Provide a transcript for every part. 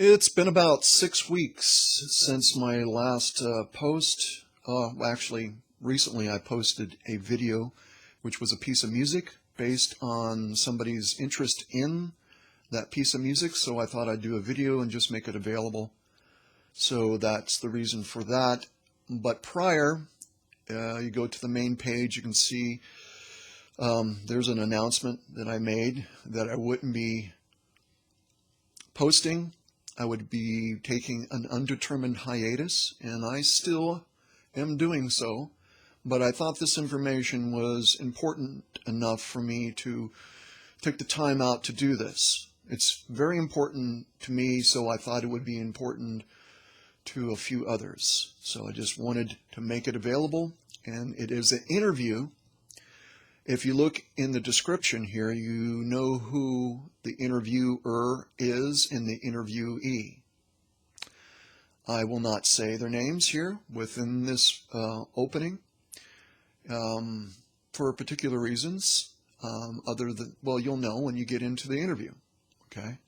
It's been about 6 weeks since my last post. Actually, recently I posted a video which was a piece of music based on somebody's interest in that piece of music, so I thought I'd do a video and just make it available. So that's the reason for that. But prior, you go to the main page, you can see there's an announcement that I made that I wouldn't be posting. I would be taking an undetermined hiatus, and I still am doing so, but I thought this information was important enough for me to take the time out to do this. It's very important to me, so I thought it would be important to a few others. So I just wanted to make it available, and it is an interview. If you look in the description here, you know who the interviewer is and the interviewee. I will not say their names here within this opening for particular reasons, other than, well, you'll know when you get into the interview, okay?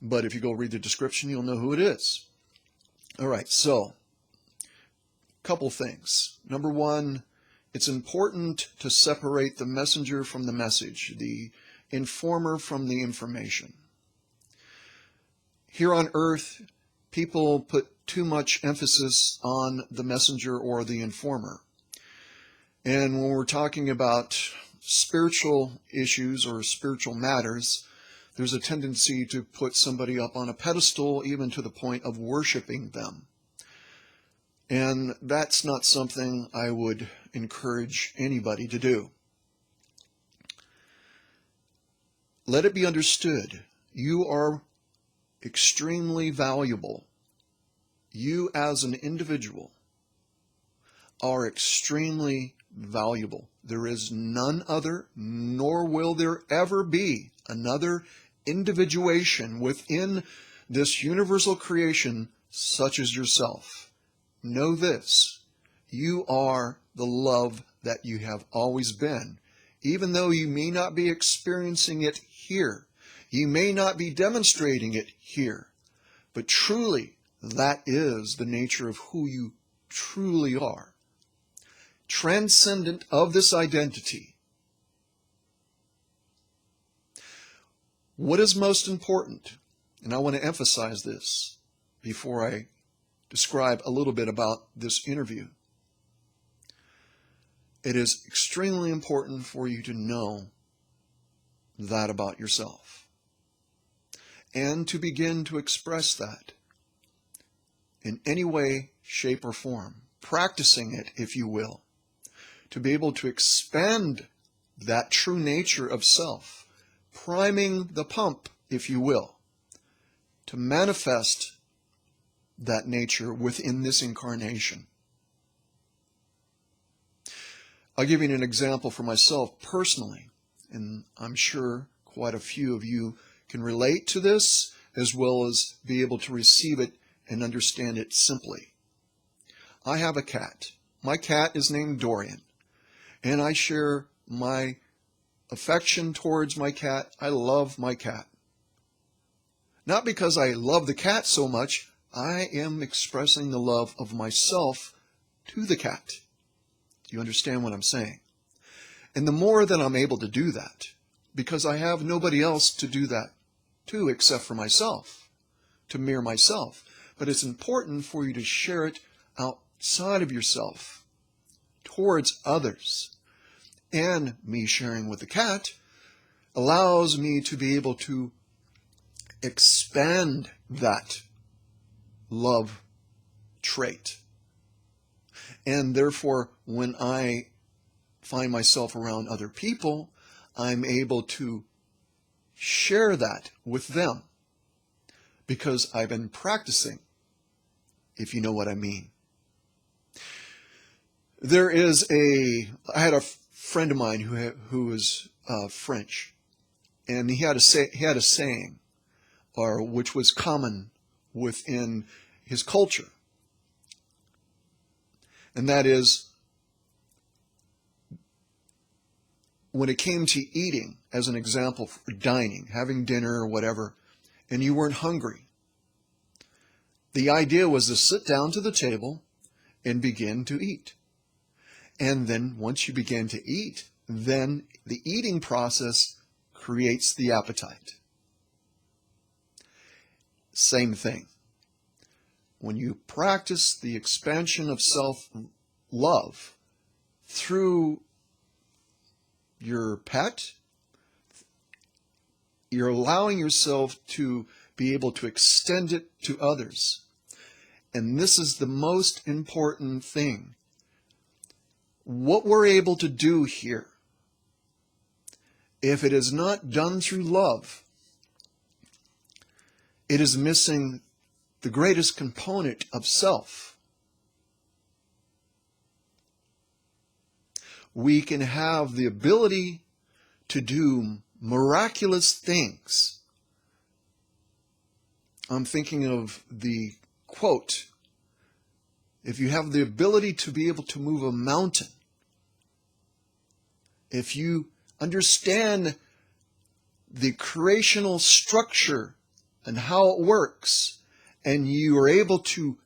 But if you go read the description, you'll know who it is. All right, so a couple things. Number one, it's important to separate the messenger from the message, the informer from the information. Here on earth, people put too much emphasis on the messenger or the informer. And when we're talking about spiritual issues or spiritual matters, there's a tendency to put somebody up on a pedestal, even to the point of worshiping them. And that's not something I would encourage anybody to do. Let it be understood, you are extremely valuable. You as an individual are extremely valuable. There is none other, nor will there ever be another individuation within this universal creation such as yourself. Know this, you are the love that you have always been. Even though you may not be experiencing it here, you may not be demonstrating it here, but truly that is the nature of who you truly are. Transcendent of this identity. What is most important, and I want to emphasize this before I describe a little bit about this interview. It is extremely important for you to know that about yourself and to begin to express that in any way, shape, or form, practicing it, if you will, to be able to expand that true nature of self, priming the pump, if you will, to manifest that nature within this incarnation. I'll give you an example for myself personally, and I'm sure quite a few of you can relate to this as well as be able to receive it and understand it simply. I have a cat. My cat is named Dorian, and I share my affection towards my cat. I love my cat. Not because I love the cat so much, I am expressing the love of myself to the cat. Do you understand what I'm saying? And the more that I'm able to do that, because I have nobody else to do that to except for myself, to mirror myself. But it's important for you to share it outside of yourself, towards others. And me sharing with the cat allows me to be able to expand that love trait. And therefore, when I find myself around other people, I'm able to share that with them because I've been practicing, if you know what I mean. I had a friend of mine who was French, and he had a saying, which was common within his culture. And that is, when it came to eating, as an example for dining, having dinner or whatever, and you weren't hungry. The idea was to sit down to the table and begin to eat. And then once you begin to eat, then the eating process creates the appetite. Same thing. When you practice the expansion of self-love through your pet, you're allowing yourself to be able to extend it to others. And this is the most important thing. What we're able to do here, if it is not done through love, it is missing the greatest component of self. We can have the ability to do miraculous things. I'm thinking of the quote, if you have the ability to be able to move a mountain, if you understand the creational structure and how it works, and you are able to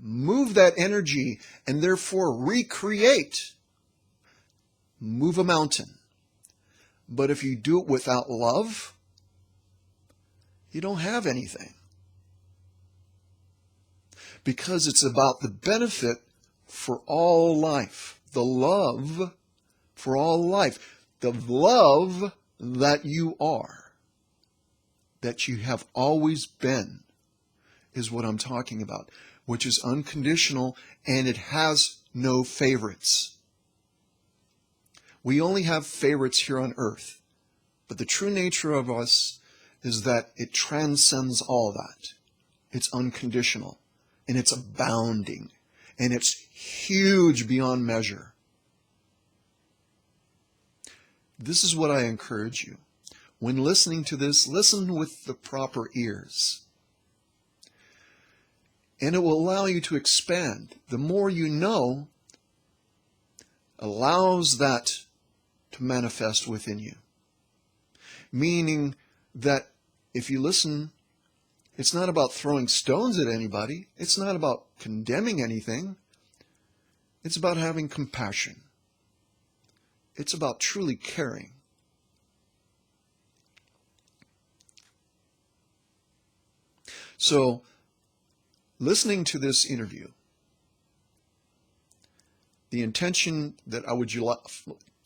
move that energy and therefore recreate, move a mountain. But if you do it without love, you don't have anything. Because it's about the benefit for all life. The love for all life. The love that you are, that you have always been, is what I'm talking about, which is unconditional, and it has no favorites. We only have favorites here on earth, but the true nature of us is that it transcends all that. It's unconditional, and it's abounding, and it's huge beyond measure. This is what I encourage you. When listening to this, listen with the proper ears. And it will allow you to expand. The more you know allows that to manifest within you. Meaning that if you listen, it's not about throwing stones at anybody. It's not about condemning anything. It's about having compassion. It's about truly caring. So, listening to this interview, the intention that at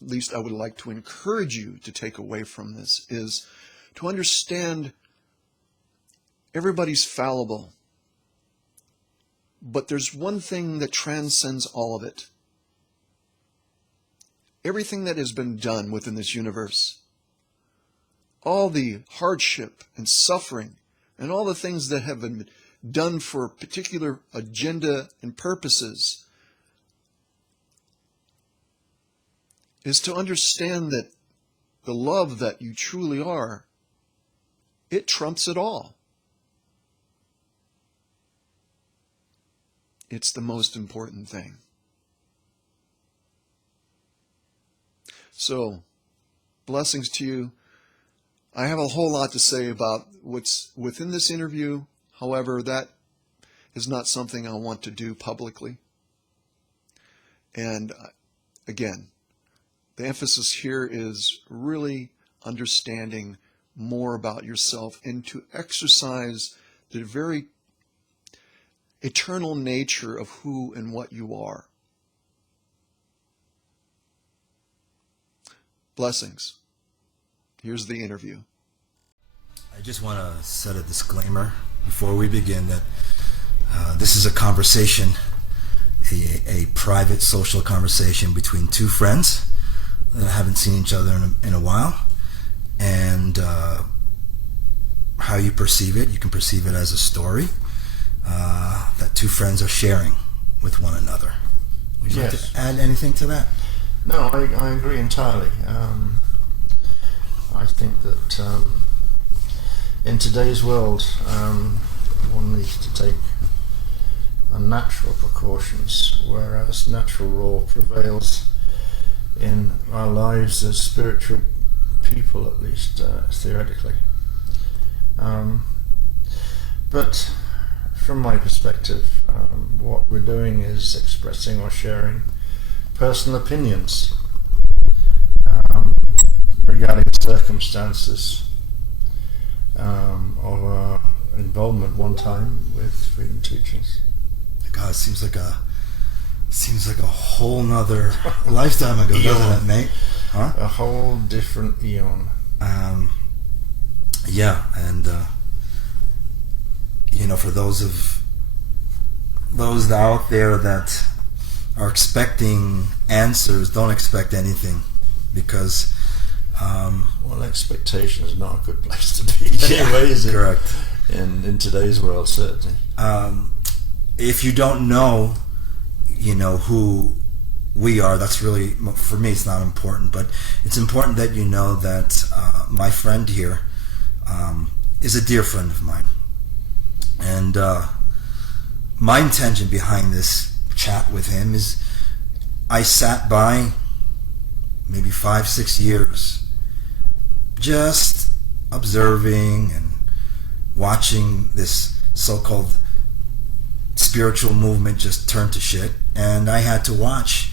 least I would like to encourage you to take away from this is to understand everybody's fallible, but there's one thing that transcends all of it. Everything that has been done within this universe, all the hardship and suffering, and all the things that have been done for a particular agenda and purposes, is to understand that the love that you truly are, it trumps it all. It's the most important thing. So, blessings to you. I have a whole lot to say about what's within this interview. However, that is not something I want to do publicly. And again, the emphasis here is really understanding more about yourself and to exercise the very eternal nature of who and what you are. Blessings. Here's the interview. I just want to set a disclaimer before we begin that this is a conversation, a private social conversation between two friends that haven't seen each other in a while. And how you perceive it, you can perceive it as a story that two friends are sharing with one another. Would you like to add anything to that? No, I agree entirely. I think that in today's world, one needs to take unnatural precautions, whereas natural law prevails in our lives as spiritual people, at least theoretically. But from my perspective, what we're doing is expressing or sharing personal opinions regarding circumstances of our involvement one time with freedom teachings. God, it seems like a whole nother lifetime ago, doesn't it, mate? Huh? A whole different eon. Yeah, and for those out there that are expecting answers, don't expect anything, because well, expectation is not a good place to be. Anyway, is it? Correct. In today's world, certainly. If you don't know, who we are, that's really, for me, it's not important, but it's important that you know that my friend here is a dear friend of mine. And my intention behind this chat with him is I sat by maybe 5-6 years just observing and watching this so-called spiritual movement just turn to shit, and I had to watch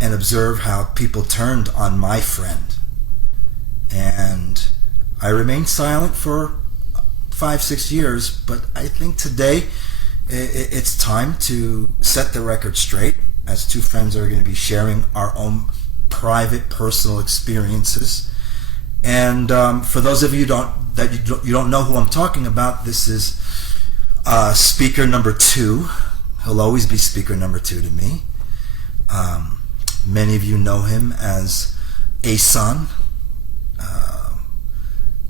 and observe how people turned on my friend, and I remained silent for 5-6 years. But I think today it's time to set the record straight, as two friends are going to be sharing our own private personal experiences. And for those of you you don't know who I'm talking about, this is speaker number 2. He'll always be speaker number 2 to me. Many of you know him as a son,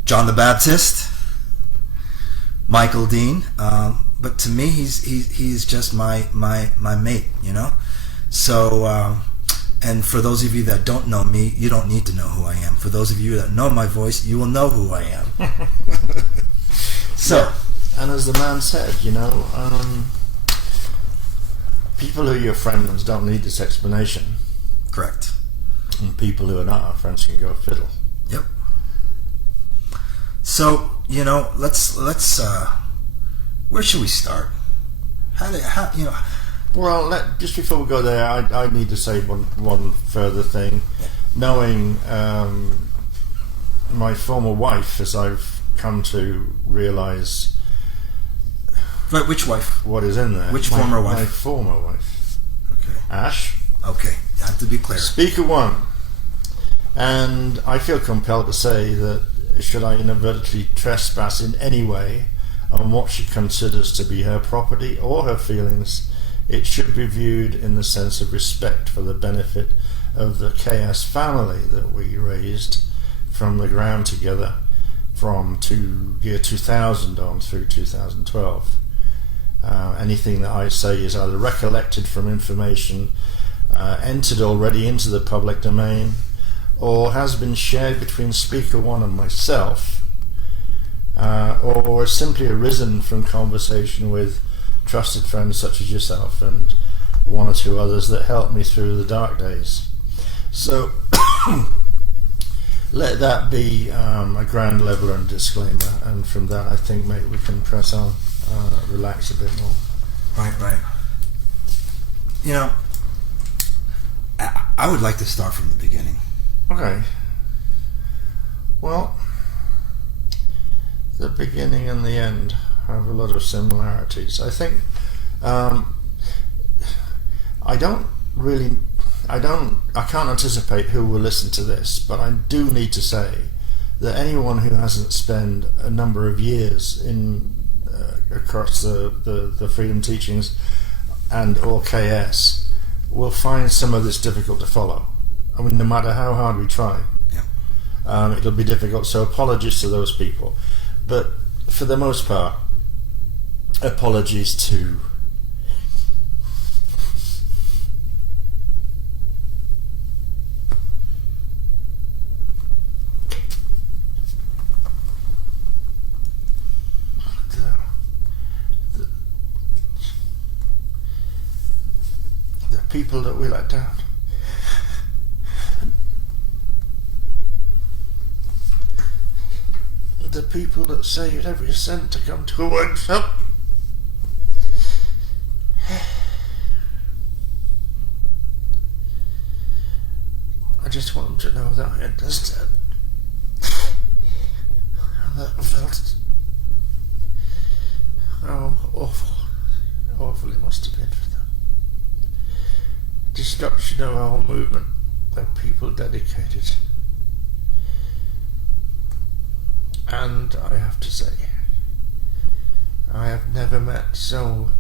John the Baptist, Michael Deane. But to me, he's just my mate, So, and for those of you that don't know me, you don't need to know who I am. For those of you that know my voice, you will know who I am. So, yeah. And as the man said, people who are your friends don't need this explanation. Correct. And people who are not our friends can go fiddle. Yep. So, let's where should we start? Well, just before we go there, I need to say one further thing. Knowing my former wife, as I've come to realise. Right, which wife? What is in there? Which former wife? My former wife. Okay. Ash. Okay, you have to be clear. Speaker 1. And I feel compelled to say that should I inadvertently trespass in any way on what she considers to be her property or her feelings, it should be viewed in the sense of respect for the benefit of the KS family that we raised from the ground together from year 2000 on through 2012. Anything that I say is either recollected from information entered already into the public domain or has been shared between Speaker 1 and myself, or has simply arisen from conversation with trusted friends such as yourself and one or two others that helped me through the dark days. So let that be a ground level and disclaimer, and from that I think maybe we can press on, relax a bit more. Right. I would like to start from the beginning. Okay. Well, the beginning and the end have a lot of similarities. I think I can't anticipate who will listen to this, but I do need to say that anyone who hasn't spent a number of years in across the freedom teachings and or KS will find some of this difficult to follow. I mean, no matter how hard we try, it'll be difficult. So apologies to those people, but for the most part, apologies to the people that we let down. The people that saved every cent to come to a workshop. just want them to know that I understand. That I felt how awful it must have been for them. Destruction of a whole movement of people dedicated. And I have to say, I have never met so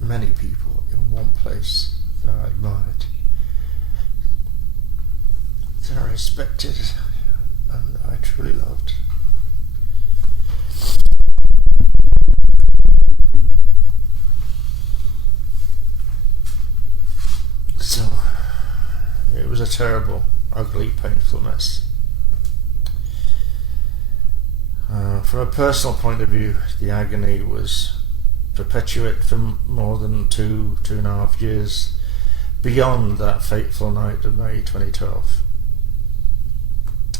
many people in one place that I admired, that I respected, and that I truly loved. So, it was a terrible, ugly, painful mess. From a personal point of view, the agony was perpetuate for more than 2.5 years beyond that fateful night of May 2012.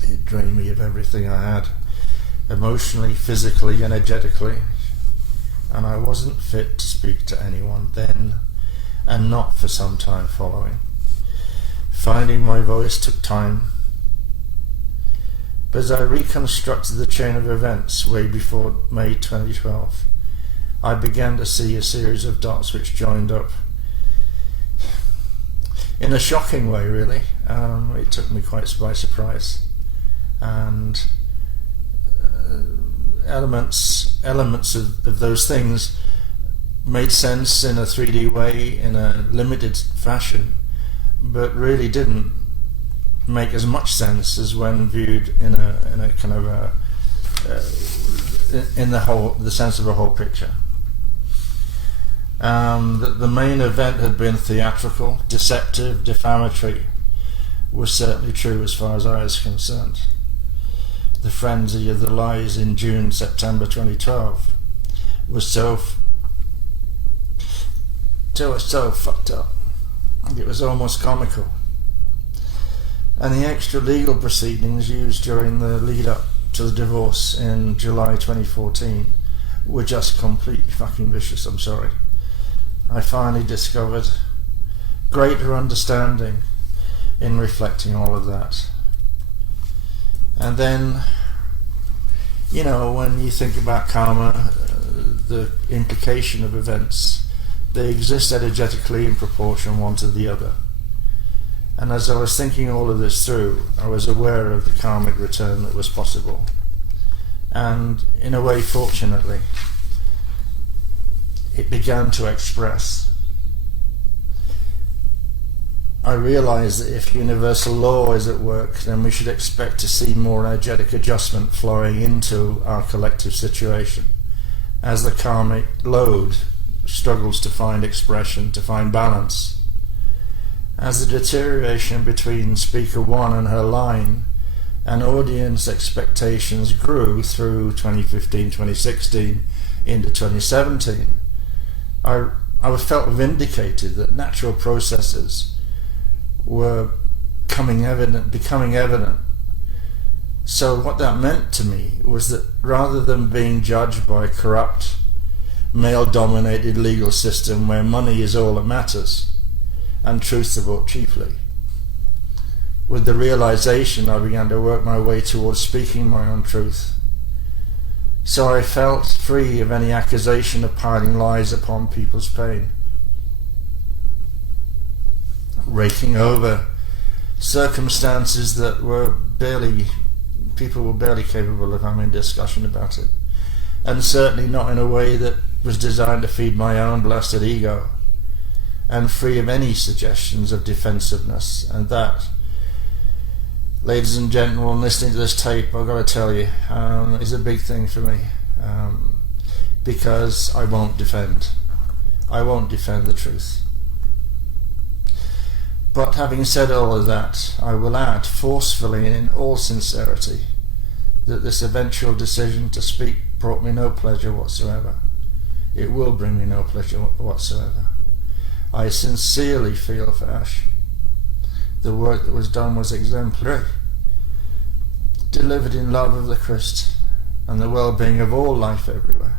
It drained me of everything I had, emotionally, physically, energetically, and I wasn't fit to speak to anyone then, and not for some time following. Finding my voice took time, but as I reconstructed the chain of events way before May 2012, I began to see a series of dots which joined up in a shocking way, really. It took me quite by surprise, and elements of those things made sense in a 3D way, in a limited fashion, but really didn't make as much sense as when viewed in a kind of in the sense of a whole picture. The main event had been theatrical, deceptive, defamatory, was certainly true as far as I was concerned. The frenzy of the lies in September 2012 was so fucked up. It was almost comical. And the extra legal proceedings used during the lead up to the divorce in July 2014 were just completely fucking vicious, I'm sorry. I finally discovered greater understanding in reflecting all of that. And then, you know, when you think about karma, the implication of events, they exist energetically in proportion one to the other. And as I was thinking all of this through, I was aware of the karmic return that was possible. And in a way, fortunately, it began to express. I realized that if universal law is at work, then we should expect to see more energetic adjustment flowing into our collective situation as the karmic load struggles to find expression, to find balance. As the deterioration between speaker one and her line and audience expectations grew through 2015, 2016 into 2017, I felt vindicated that natural processes were becoming evident. So what that meant to me was that rather than being judged by a corrupt, male-dominated legal system where money is all that matters, and truths are bought cheaply, with the realization I began to work my way towards speaking my own truth. So I felt free of any accusation of piling lies upon people's pain, raking over circumstances that people were barely capable of having a discussion about it, and certainly not in a way that was designed to feed my own blasted ego, and free of any suggestions of defensiveness. And that, ladies and gentlemen listening to this tape, I've got to tell you, is a big thing for me, because I won't defend the truth. But having said all of that, I will add forcefully and in all sincerity that this eventual decision to speak brought me no pleasure whatsoever. It will bring me no pleasure whatsoever. I sincerely feel for Ash. The work that was done was exemplary, delivered in love of the Christ and the well-being of all life everywhere.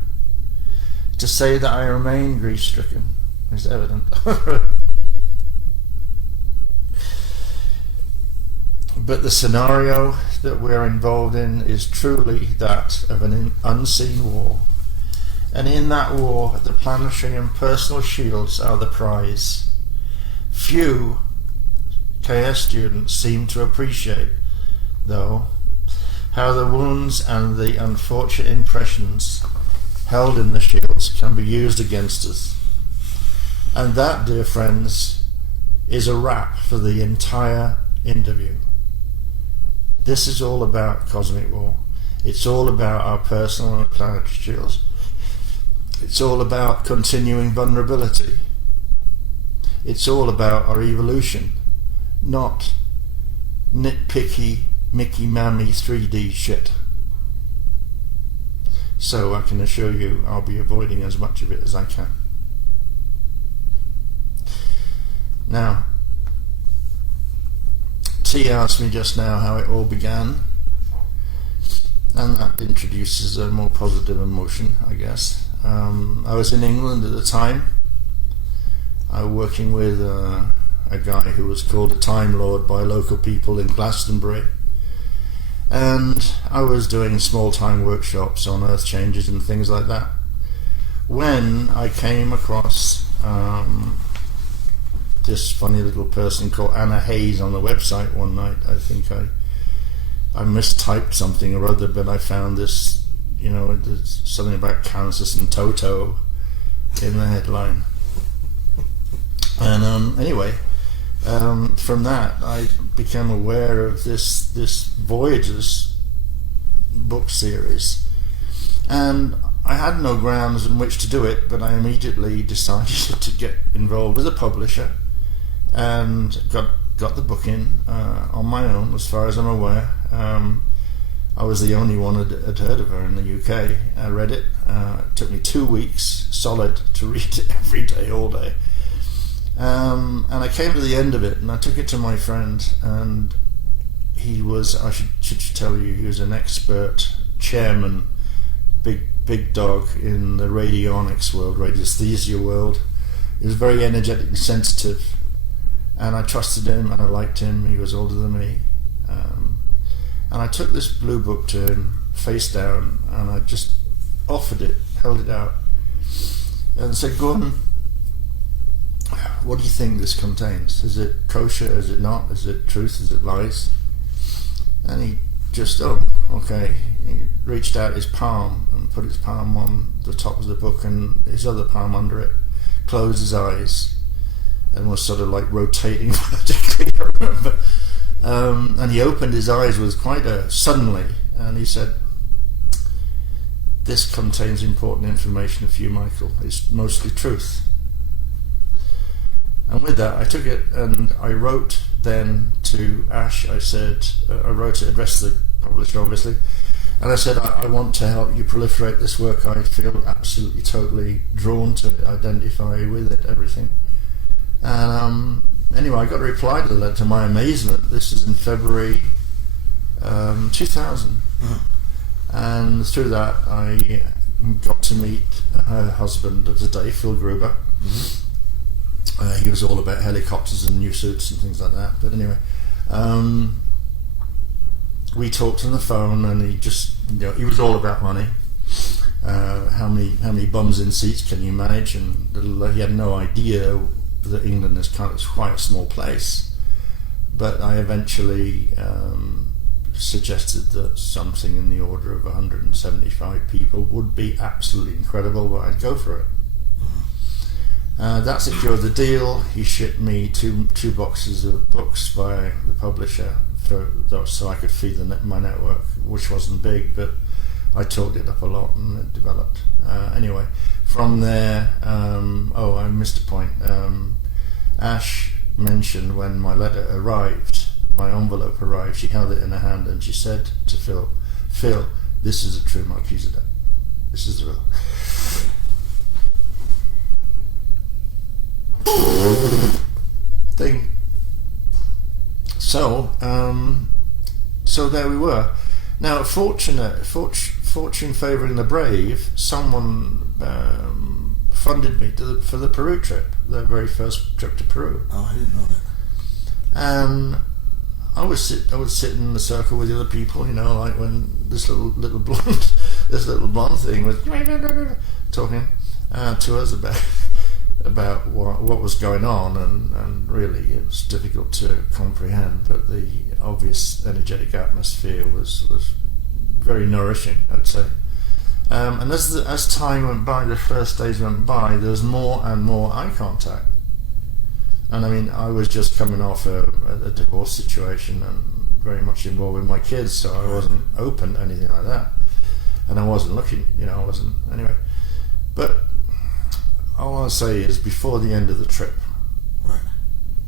To say that I remain grief-stricken is evident. But the scenario that we're involved in is truly that of an unseen war. And in that war, the planetary and personal shields are the prize. Few KS students seem to appreciate, though, how the wounds and the unfortunate impressions held in the shields can be used against us. And that, dear friends, is a wrap for the entire interview. This is all about cosmic war. It's all about our personal and planetary shields. It's all about continuing vulnerability. It's all about our evolution, not nitpicky Mickey Mammy 3D shit. So I can assure you I'll be avoiding as much of it as I can. Now, T asked me just now how it all began, and that introduces a more positive emotion, I guess. I was in England at the time. I was working with a guy who was called a Time Lord by local people in Glastonbury, and I was doing small time workshops on earth changes and things like that, when I came across this funny little person called Anna Hayes on the website one night. I think I mistyped something or other, but I found this, there's something about Kansas and Toto in the headline. And anyway, from that I became aware of this Voyagers book series, and I had no grounds in which to do it, but I immediately decided to get involved with a publisher and got the book in on my own, as far as I'm aware. I was the only one that had heard of her in the UK. I read it. It took me 2 weeks solid to read it every day, all day. And I came to the end of it, and I took it to my friend, and he was, I should tell you, he was an expert chairman, big dog in the radionics world, radiesthesia world. He was very energetic and sensitive, and I trusted him and I liked him. He was older than me. And I took this blue book to him, face down, and I just offered it, held it out, and said, "Gordon, what do you think this contains? Is it kosher? Is it not? Is it truth? Is it lies?" And he just, okay. He reached out his palm and put his palm on the top of the book and his other palm under it, closed his eyes, and was sort of like rotating vertically, I remember. And he opened his eyes with quite suddenly, and he said, "This contains important information for you, Michael. It's mostly truth." And with that, I took it and I wrote then to Ash. I said, I wrote it, addressed the publisher obviously, and I said, I want to help you proliferate this work. I feel absolutely totally drawn to it, identify with it, everything. And anyway, I got a reply to the letter, to my amazement. This is in February 2000. And through that I got to meet her husband of the day, Phil Gruber. He was all about helicopters and new suits and things like that. But anyway, we talked on the phone, and he just, he was all about money. How many bums in seats can you manage? And he had no idea that England is quite a small place. But I eventually suggested that something in the order of 175 people would be absolutely incredible, but I'd go for it. That secured the deal. He shipped me two boxes of books by the publisher so I could feed my network, which wasn't big, but I talked it up a lot and it developed. Anyway, from there, I missed a point. Ash mentioned when my letter arrived, my envelope arrived, she held it in her hand and she said to Phil, "This is a true Melchizedek. This is the real." thing. So there we were. Now, fortune favouring the brave, someone funded me for the Peru trip, the very first trip to Peru. Oh, I didn't know that. And I would sit in the circle with the other people, you know, like when this little blonde thing was talking to us about what was going on, and really it was difficult to comprehend, but the obvious energetic atmosphere was very nourishing, I'd say. And as time went by, the first days went by, there was more and more eye contact. And I mean, I was just coming off a divorce situation and very much involved with my kids, so I wasn't open to anything like that. And I wasn't looking, you know, I wasn't, anyway. But all I'll say is, before the end of the trip, Right.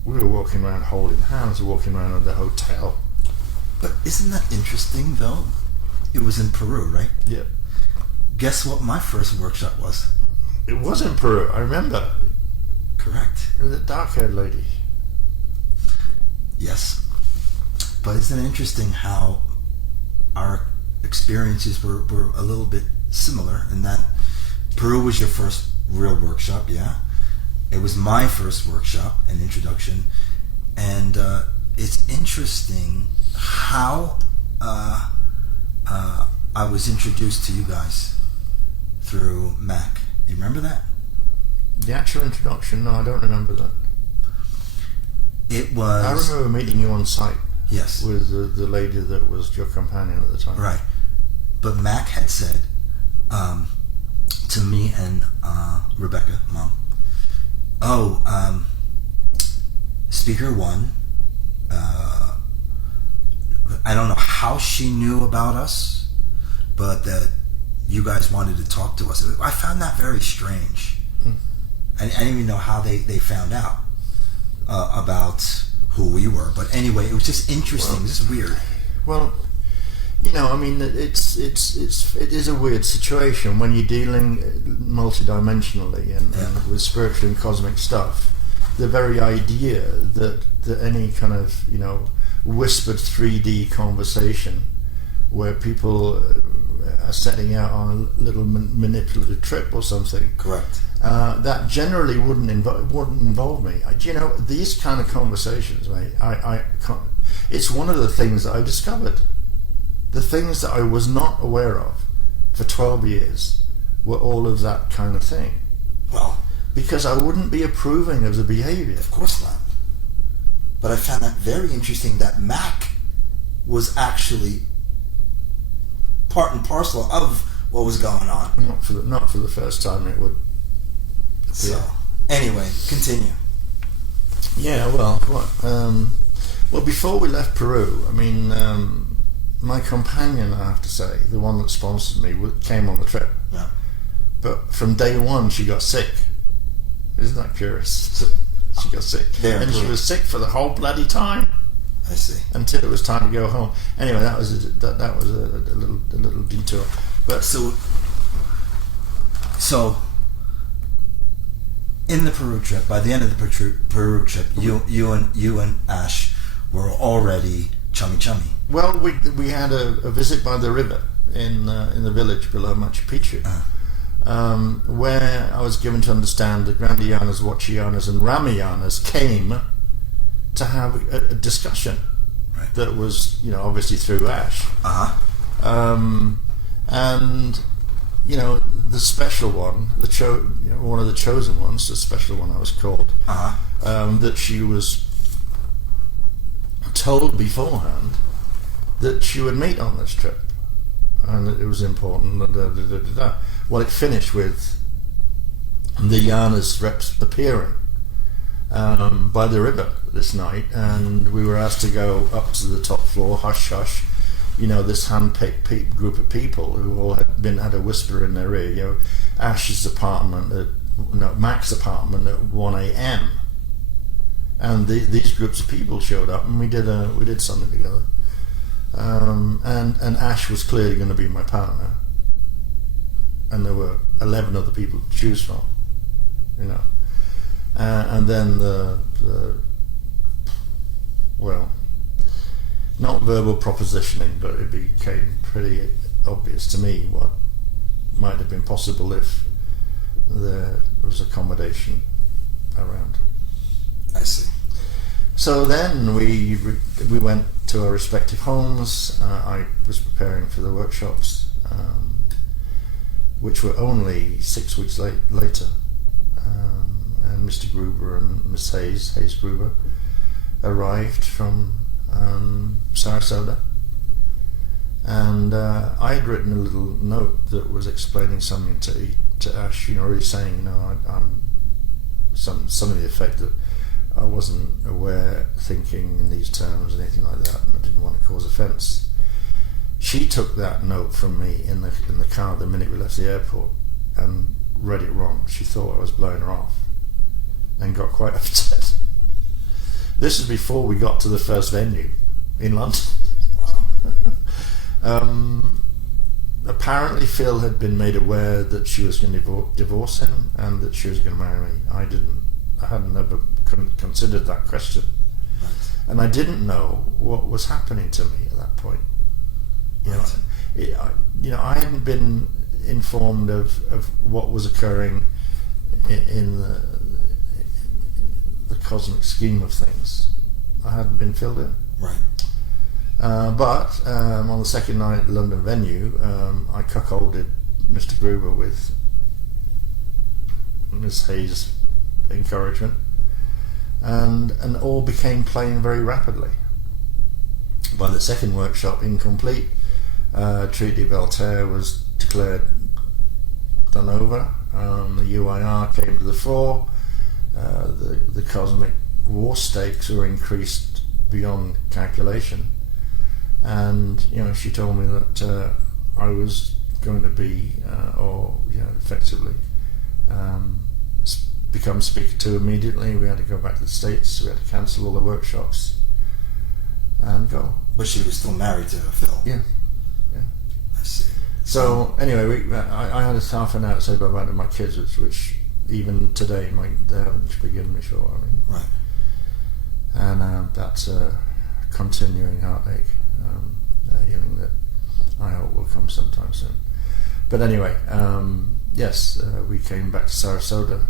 we were walking around holding hands, walking around at the hotel. But isn't that interesting, though? It was in Peru, right? Yeah. Guess what my first workshop was? It was in Peru, I remember. Correct. The dark-haired lady. Yes. But isn't it interesting how our experiences were a little bit similar in that Peru was your first real workshop, yeah? It was my first workshop, an introduction. And it's interesting how I was introduced to you guys through Mac. You remember that? The actual introduction, no, I don't remember that. It was... I remember meeting you on site. Yes. With the lady that was your companion at the time. Right. But Mac had said to me and Rebecca, Mom, speaker one, I don't know how she knew about us, but that you guys wanted to talk to us. I found that very strange. I didn't even know how they found out about who we were. But anyway, it was just interesting. Well, this is weird. Well, you know, I mean, it is a weird situation when you're dealing multidimensionally and with spiritual and cosmic stuff. The very idea that any kind of, you know, whispered 3D conversation where people are setting out on a little manipulative trip or something. Correct. That generally wouldn't involve me. You know, these kind of conversations, mate. I can't. It's one of the things that I discovered. The things that I was not aware of for 12 years were all of that kind of thing. Well, because I wouldn't be approving of the behavior. of course not. But I found that very interesting that Mac was actually part and parcel of what was going on. Not for the first time it would appear. So, anyway, continue. Yeah, well, well, before we left Peru, I mean, my companion, I have to say, the one that sponsored me, came on the trip. Yeah. But from day one, she got sick. Isn't that curious? She got sick. There, and she was sick for the whole bloody time. I see. Until it was time to go home. Anyway, that was a little detour. But So in the Peru trip, by the end of the Peru trip, you and Ash were already chummy. well, we had a visit by the river in the village below Machu Picchu. Where I was given to understand the Grandianas, Huachianas and Ramayanas came to have a discussion. Right. That was, you know, obviously through Ash. And, you know, the special one, one of the chosen ones, the special one I was called, that she was told beforehand that she would meet on this trip. And that it was important. Well, it finished with the Yanas reps appearing by the river this night, and we were asked to go up to the top floor, hush hush. You know, this hand-picked group of people who all had a whisper in their ear. You know, Ash's apartment, Mac's apartment at 1 a.m. And these groups of people showed up, and we did something together. And Ash was clearly going to be my partner. And there were 11 other people to choose from, you know. And then well, not verbal propositioning, but it became pretty obvious to me what might have been possible if there was accommodation around. I see. So then we went to our respective homes. I was preparing for the workshops, which were only 6 weeks later. And Mr. Gruber and Miss Hayes Gruber, arrived from Sarasota. And I had written a little note that was explaining something to Ash, really saying, I'm some of the effect that I wasn't aware, thinking in these terms, anything like that, and I didn't want to cause offence. She took that note from me in the car the minute we left the airport and read it wrong. She thought I was blowing her off and got quite upset. This is before we got to the first venue in London. Wow. Apparently Phil had been made aware that she was going to divorce him and that she was going to marry me. I hadn't ever considered that question. Right. And I didn't know what was happening to me at that point. I hadn't been informed of what was occurring in the cosmic scheme of things. I hadn't been filled in. Right. But on the second night at the London venue, I cuckolded Mr. Gruber with Miss Hayes' encouragement, and all became plain very rapidly. By the second workshop, incomplete, Treaty of Voltaire was declared done over. The UIR came to the fore. The cosmic war stakes were increased beyond calculation. And she told me that I was going to be, effectively become Speaker 2 immediately. We had to go back to the States. We had to cancel all the workshops and go. But she was still married to Phil. Yeah. I see. So anyway, I had a half an hour to say bye-bye to my kids, which even today they haven't forgiven me for. Right. And that's a continuing heartache. A healing that I hope will come sometime soon. But anyway, yes, we came back to Sarasota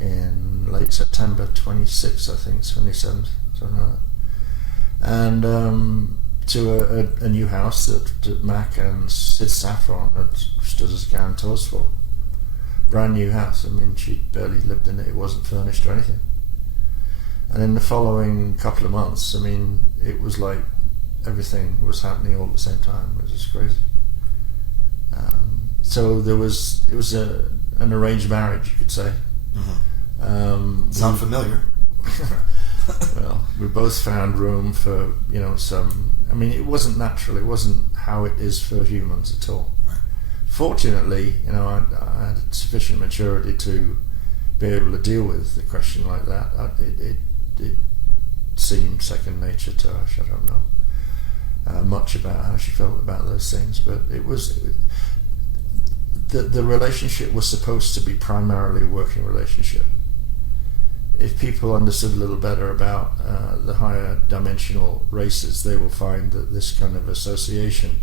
in late September, 26th, I think, 27th, something like that. And to a new house that Mac and Sid Saffron had stood as guarantors for. Brand new house. She barely lived in it. It wasn't furnished or anything. And in the following couple of months, it was like everything was happening all at the same time. It was just crazy. So it was an arranged marriage, you could say. Mm-hmm. Sound familiar? Well, we both found room for some. It wasn't natural. It wasn't how it is for humans at all. Right. Fortunately, I had sufficient maturity to be able to deal with a question like that. It seemed second nature to Ash. I don't know much about how she felt about those things, but the relationship was supposed to be primarily a working relationship. If people understood a little better about the higher dimensional races, they will find that this kind of association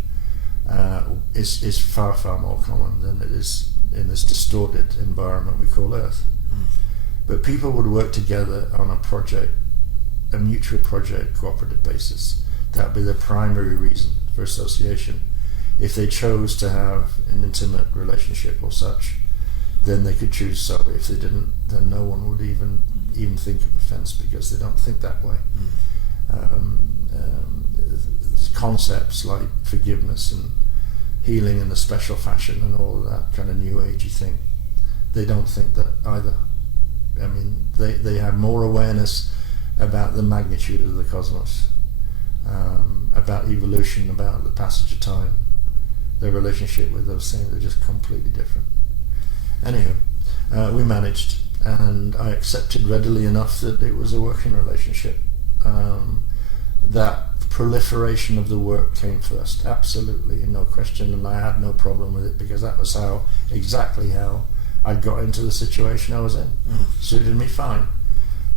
is far, far more common than it is in this distorted environment we call Earth. But people would work together on a project, a mutual project, cooperative basis. That would be the primary reason for association. If they chose to have an intimate relationship or such, then they could choose so. If they didn't, then no one would even think of offence, because they don't think that way. Concepts like forgiveness and healing in a special fashion and all of that kind of new agey thing, they don't think that either. They have more awareness about the magnitude of the cosmos, about evolution, about the passage of time. Their relationship with those things are just completely different. Anywho, we managed, and I accepted readily enough that it was a working relationship. That proliferation of the work came first, absolutely, no question, and I had no problem with it, because that was exactly how I got into the situation I was in. Suited me fine.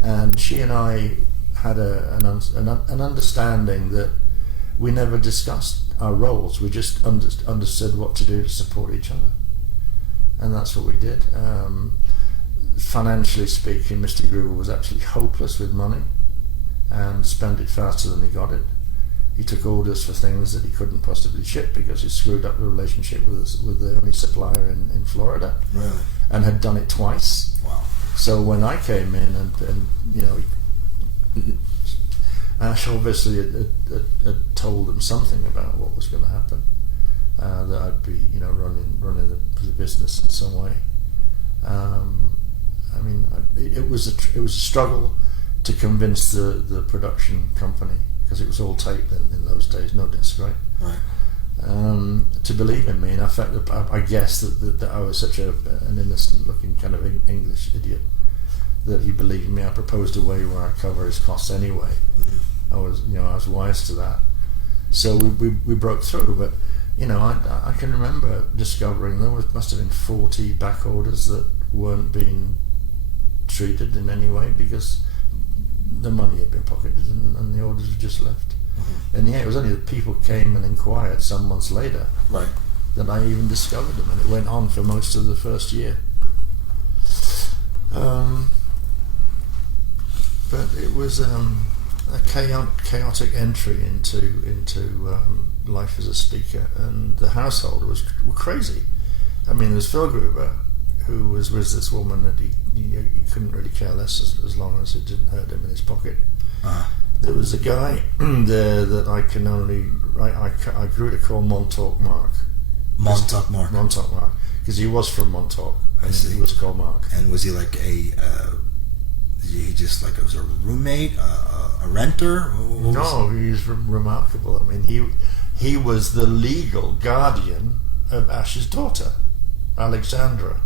And she and I had an understanding that we never discussed our roles. We just understood what to do to support each other, and that's what we did. Financially speaking, Mr. Gruber was absolutely hopeless with money. and spent it faster than he got it. He took orders for things that he couldn't possibly ship because he screwed up the relationship with the only supplier in Florida. Really? And had done it twice. Wow. So when I came in and you know, Ash obviously had told them something about what was going to happen, that I'd be, you know, running the business in some way. I mean, it was a struggle to convince the production company, because it was all tape in those days, no disc, right? Right. To believe in me. And in fact, I guess that I was such an innocent-looking kind of English idiot that he believed me. I proposed a way where I cover his costs anyway. Mm-hmm. I was wise to that. So we broke through, but you know, I can remember discovering there must have been 40 back orders that weren't being treated in any way because the money had been pocketed and the orders had just left. Mm-hmm. And yeah, it was only that people came and inquired some months later Right. that I even discovered them, and it went on for most of the first year. But it was a chaotic entry into life as a speaker, and the household were crazy. I mean, there's Phil Gruber, who was with this woman that he couldn't really care less as long as it didn't hurt him in his pocket. Uh-huh. There was a guy there that I grew to call Montauk Mark. Montauk Mark. Montauk Mark, because he was from Montauk. I see. He was called Mark. And was he like he just like was a roommate, a renter? No, he's remarkable. I mean, he was the legal guardian of Ash's daughter, Alexandra,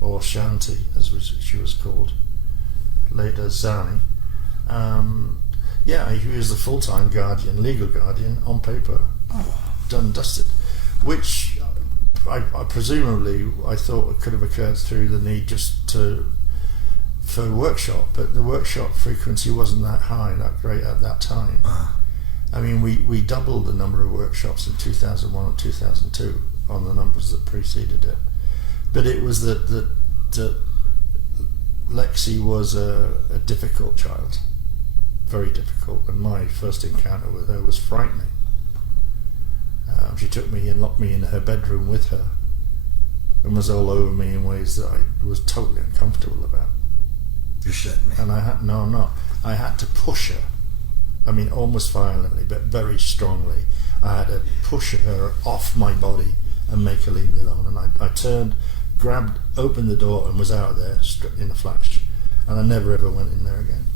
or Shanti, as she was called, later Zani. Yeah, he was the full-time guardian, legal guardian, on paper, done and dusted, which I presumably I thought could have occurred through the need for a workshop, but the workshop frequency wasn't that high, that great at that time. I mean, we doubled the number of workshops in 2001 and 2002 on the numbers that preceded it. But it was that Lexi was a difficult child, very difficult, and my first encounter with her was frightening. She took me and locked me in her bedroom with her and was all over me in ways that I was totally uncomfortable about. You're shitting me. And I had to push her. I mean, almost violently, but very strongly. I had to push her off my body and make her leave me alone. And I turned, grabbed, opened the door, and was out there in a flash. And I never ever went in there again.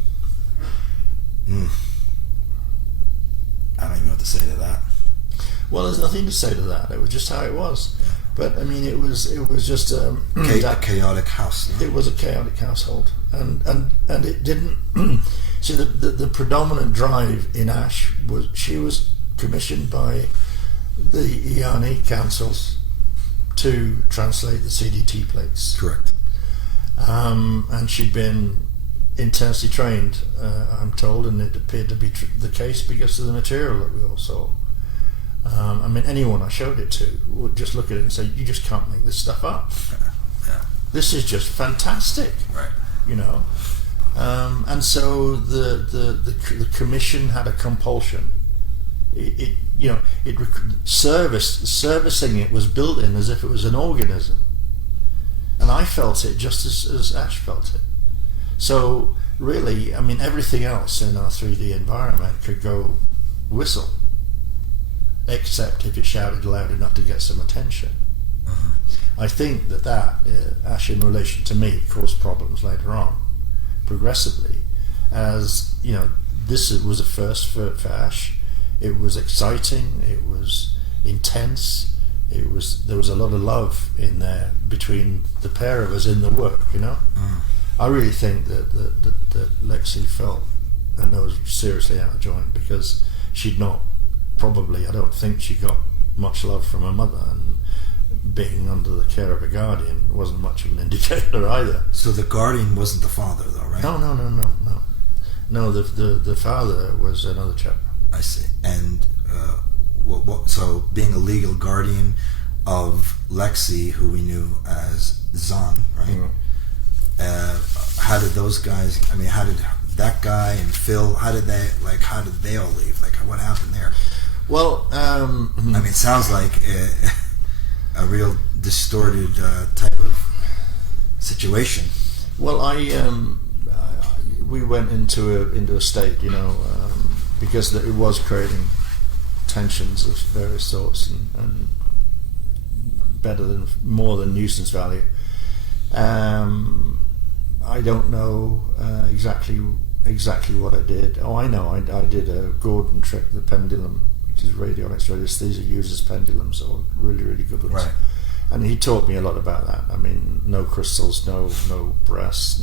I don't even know what to say to that. Well, there's nothing to say to that. It was just how it was. But I mean, it was just a chaotic house. It was a chaotic household, and it didn't. See, the predominant drive in Ash was she was commissioned by the IANI councils to translate the CDT plates. Correct. And she'd been intensely trained, I'm told, and it appeared to be the case because of the material that we all saw. I mean, anyone I showed it to would just look at it and say, "You just can't make this stuff up. Yeah. This is just fantastic." Right. You know, and so the commission had a compulsion. Servicing it was built in as if it was an organism, and I felt it just as Ash felt it. So really, I mean, everything else in our 3D environment could go whistle, except if it shouted loud enough to get some attention. I think that Ash, in relation to me, caused problems later on, progressively, as you know, this was a first for Ash. It was exciting. It was intense. There was a lot of love in there between the pair of us in the work. You know, I really think that Lexi felt and was seriously out of joint because she'd not. Probably, I don't think she got much love from her mother, and being under the care of a guardian wasn't much of an indicator either. So the guardian wasn't the father, though, right? No. The father was another chap. I see. And so being a legal guardian of Lexi, who we knew as Zan, right? Mm-hmm. How did those guys? I mean, how did that guy and Phil, how did they all leave? Like, what happened there? Well, I mean, it sounds like a real distorted type of situation. well, we went into a state, because it was creating tensions of various sorts and more than nuisance value. I don't know exactly what I did. Oh, I know. I did a Gordon trick, the pendulum, which is radionics radiesthesia uses pendulums, or really, really good ones. Right. And he taught me a lot about that. I mean, no crystals, no brass,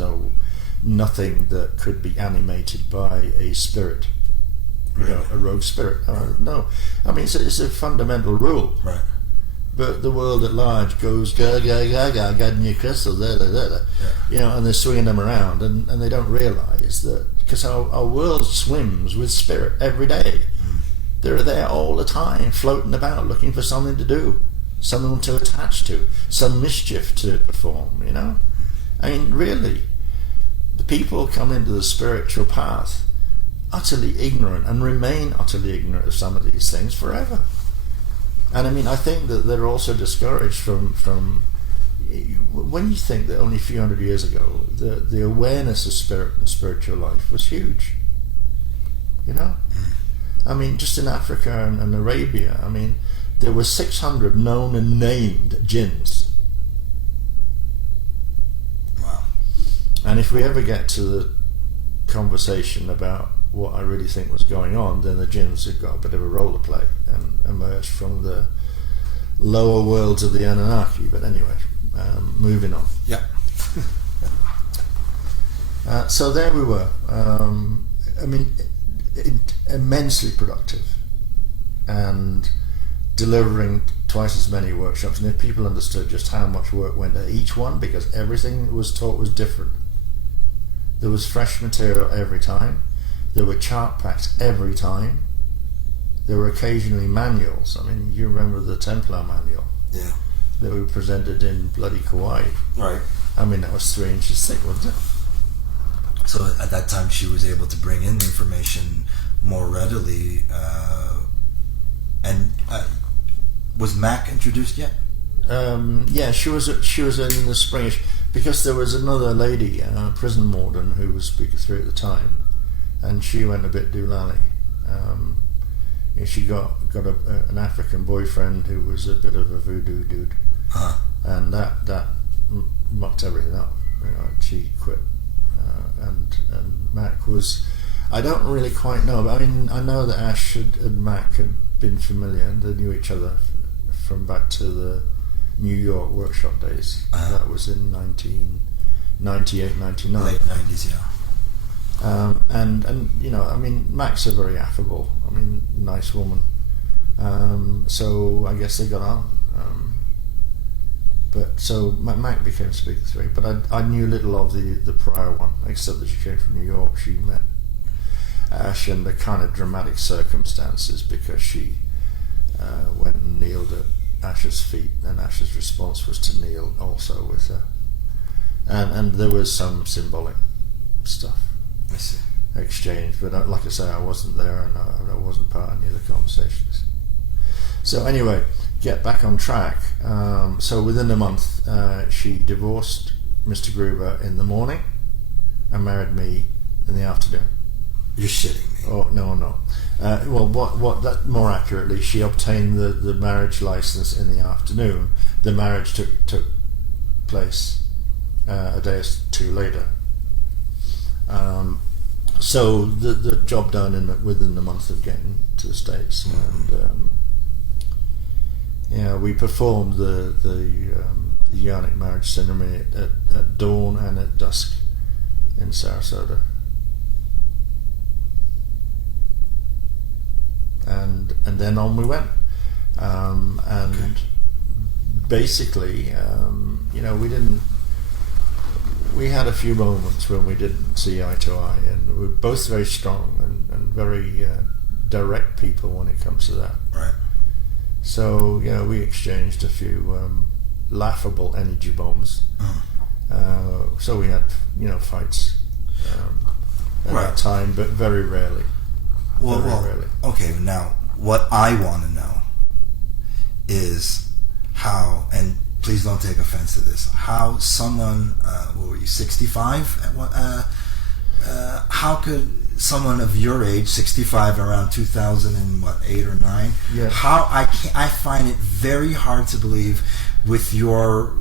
nothing that could be animated by a spirit, a rogue spirit. No, I mean it's a fundamental rule. Right. But the world at large goes ga ga ga ga, got new crystals, and they're swinging them around, and they don't realise that because our world swims with spirit every day. They're there all the time, floating about, looking for something to do, someone to attach to, some mischief to perform. I mean, really, the people come into the spiritual path utterly ignorant and remain utterly ignorant of some of these things forever. And I mean, I think that they're also discouraged from when you think that only a few hundred years ago the awareness of spirit and spiritual life was huge. I mean, just in Africa and Arabia, I mean, there were 600 known and named jinns. Wow. And if we ever get to the conversation about what I really think was going on, then the jinns have got a bit of a role to play and emerged from the lower worlds of the Anunnaki. But anyway, moving on. Yeah. So there we were. I mean, immensely productive and delivering twice as many workshops. And if people understood just how much work went at each one, because everything was taught was different. There was fresh material every time. There were chart packs every time. There were occasionally manuals. I mean, you remember the Templar manual? Yeah. That we presented in bloody Kauai. Right. I mean, that was 3 inches thick, wasn't it? So at that time, she was able to bring in information more readily. Was Mac introduced yet? Yeah, she was in the springish, because there was another lady, prison warden, who was speaker 3 at the time, and she went a bit doolally. She got an African boyfriend who was a bit of a voodoo dude, and that mucked everything up. She quit, and Mac was. I don't really quite know, but I mean, I know that Ash and Mac had been familiar, and they knew each other from back to the New York workshop days. That was in 1998, 99. Late 90s, yeah. And I mean, Mac's a very affable, nice woman. So I guess they got on. But so Mac became speaker 3, but I knew little of the prior one, except that she came from New York. She met Ash in the kind of dramatic circumstances, because she went and kneeled at Ash's feet, and Ash's response was to kneel also with her. And there was some symbolic stuff. I see. Exchange, but like I say, I wasn't there, and I wasn't part of any of the conversations. So anyway, get back on track. So within a month, she divorced Mr. Gruber in the morning and married me in the afternoon. You're shitting me. Oh no. Well, what that more accurately, she obtained the marriage license in the afternoon. The marriage took place a day or two later. So the job done within the month of getting to the States, and we performed the Keylontic marriage ceremony at dawn and at dusk in Sarasota, and then on we went, and basically, we had a few moments when we didn't see eye to eye, and we were both very strong and very direct people when it comes to that. Right. So, we exchanged a few laughable energy bombs. So we had, fights. at Right. that time, but very rarely. Well, Very rarely. okay. Now, what I want to know is how, and please don't take offense to this, how someone, what were you, 65? How could someone of your age, 65, around 2008 or 9, Yeah. how I find it very hard to believe with your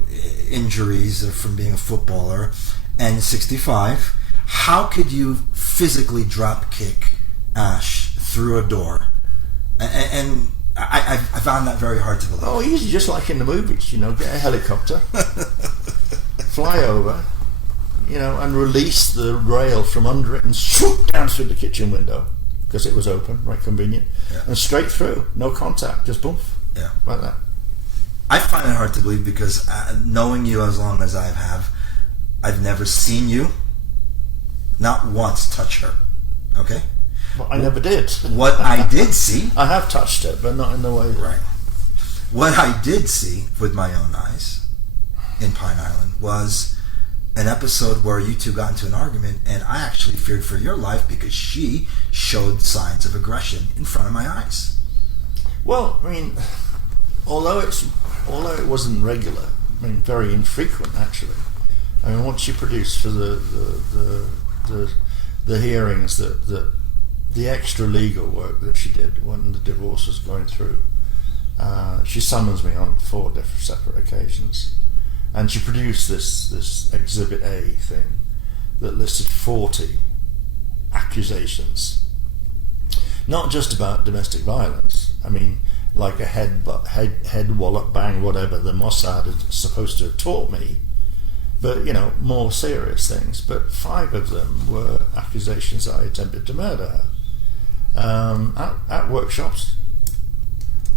injuries from being a footballer and 65, how could you physically drop kick Ash through a door? And I found that very hard to believe. Oh, easy, just like in the movies, you know, get a helicopter, fly over, you know, and release the rail from under it and swoop down through the kitchen window because it was open, right, convenient, Yeah. and straight through, no contact, just boom, Yeah. like that. I find it hard to believe because knowing you as long as I have, I've never seen you, not once, touch her. Okay? But I never did. What I did see, I have touched it, but not in the way. right? What I did see with my own eyes in Pine Island was an episode where you two got into an argument, and I actually feared for your life because she showed signs of aggression in front of my eyes. Well, I mean, although it wasn't regular, I mean, very infrequent actually. I mean, what she produced for the hearings, that the extra legal work that she did when the divorce was going through, she summons me on 4 different separate occasions, and she produced this Exhibit A thing that listed 40 accusations, not just about domestic violence. I mean, like a head wallop, bang, whatever the Mossad is supposed to have taught me, but you know, more serious things. But 5 of them were accusations that I attempted to murder her at workshops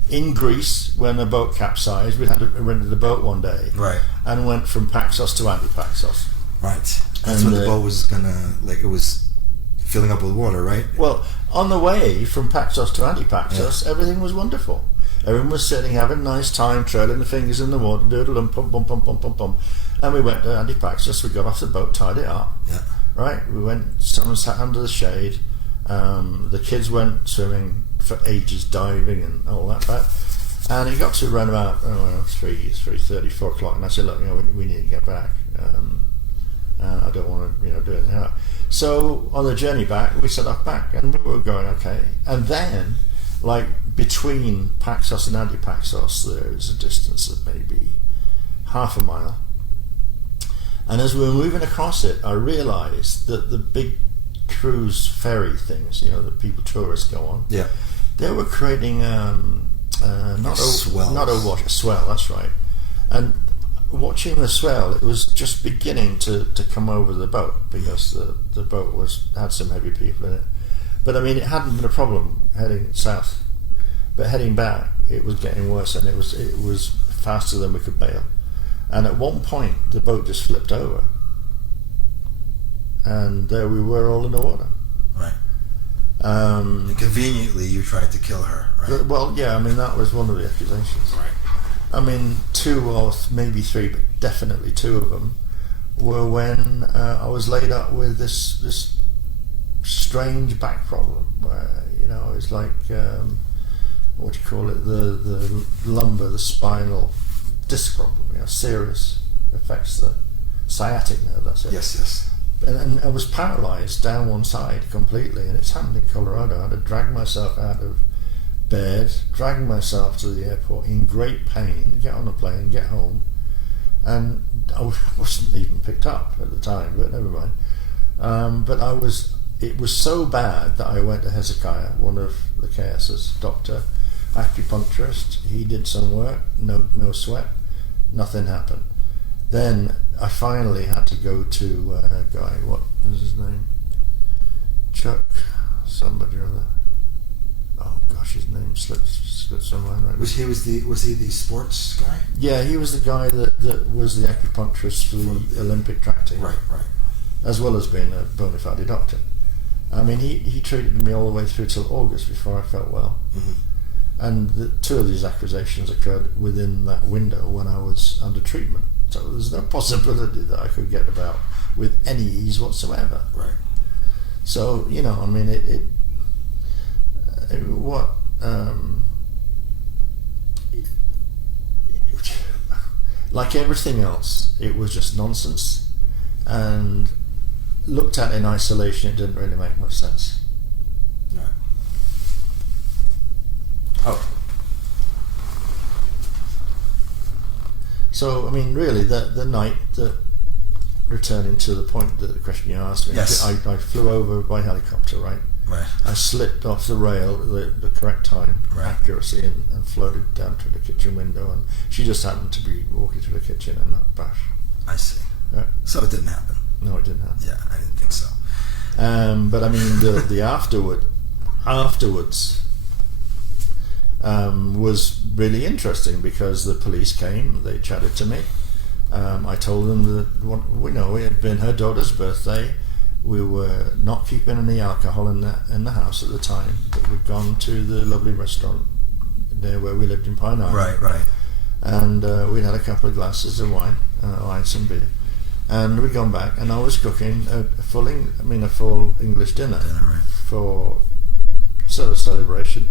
in Greece when a boat capsized. We rented a boat one day, Right. and went from Paxos to Anti-Paxos. Right. That's And when the boat was gonna, like, it was filling up with water, right? Well, on the way from Paxos to Anti-Paxos, everything was wonderful. Everyone was sitting, having a nice time, trailing the fingers in the water, doodle, pum, pum, pum, pum, pum, pum. And we went to Anti-Paxos, we got off the boat, tied it up. Yeah. Right? We went, someone sat under the shade. The kids went swimming for ages, diving and all that. And it got to around about 3:30, 4 o'clock, and I said, look, you know, we need to get back. I don't want to, you know, do anything else. So on the journey back, we set off back, and we were going okay. And then, like, between Paxos and Anti-Paxos, there is a distance of maybe half a mile. And as we were moving across it, I realised that the big cruise ferry things, you know, that tourists go on, Yeah. they were creating not a swell, that's right. And watching the swell, it was just beginning to come over the boat, because the boat had some heavy people in it. But I mean, it hadn't been a problem heading south, but heading back, it was getting worse, and it was faster than we could bail. And at one point, the boat just flipped over, and there we were, all in the water. Right. And conveniently, you tried to kill her, right? Well, yeah, I mean, that was one of the accusations. Right. I mean, 2 or maybe 3, but definitely 2 of them were when I was laid up with this strange back problem, where, you know, it's like, what do you call it, the lumbar, the spinal disc problem, you know, serious, affects the sciatic nerve, that's it. Yes. And I was paralysed down one side completely, and it's happened in Colorado. I had to drag myself out of bed, drag myself to the airport in great pain, get on a plane, get home, and I wasn't even picked up at the time, but never mind. But it was so bad that I went to Hezekiah, one of the KS's doctor, acupuncturist. He did some work, no sweat, nothing happened. Then I finally had to go to a guy, what was his name? Chuck somebody or other. Oh gosh, his name slips my mind right now. Was he the sports guy? Yeah, he was the guy that was the acupuncturist for the Olympic track team. Right. As well as being a bona fide doctor. I mean, he treated me all the way through till August before I felt well. Mm-hmm. And 2 of these accusations occurred within that window when I was under treatment. So there's no possibility that I could get about with any ease whatsoever. Right. So, I mean, what like everything else, it was just nonsense, and looked at in isolation, it didn't really make much sense. Right. Oh. So, I mean, really, the night that, returning to the point that the question you asked me, Yes. I flew over by helicopter, right? Right. I slipped off the rail at the correct time, Right. accuracy, and floated down to the kitchen window, and she just happened to be walking through the kitchen and that bash. I see. Yeah. So it didn't happen. No, it didn't happen. Yeah, I didn't think so. But I mean, the afterwards was really interesting, because the police came, they chatted to me. I told them that it had been her daughter's birthday. We were not keeping any alcohol in the house at the time, but we'd gone to the lovely restaurant near where we lived in Pine Island. Right. And we'd had a couple of glasses of wine, some beer, and we'd gone back, and I was cooking a full English dinner Right. for sort of celebration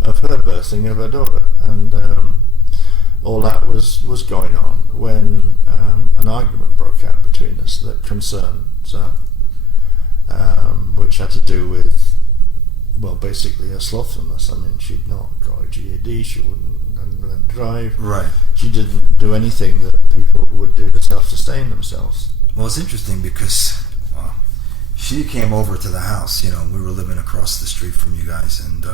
of her birthing of her daughter, and all that was going on when an argument broke out between us that concerned Zan, which had to do with, well, basically her slothfulness. I mean, she'd not got a GED, she wouldn't drive. Right. She didn't do anything that people would do to self-sustain themselves. Well, it's interesting because she came over to the house. We were living across the street from you guys, and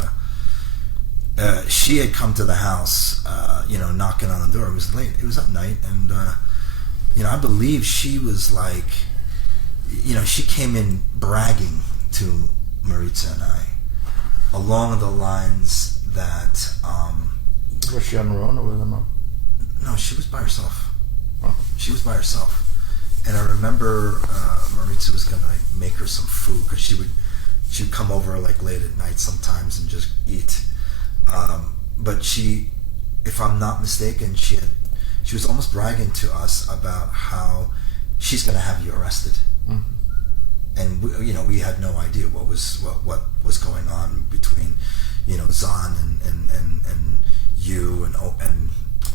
she had come to the house, knocking on the door. It was late. It was at night, and I believe she was like, she came in bragging to Maritza and I, along the lines that. Was she on her own or with her mum? No, she was by herself. Oh. She was by herself, and I remember Maritza was gonna make her some food, because she'd come over like late at night sometimes and just eat. But she, if I'm not mistaken, she was almost bragging to us about how she's gonna have you arrested. Mm-hmm. And we had no idea what was going on between Zahn and you and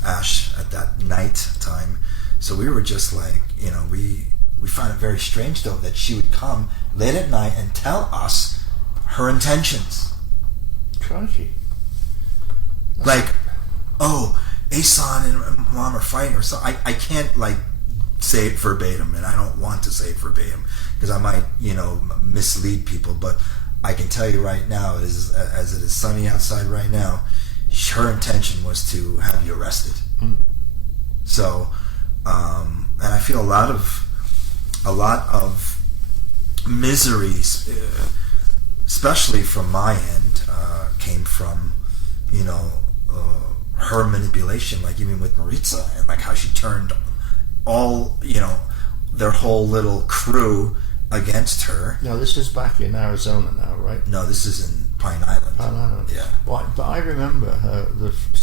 Ash at that night time. So we were just like, we found it very strange though that she would come late at night and tell us her intentions. Crikey. Like, oh, Asan and Mom are fighting, or so. I can't like say it verbatim, and I don't want to say it verbatim because I might mislead people, but I can tell you right now, as it is sunny outside right now, her intention was to have you arrested. Mm. So, and I feel a lot of misery, especially from my end, came from her manipulation, like even with Maritza, and like how she turned all their whole little crew against her. No, this is back in Arizona now, right? No, this is in Pine Island. Pine Island. Yeah. Well, but I remember her.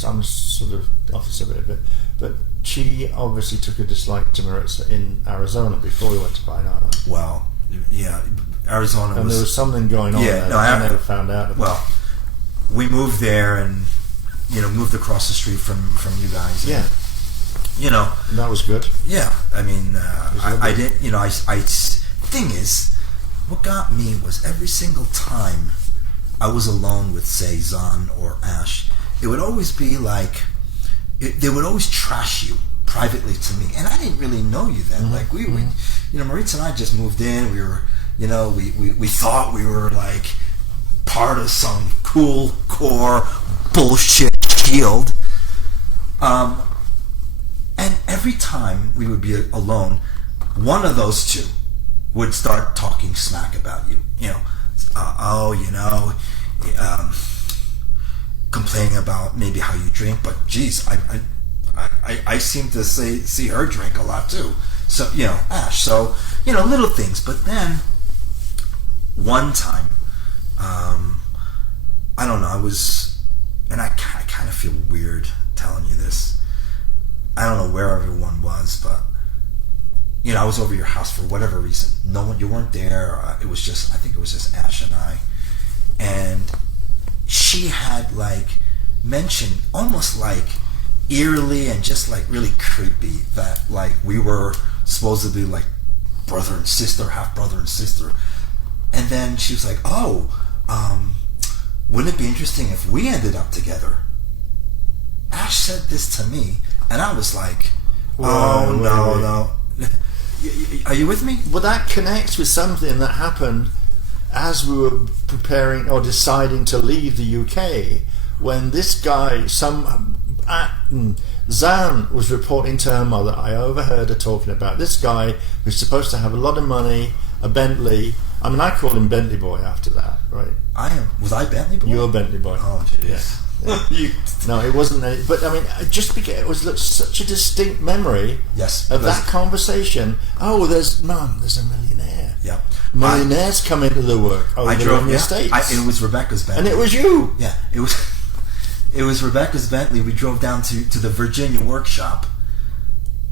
I'm sort of officer a bit, but she obviously took a dislike to Maritza in Arizona before we went to Pine Island. Well, yeah, Arizona and there was something going on there. No, I never found out about. Well, we moved there and moved across the street from you guys. And, yeah. That was good. Yeah, I mean, I didn't. Thing is, what got me was every single time I was alone with, say, Zahn or Ash, it would always be like they would always trash you privately to me, and I didn't really know you then. Mm-hmm. Like we Maritza and I just moved in. We were, we thought we were like part of some cool core bullshit shield. And every time we would be alone, one of those two would start talking smack about you. Complaining about maybe how you drink, but geez, I seem to see her drink a lot too. So Ash. So little things. But then one time, I don't know. I was, and I kind of feel weird telling you this. I don't know where everyone was, but I was over your house for whatever reason. No one, you weren't there. I think it was just Ash and I. And she had like mentioned almost like eerily and just like really creepy that like we were supposedly like brother and sister, half brother and sister. And then she was like, wouldn't it be interesting if we ended up together? Ash said this to me, and I was like, no. Are you with me? Well, that connects with something that happened as we were preparing or deciding to leave the UK, when this guy, Zan was reporting to her mother. I overheard her talking about this guy who's supposed to have a lot of money, a Bentley. I mean, I called him Bentley Boy after that, right? Was I Bentley Boy? You were Bentley Boy. Oh, jeez. Yeah. No, it wasn't. But I mean, just because it was such a distinct memory of that conversation. Oh, there's a millionaire. Yeah, millionaires come into the work. I drove in the States. It was Rebecca's Bentley, and it was you. Yeah, it was Rebecca's Bentley. We drove down to the Virginia workshop,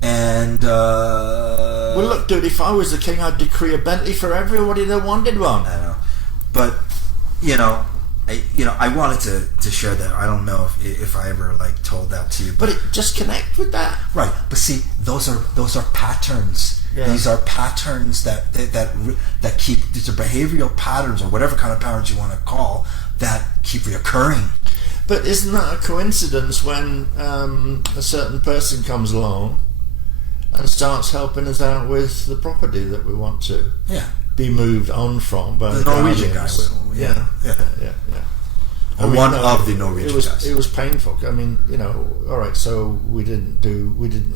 and well, look, dude. If I was the king, I'd decree a Bentley for everybody that wanted one. I know, but I wanted to share that. I don't know if I ever like told that to you, but it just connect with that, right? But see, those are patterns. Yeah. These are patterns that keep. These are behavioral patterns, or whatever kind of patterns you want to call, that keep reoccurring. But isn't that a coincidence when a certain person comes along and starts helping us out with the property that we want to? Yeah. Be moved on from by the Norwegian guy. Yeah. One of the Norwegian guys. It was painful. I mean, all right. So we didn't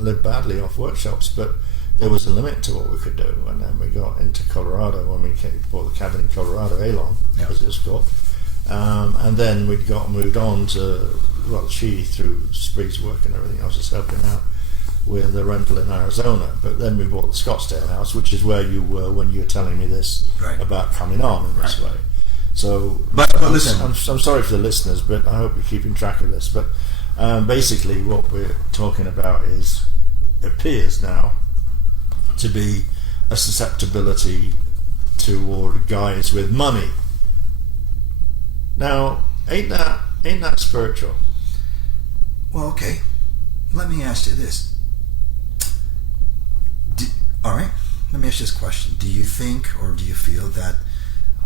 live badly off workshops, but there was a limit to what we could do. And then we got into Colorado when we bought the cabin in Colorado, Alon, as it was called. And then we'd got moved on to she through Spree's work and everything. I was just helping out with a rental in Arizona, but then we bought the Scottsdale house, which is where you were when you were telling me this about coming on in this way. So, but listen, I'm sorry for the listeners, but I hope you're keeping track of this. But basically, what we're talking about appears now to be a susceptibility toward guys with money. Now, ain't that spiritual? Well, okay. Let me ask you this. All right, let me ask you this question. Do you think, or do you feel that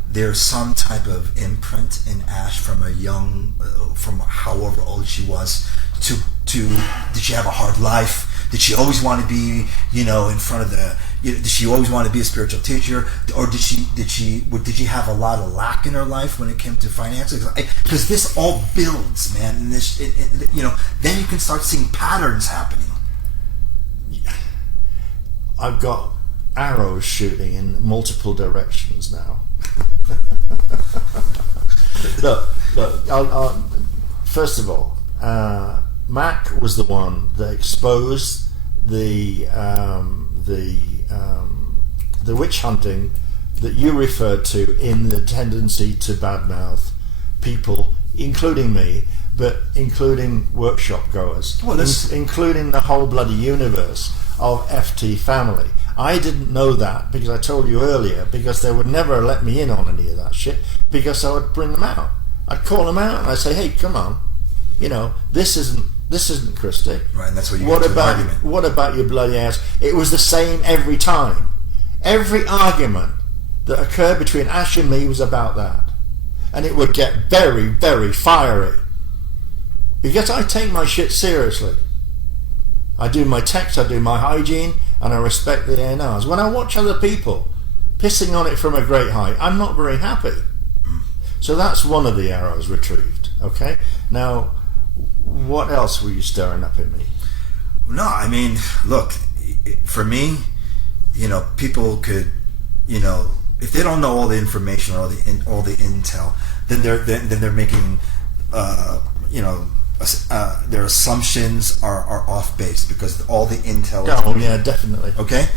there's some type of imprint in Ash from from however old she was, to did she have a hard life? Did she always want to be, in front of did she always want to be a spiritual teacher? Or did she have a lot of lack in her life when it came to finances? Because this all builds, man, and then you can start seeing patterns happening. I've got arrows shooting in multiple directions now. Look. First of all, Mac was the one that exposed the witch hunting that you referred to, in the tendency to badmouth people, including me, but including workshop goers, including the whole bloody universe of FT family. I didn't know that because I told you earlier, because they would never let me in on any of that shit, because I would bring them out. I'd call them out and I'd say, hey, come on, this isn't Christic. Right, and that's what you get into an argument. What about your bloody ass? It was the same every time. Every argument that occurred between Ash and me was about that. And it would get very, very fiery. Because I take my shit seriously. I do my text, I do my hygiene, and I respect the A&Rs. When I watch other people pissing on it from a great height, I'm not very happy. So that's one of the arrows retrieved. Okay? Now, what else were you stirring up in me? No, I mean, look, for me, people could, if they don't know all the information or all the intel, then they're making, their assumptions are off base, because all the intel. Oh yeah, definitely. Okay,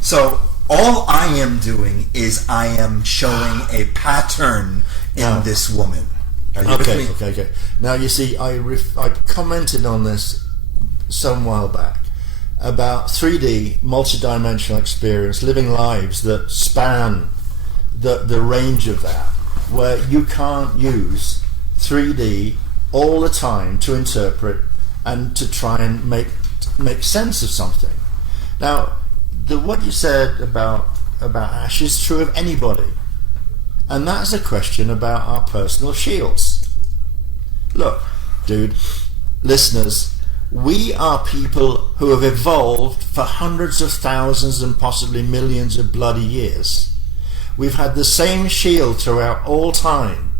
so all I am doing is I am showing a pattern in this woman. Are you with me? Okay. Now you see, I commented on this some while back, about 3D multidimensional experience, living lives that span the range of that, where you can't use 3D all the time to interpret and to try and make sense of something. Now, what you said about Ash is true of anybody, and that's a question about our personal shields. Look, dude, listeners, we are people who have evolved for hundreds of thousands and possibly millions of bloody years. We've had the same shield throughout all time.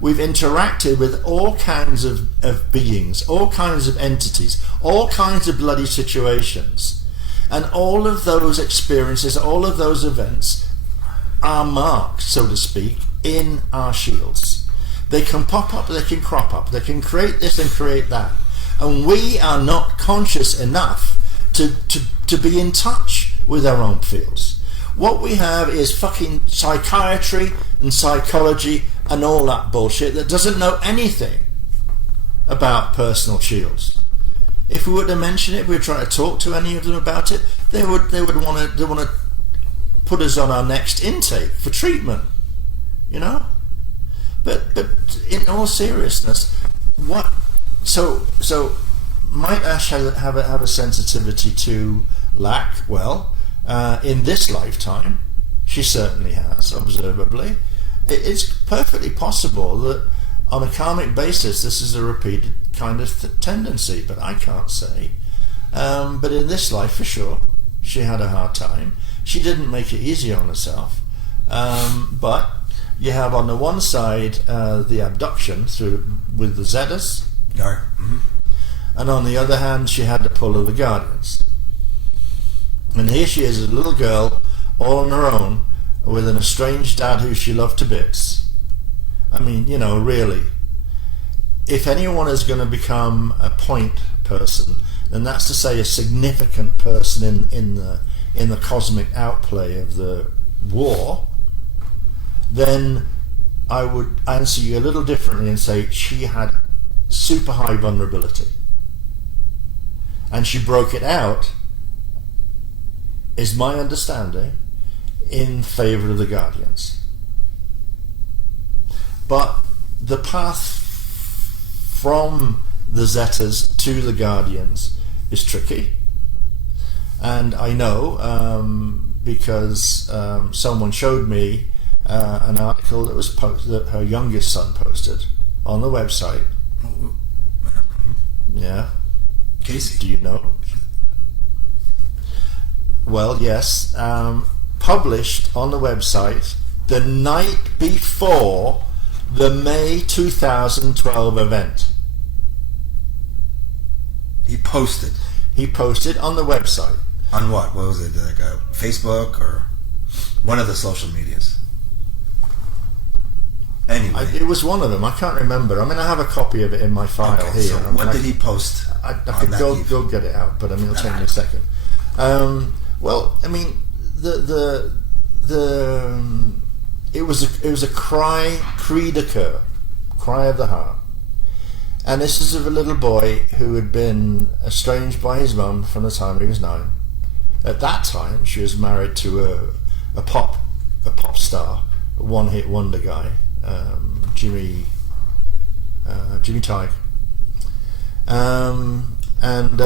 We've interacted with all kinds of beings, all kinds of entities, all kinds of bloody situations. And all of those experiences, all of those events are marked, so to speak, in our shields. They can pop up, they can crop up, they can create this and create that. And we are not conscious enough to be in touch with our own fields. What we have is fucking psychiatry and psychology and all that bullshit that doesn't know anything about personal shields. If we were to mention it, we were trying to talk to any of them about it, they would want to put us on our next intake for treatment, you know. But in all seriousness, what? So might Ash have a sensitivity to lack? Well, in this lifetime, she certainly has, observably. It's perfectly possible that on a karmic basis this is a repeated kind of tendency, but I can't say. But in this life, for sure, she had a hard time. She didn't make it easy on herself. But you have on the one side the abduction with the Zetas, and on the other hand she had the pull of the Guardians. And here she is, a little girl, all on her own, with an estranged dad who she loved to bits. I mean, you know, really, if anyone is going to become a point person, then that's to say a significant person in the cosmic outplay of the war, then I would answer you a little differently and say she had super high vulnerability, and she broke it out, is my understanding, in favour of the Guardians. But the path from the Zetas to the Guardians is tricky, and I know because someone showed me an article that was that her youngest son posted on the website. Yeah, Casey, do you know? Well, yes, published on the website the night before the May 2012 event. He posted on the website. On what? What was it? Like Facebook or one of the social medias? Anyway, It was one of them. I can't remember. I mean, I have a copy of it in my file okay, here. so what did he post? I could go get it out, but I mean, it'll take me a second. Well, I mean, it was a cri de coeur, cry of the heart, and this is of a little boy who had been estranged by his mum from the time he was 9. At that time, she was married to a pop star, a one-hit wonder guy, Jimmy Tighe, and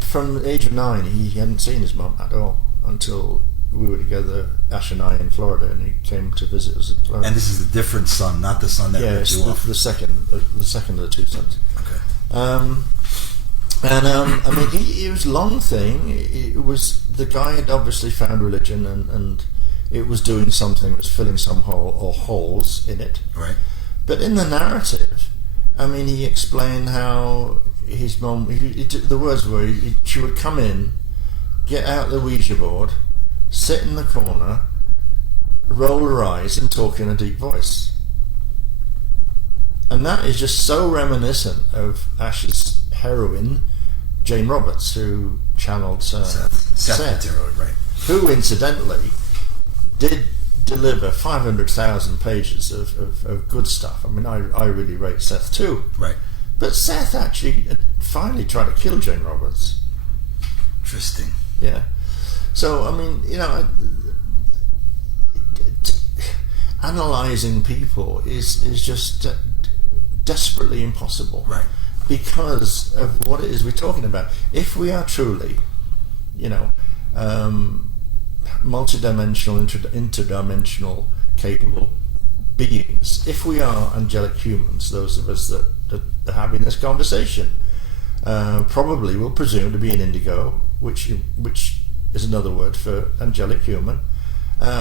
from the age of 9, he hadn't seen his mum at all until we were together, Ash and I, in Florida, and he came to visit us in Florida. And this is a different son, not the son that ripped you off. the second of the two sons. Okay. I mean, it was a long thing. It was, the guy had obviously found religion, and it was doing something, it was filling some holes in it. Right. But in the narrative, I mean, he explained how his mum, the words were, she would come in, get out the Ouija board, sit in the corner, roll her eyes and talk in a deep voice. And that is just so reminiscent of Ash's heroine, Jane Roberts, who channeled Seth, right. who incidentally did deliver 500,000 pages of good stuff. I mean, I really rate Seth too. Right. But Seth actually finally tried to kill Jane Roberts. Interesting. Yeah. So, I mean, analysing people is just desperately impossible. Right. Because of what it is we're talking about. If we are truly, multidimensional, interdimensional, capable beings, if we are angelic humans, those of us that are having this conversation, probably will presume to be an indigo, which is another word for angelic human,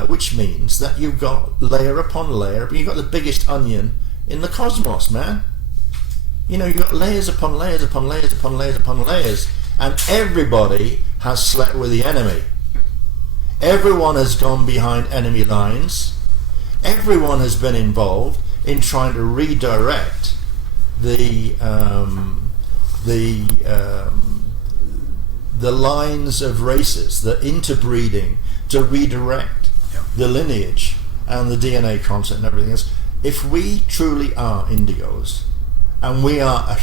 which means that you've got layer upon layer, but you've got the biggest onion in the cosmos, man. You've got layers upon layers upon layers upon layers upon layers, and everybody has slept with the enemy. Everyone has gone behind enemy lines. Everyone has been involved in trying to redirect the lines of races, the interbreeding, to redirect the lineage and the DNA content and everything else. If we truly are indigos, and we are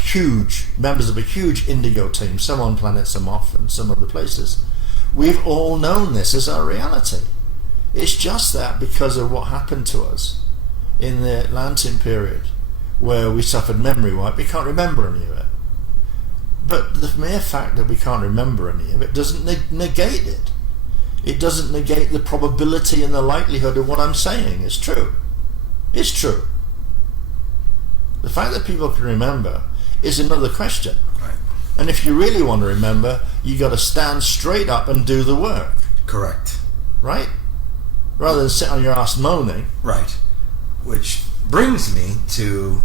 members of a huge indigo team, some on planet, some off, and some other places, we've all known this as our reality. It's just that because of what happened to us in the Atlantean period, where we suffered memory wipe, we can't remember any of it. But the mere fact that we can't remember any of it doesn't negate it. It doesn't negate the probability and the likelihood of what I'm saying is true. It's true. The fact that people can remember is another question. Right. And if you really want to remember, you got to stand straight up and do the work. Correct. Right? Rather than sit on your ass moaning. Right. Which brings me to,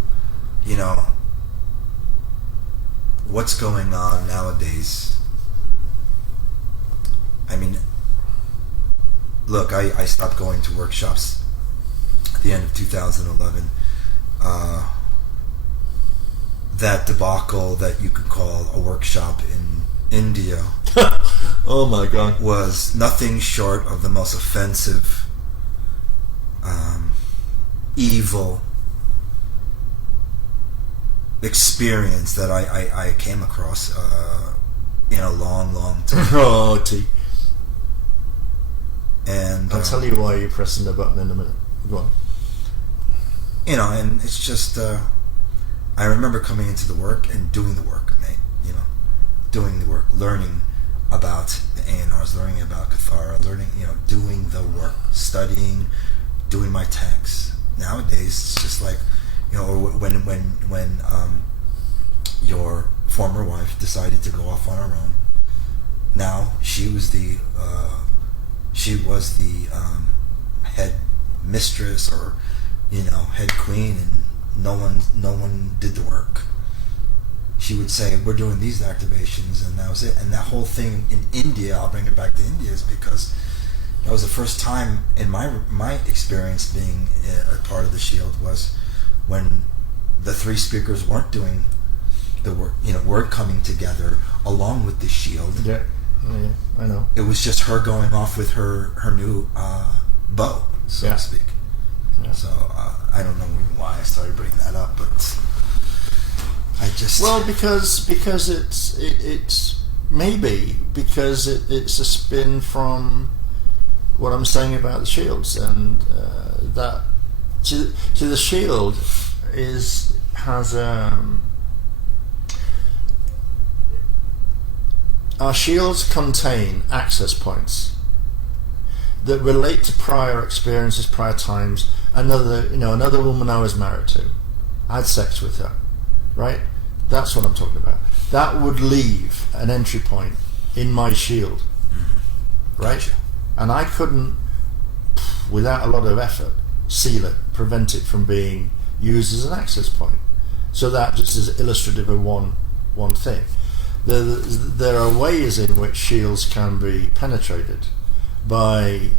what's going on nowadays. I mean, look, I stopped going to workshops at the end of 2011. That debacle that you could call a workshop in India Oh my God. was nothing short of the most offensive, evil experience that I came across in a long time. Oh, T. And I'll tell you why you're pressing the button in a minute. Go on. And it's just I remember coming into the work and doing the work, mate. Doing the work, learning about the A&Rs, learning about Cathara, learning, doing the work, studying, doing my texts. Nowadays, it's just like, when your former wife decided to go off on her own. Now she was the head mistress or head queen, and no one did the work. She would say, we're doing these activations, and that was it. And that whole thing in India, I'll bring it back to India, is because that was the first time in my experience being a part of the Shield was when the three speakers weren't doing the work, weren't coming together along with the Shield. Yeah, I know. It was just her going off with her new bow, so to speak. Yeah. So I don't know why I started bringing that up, but I just because it's maybe because it's a spin from what I'm saying about the shields, and that to the shield has our shields contain access points that relate to prior experiences, prior times. Another woman I was married to, I had sex with her, right? That's what I'm talking about. That would leave an entry point in my shield, right? Gotcha. And I couldn't, without a lot of effort, seal it, prevent it from being used as an access point. So that just is illustrative of one thing. There are ways in which shields can be penetrated by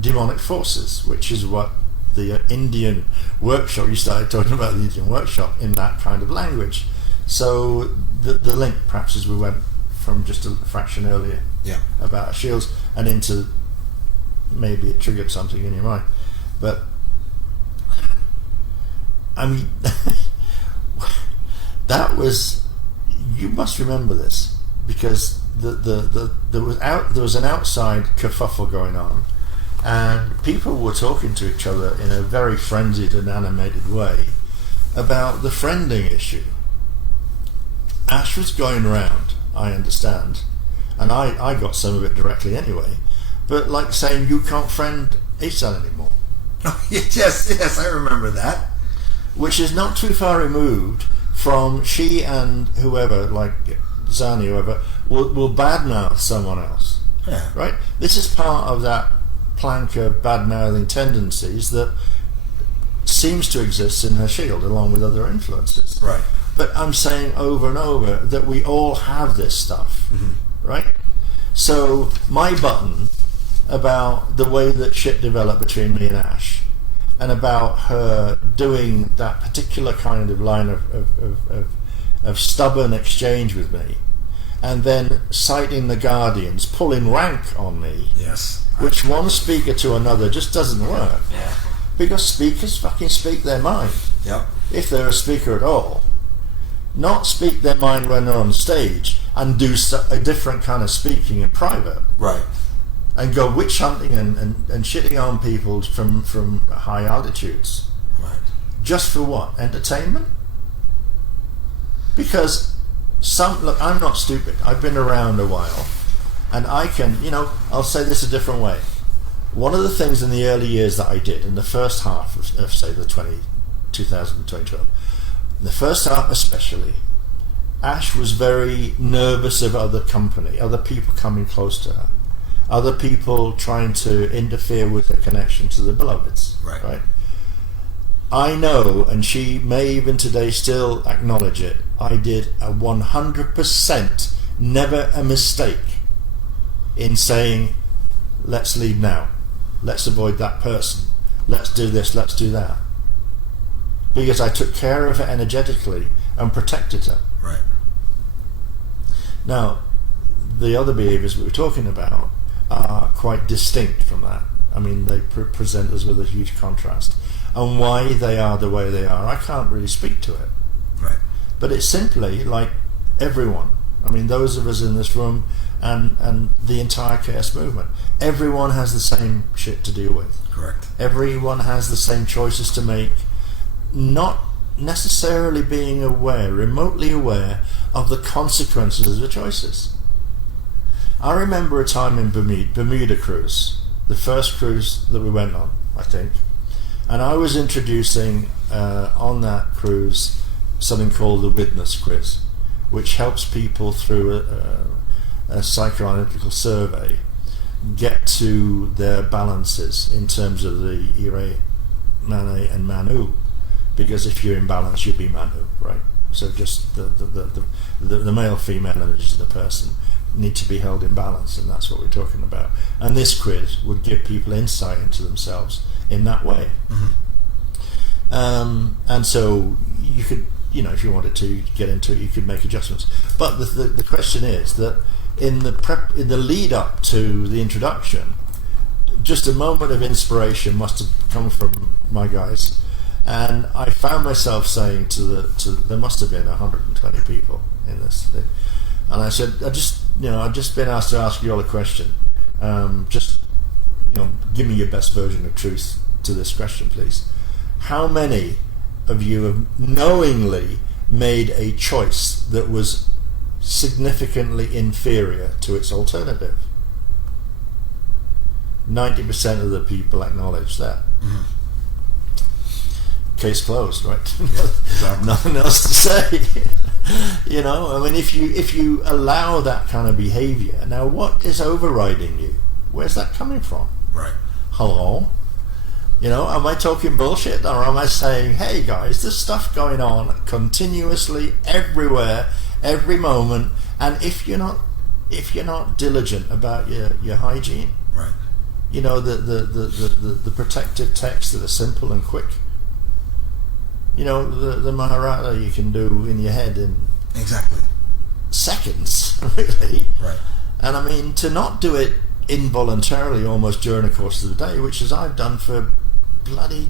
demonic forces, which is what the Indian workshop, you started talking about the Indian workshop in that kind of language. So the link, perhaps, as we went from just a fraction earlier about shields and into, maybe it triggered something in your mind. But I mean, that was, you must remember this, because there was an outside kerfuffle going on, and people were talking to each other in a very frenzied and animated way about the friending issue. Ash was going around, I understand, and I got some of it directly anyway, but like saying you can't friend Isan anymore. Oh, yes, I remember that. Which is not too far removed from she and whoever, like Zani, whoever, will badmouth someone else. Yeah. Right? This is part of that plank of bad-mouthing tendencies that seems to exist in her shield, along with other influences. Right. But I'm saying over and over that we all have this stuff, right? So my button about the way that shit developed between me and Ash, and about her doing that particular kind of line of stubborn exchange with me, and then citing the Guardians, pulling rank on me, Yes. which one speaker to another just doesn't work. Yeah. Because speakers fucking speak their mind, Yep. if they're a speaker at all. Not speak their mind when they're on stage and do a different kind of speaking in private. Right. And go witch hunting and shitting on people from high altitudes. Right. Just for what? Entertainment? Because look, I'm not stupid. I've been around a while, and I can, I'll say this a different way. One of the things in the early years that I did in the first half of say the 2012, in the first half especially, Ash was very nervous of other company, other people coming close to her, other people trying to interfere with her connection to the beloveds. Right. I know, and she may even today still acknowledge it, I did a 100%, never a mistake in saying, let's leave now, let's avoid that person, let's do this, let's do that. Because I took care of her energetically and protected her. Right. Now, the other behaviours we were talking about are quite distinct from that. I mean, they present us with a huge contrast. And why they are the way they are, I can't really speak to it. Right. But it's simply like everyone. I mean, those of us in this room and the entire chaos movement, everyone has the same shit to deal with. Correct. Everyone has the same choices to make, not necessarily being aware, remotely aware of the consequences of the choices. I remember a time in Bermuda cruise, the first cruise that we went on, I think, and I was introducing on that cruise something called the witness quiz, which helps people through a psychoanalytical survey get to their balances in terms of the Ire, Mane and Manu, because if you're in balance you'll be Manu, right? So just the male female energies of the person need to be held in balance, and that's what we're talking about. And this quiz would give people insight into themselves in that way. And so you could, if you wanted to get into it, you could make adjustments. But the question is that in the lead up to the introduction, just a moment of inspiration must have come from my guys, and I found myself saying there must have been 120 people in this thing, and I said, I've just been asked to ask you all a question. Give me your best version of truth to this question, please. How many of you have knowingly made a choice that was significantly inferior to its alternative? 90% of the people acknowledge that. Case closed, right? Yeah, exactly. Nothing else to say. I mean, if you allow that kind of behavior, now what is overriding you? Where's that coming from? Right. Hello? Am I talking bullshit, or am I saying, hey guys, there's stuff going on continuously everywhere, every moment, and if you're not diligent about your hygiene, Right. the protective texts that are simple and quick, the Maharata you can do in your head in Exactly. seconds, really. Right. And I mean, to not do it involuntarily almost during the course of the day, which is I've done for bloody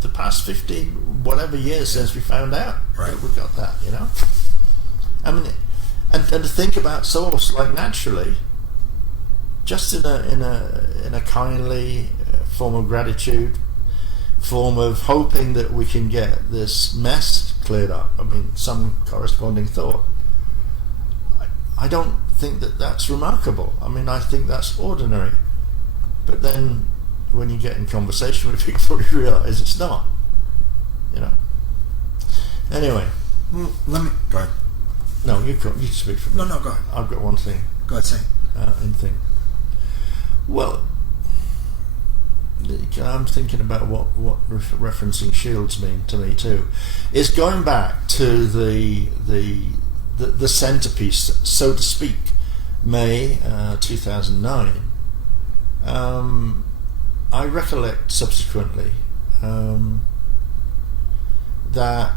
the past 15 whatever years since we found out Right. that we got that, I mean, and to think about source like naturally, just in a kindly form of gratitude, form of hoping that we can get this mess cleared up. I mean, some corresponding thought. I don't think that that's remarkable. I mean, I think that's ordinary. But then, when you get in conversation with people, you realise it's not. You know. Anyway. Well, let me go ahead. No, you speak for me. No, go ahead. I've got one thing. Go ahead, say. Well, I'm thinking about what referencing shields mean to me too. It's going back to the centerpiece, so to speak, May 2009. I recollect subsequently that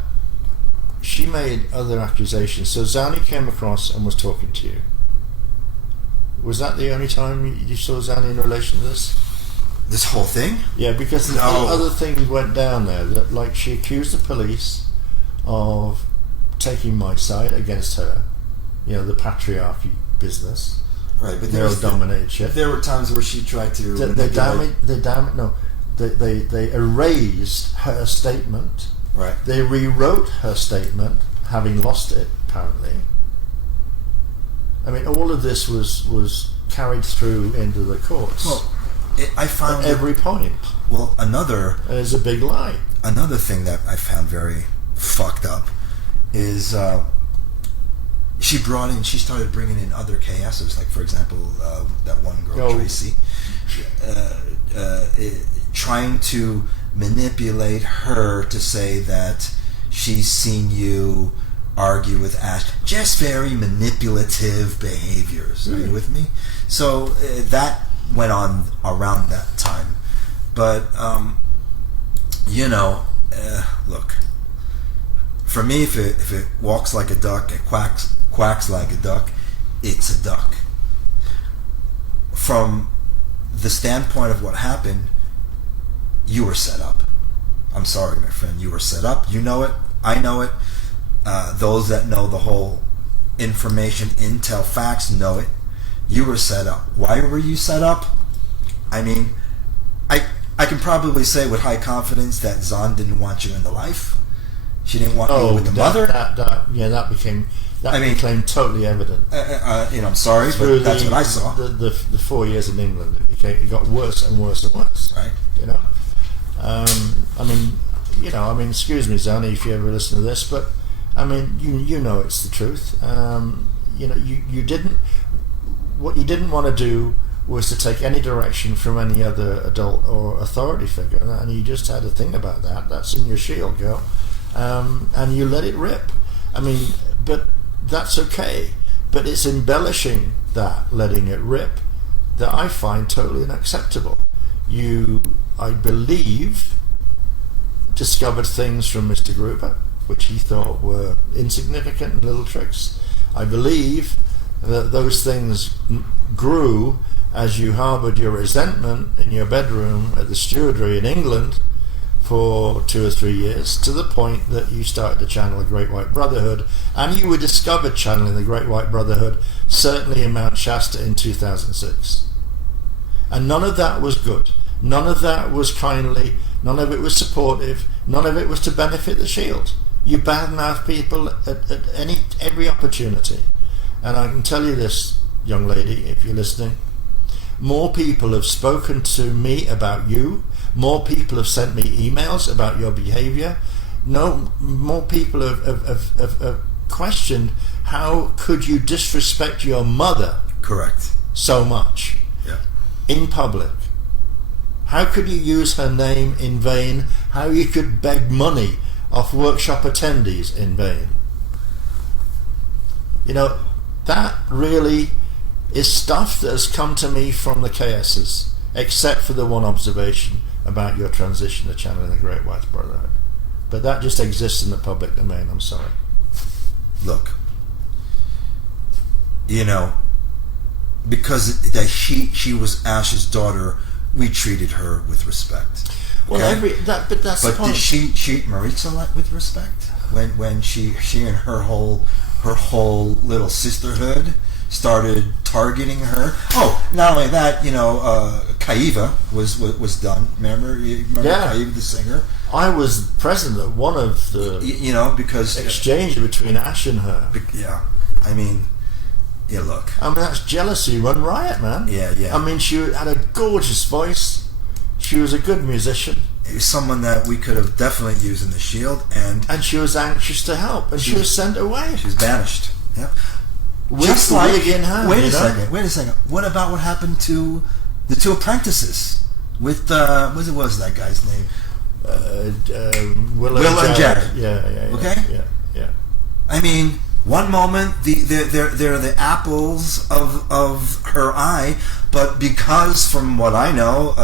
she made other accusations. So Zani came across and was talking to you. Was that the only time you saw Zani in relation to this? This whole thing? Yeah, because the other things went down there. That, like, she accused the police of taking my side against her. You know, the patriarchy business. Right, but male-dominated shit. There were times where she tried to. They erased her statement. Right. They rewrote her statement, having lost it apparently. I mean, all of this was carried through into the courts. Well, I found at every point. Well, there's a big lie. Another thing that I found very fucked up is she started bringing in other KSs, like for example that one girl Tracy, trying to manipulate her to say that she's seen you argue with Ash. Just very manipulative behaviors. Are you with me? So that went on around that time. But look, for me, if it walks like a duck, it quacks like a duck, it's a duck. From the standpoint of what happened, you were set up. I'm sorry, my friend, you were set up. You know it. I know it. Those that know the whole information, intel, facts know it. You were set up. Why were you set up? I mean, I can probably say with high confidence that Zahn didn't want you in the life. She didn't want you with the mother. That became totally evident. I'm sorry, but that's what I saw. The 4 years in England, it got worse and worse and worse. Right. You know. Excuse me, Zani, if you ever listen to this, but I mean, you know it's the truth. You didn't. What you didn't want to do was to take any direction from any other adult or authority figure, and you just had a thing about that. That's in your shield, girl, and you let it rip. I mean, but that's okay. But it's embellishing that, letting it rip, that I find totally unacceptable. You, I believe, discovered things from Mr. Gruber which he thought were insignificant little tricks. I believe that those things grew as you harboured your resentment in your bedroom at the stewardery in England for 2 or 3 years, to the point that you started to channel the Great White Brotherhood, and you were discovered channeling the Great White Brotherhood, certainly in Mount Shasta in 2006. And none of that was good. None of that was kindly. None of it was supportive. None of it was to benefit the Shield. You badmouth people at every opportunity. And I can tell you this, young lady, if you're listening, more people have spoken to me about you. More people have sent me emails about your behaviour. No, more people have questioned, how could you disrespect your mother? Correct. So much. Yeah. In public. How could you use her name in vain? How you could beg money off workshop attendees in vain? You know, that really is stuff that has come to me from the KSs, except for the one observation about your transition to channeling the Great White Brotherhood. But that just exists in the public domain. I'm sorry. Look, you know, because that she was Ash's daughter, we treated her with respect. Well, okay? But that's but the point. Did she treat Maritza with respect when she and her her whole little sisterhood started targeting her. Oh, not only that, Kaiva was done. Remember Yeah. Kaiva, the singer? I was present at one of the Because exchange between Ash and her. yeah, I mean, yeah, look, I mean, that's jealousy run riot, man. Yeah. I mean, she had a gorgeous voice. She was a good musician. it was someone that we could have definitely used in the Shield, and And she was anxious to help, and she was sent away. she was banished. Yep. Just like in her. Wait a second. What about what happened to the two apprentices with what was that guy's name? Will and Jere. Yeah. Okay? Yeah. I mean, one moment they're the apples of her eye, but because from what I know,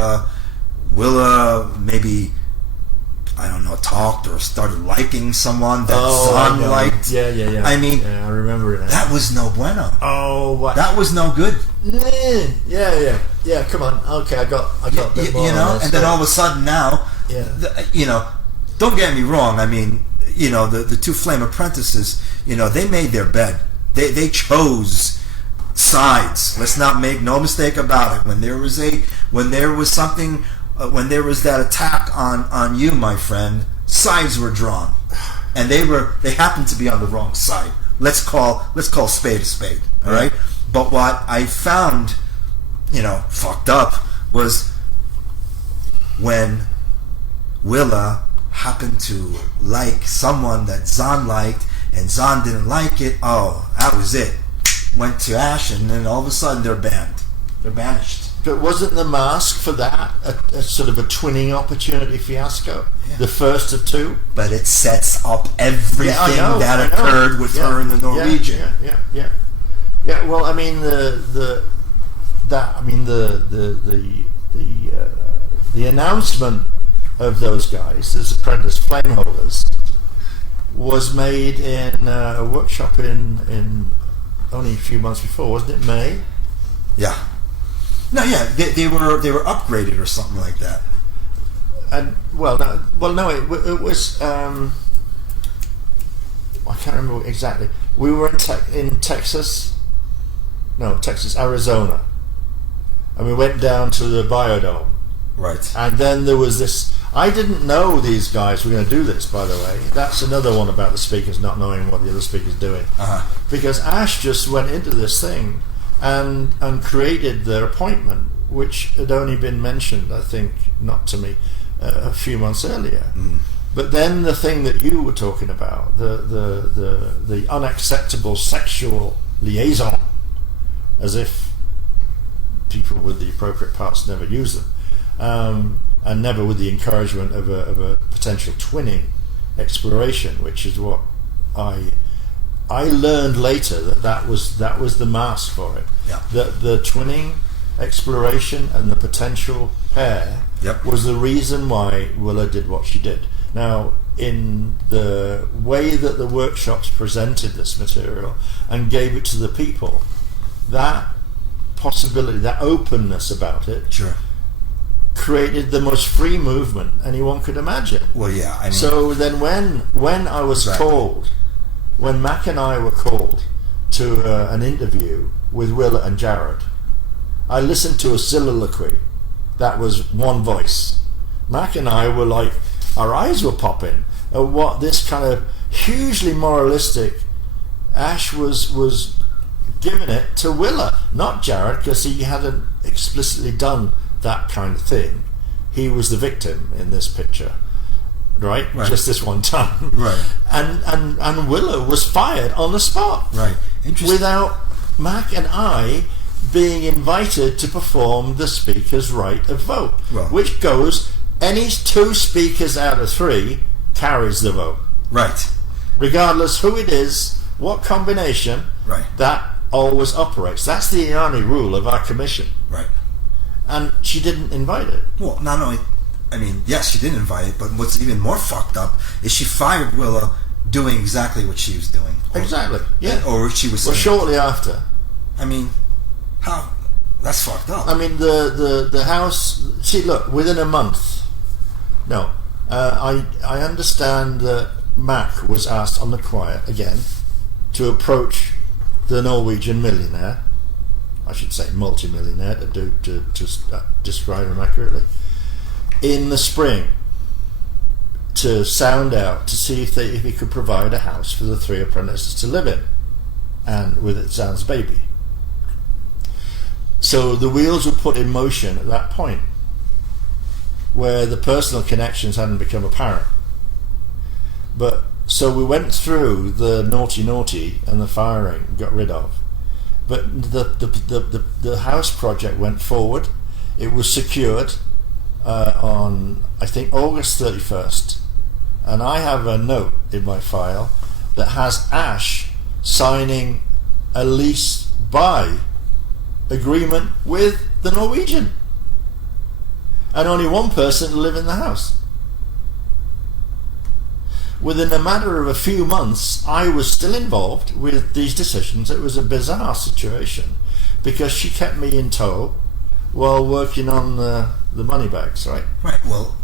Willa maybe, I don't know, talked or started liking someone that Zahn liked. Yeah. I mean, I remember it now. that was no bueno. Oh, what? That was no good. Yeah. Come on. Okay, I got a bit more. On this, and then all of a sudden now, don't get me wrong. I mean, the two flame apprentices, they made their bed. They chose sides. Let's not make no mistake about it. When there was something, when there was that attack on you, my friend, sides were drawn, and they happened to be on the wrong side. Let's call spade a spade. All right. But what I found, fucked up was when Willa happened to like someone that Zahn liked, and Zahn didn't like it. Oh, that was it. Went to Ash, and then all of a sudden they're banned. They're banished. But wasn't the mask for that a sort of a twinning opportunity fiasco? Yeah. The first of two? But it sets up everything I know. that occurred with her and the Norwegian. Yeah. Well, I mean the announcement of those guys as apprentice flameholders was made in a workshop in only a few months before, wasn't it? May. Yeah. No, yeah, they were upgraded or something like that. And no, it was. I can't remember exactly. We were in Texas, Arizona, and we went down to the Biodome. Right. And then there was this. I didn't know these guys were going to do this, by the way. That's another one about the speakers not knowing what the other speaker's doing. Uh-huh. Because Ash just went into this thing and created their appointment, which had only been mentioned, I think, not to me, a few months earlier. Mm. But then the thing that you were talking about, the unacceptable sexual liaison, as if people with the appropriate parts never use them, and never with the encouragement of a potential twinning exploration, which is what I learned later that was the mask for it. Yeah. That the twinning exploration and the potential pair was the reason why Willa did what she did. Now, in the way that the workshops presented this material and gave it to the people, that possibility, that openness about it, Sure. created the most free movement anyone could imagine. Well, yeah. I mean, So then when I was called, when Mac and I were called to an interview with Willa and Jared, I listened to a soliloquy that was one voice. Mac and I were like, our eyes were popping at what this kind of hugely moralistic Ash was giving it to Willa, not Jared, because he hadn't explicitly done that kind of thing. He was the victim in this picture. Right? Just this one time. Right. And Willa was fired on the spot. Right. Interesting. Without Mac and I being invited to perform the speaker's right of vote, which goes, any two speakers out of three carries the vote. Right. Regardless who it is, what combination, that always operates. That's the Iani rule of our commission. Right. And she didn't invite it. Well, not only, I mean, yes, she did invite it, but what's even more fucked up is she fired Willa doing exactly what she was doing. Exactly. Yeah. Or she was saying. Well, shortly after. I mean, how? That's fucked up. I mean, the house. See, look, within a month. No, I understand that Mac was asked on the quiet again to approach the Norwegian millionaire, I should say multi-millionaire to describe him accurately, in the spring to sound out to see if he could provide a house for the 3 apprentices to live in, and with Zan's baby. So the wheels were put in motion at that point, where the personal connections hadn't become apparent. But so we went through the naughty and the firing, got rid of. But the house project went forward. It was secured on, I think, August 31st. And I have a note in my file that has Ash signing a lease buy agreement with the Norwegian. And only one person to live in the house. Within a matter of a few months, I was still involved with these decisions. It was a bizarre situation because she kept me in tow while working on the money bags, right? Right, well,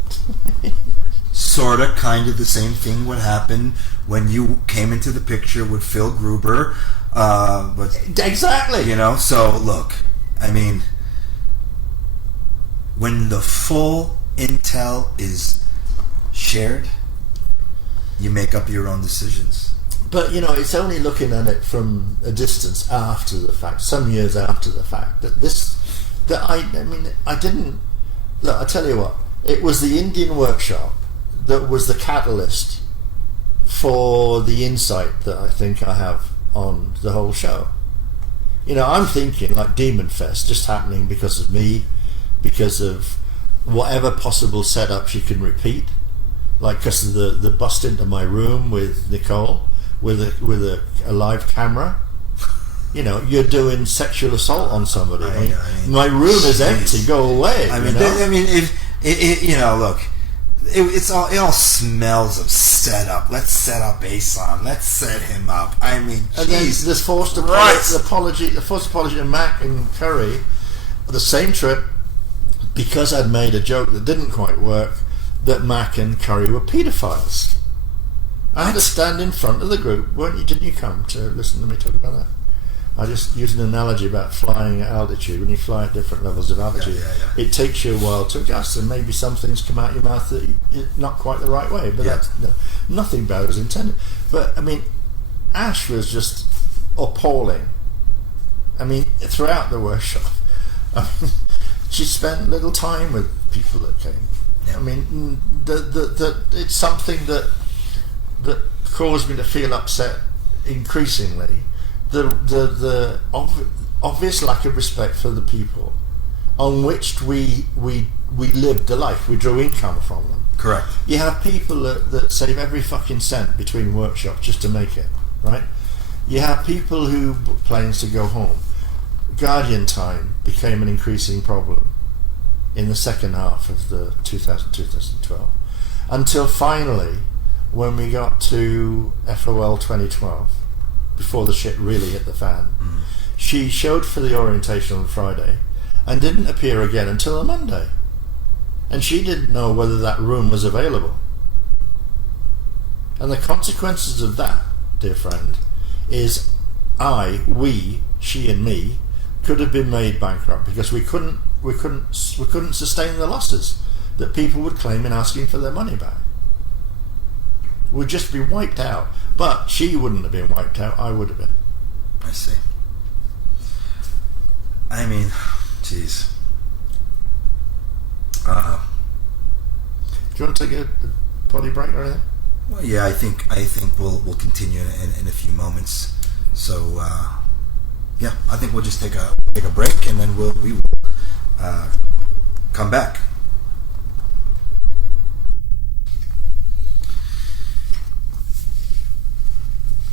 sort of, kind of the same thing would happen when you came into the picture with Phil Gruber. But exactly. You know, so look, I mean, when the full intel is shared, you make up your own decisions. But, you know, it's only looking at it from a distance after the fact, some years after the fact, I didn't, look, I tell you what, it was the Indian workshop that was the catalyst for the insight that I think I have on the whole show. You know, I'm thinking like Demon Fest just happening because of me, because of whatever possible setup she can repeat. Like, because of the bust into my room with Nicole with a live camera. You know, you're doing sexual assault on somebody. I mean, my room is empty. Go away. I mean, you know, look, it all smells of setup. Let's set up Asan. Let's set him up. I mean, and then this forced apology to Mac and Curry, the same trip, because I'd made a joke that didn't quite work, that Mac and Curry were paedophiles. I had to stand in front of the group. Didn't you come to listen to me talk about that? I just used an analogy about flying at altitude. When you fly at different levels of altitude, it takes you a while to adjust, and maybe some things come out your mouth that not quite the right way. But that's nothing bad was intended. But I mean, Ash was just appalling. I mean, throughout the workshop, she spent little time with people that came. I mean, it's something that caused me to feel upset increasingly. The obvious lack of respect for the people on which we lived a life. We drew income from them. Correct. You have people that save every fucking cent between workshops just to make it, right? You have people who book planes to go home. Guardian time became an increasing problem in the second half of the 2012, until finally, when we got to FOL 2012, before the shit really hit the fan, she showed for the orientation on Friday and didn't appear again until a Monday. And she didn't know whether that room was available. And the consequences of that, dear friend, is she and me, could have been made bankrupt because we couldn't sustain the losses that people would claim in asking for their money back. We'd just be wiped out. But she wouldn't have been wiped out, I would have been. I see. I mean, jeez. Do you want to take a potty break or anything? Well, yeah, I think we'll continue in a few moments. So yeah, I think we'll just take a break and then we will come back.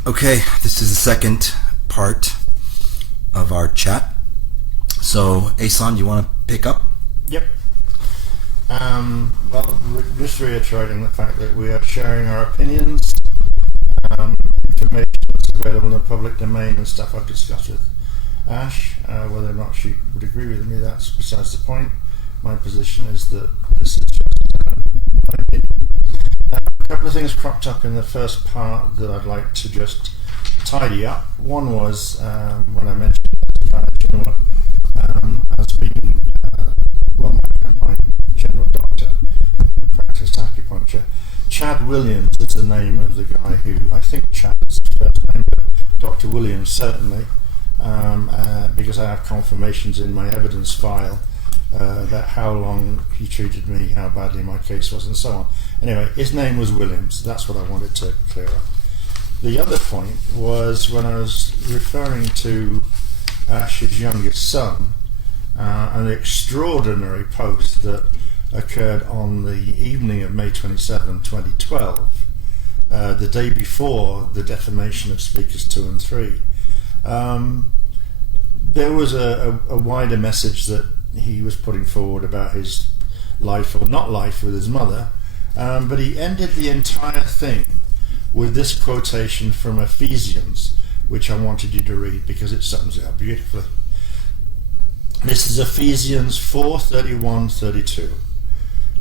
Okay, this is the second part of our chat. So, Asan, you want to pick up? Yep. Well, just reiterating the fact that we are sharing our opinions, information that's available in the public domain and stuff I've discussed with Ash. Whether or not she would agree with me, that's besides the point. My position is that this is just my opinion. A couple of things cropped up in the first part that I'd like to just tidy up. One was when I mentioned kind of general, has been my general doctor who practiced acupuncture. Chad Williams is the name of the guy who, I think Chad is his first name, but Dr. Williams certainly, because I have confirmations in my evidence file that how long he treated me, how badly my case was, and so on. Anyway, his name was Williams. That's what I wanted to clear up. The other point was when I was referring to Ash's youngest son, an extraordinary post that occurred on the evening of May 27, 2012, the day before the defamation of speakers 2 and 3. There was a wider message that he was putting forward about his life or not life with his mother, but he ended the entire thing with this quotation from Ephesians, which I wanted you to read because it sums it up beautifully. This is Ephesians 4:31-32.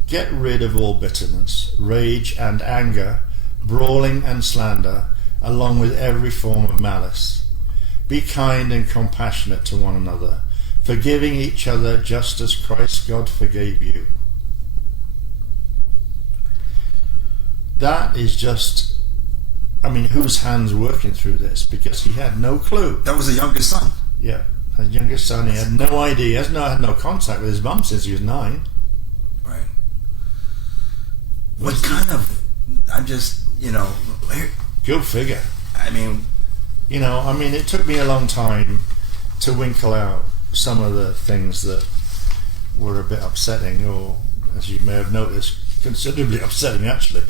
Get rid of all bitterness, rage and anger, brawling and slander, along with every form of malice. Be kind and compassionate to one another, forgiving each other just as Christ God forgave you. That is just, whose hands working through this? Because he had no clue. That was the youngest son. Yeah, his youngest son. He had no idea. He had no contact with his mum since he was 9. Right. What kind of? I'm just, Go figure. It It took me a long time to winkle out some of the things that were a bit upsetting, or, as you may have noticed, considerably upsetting actually.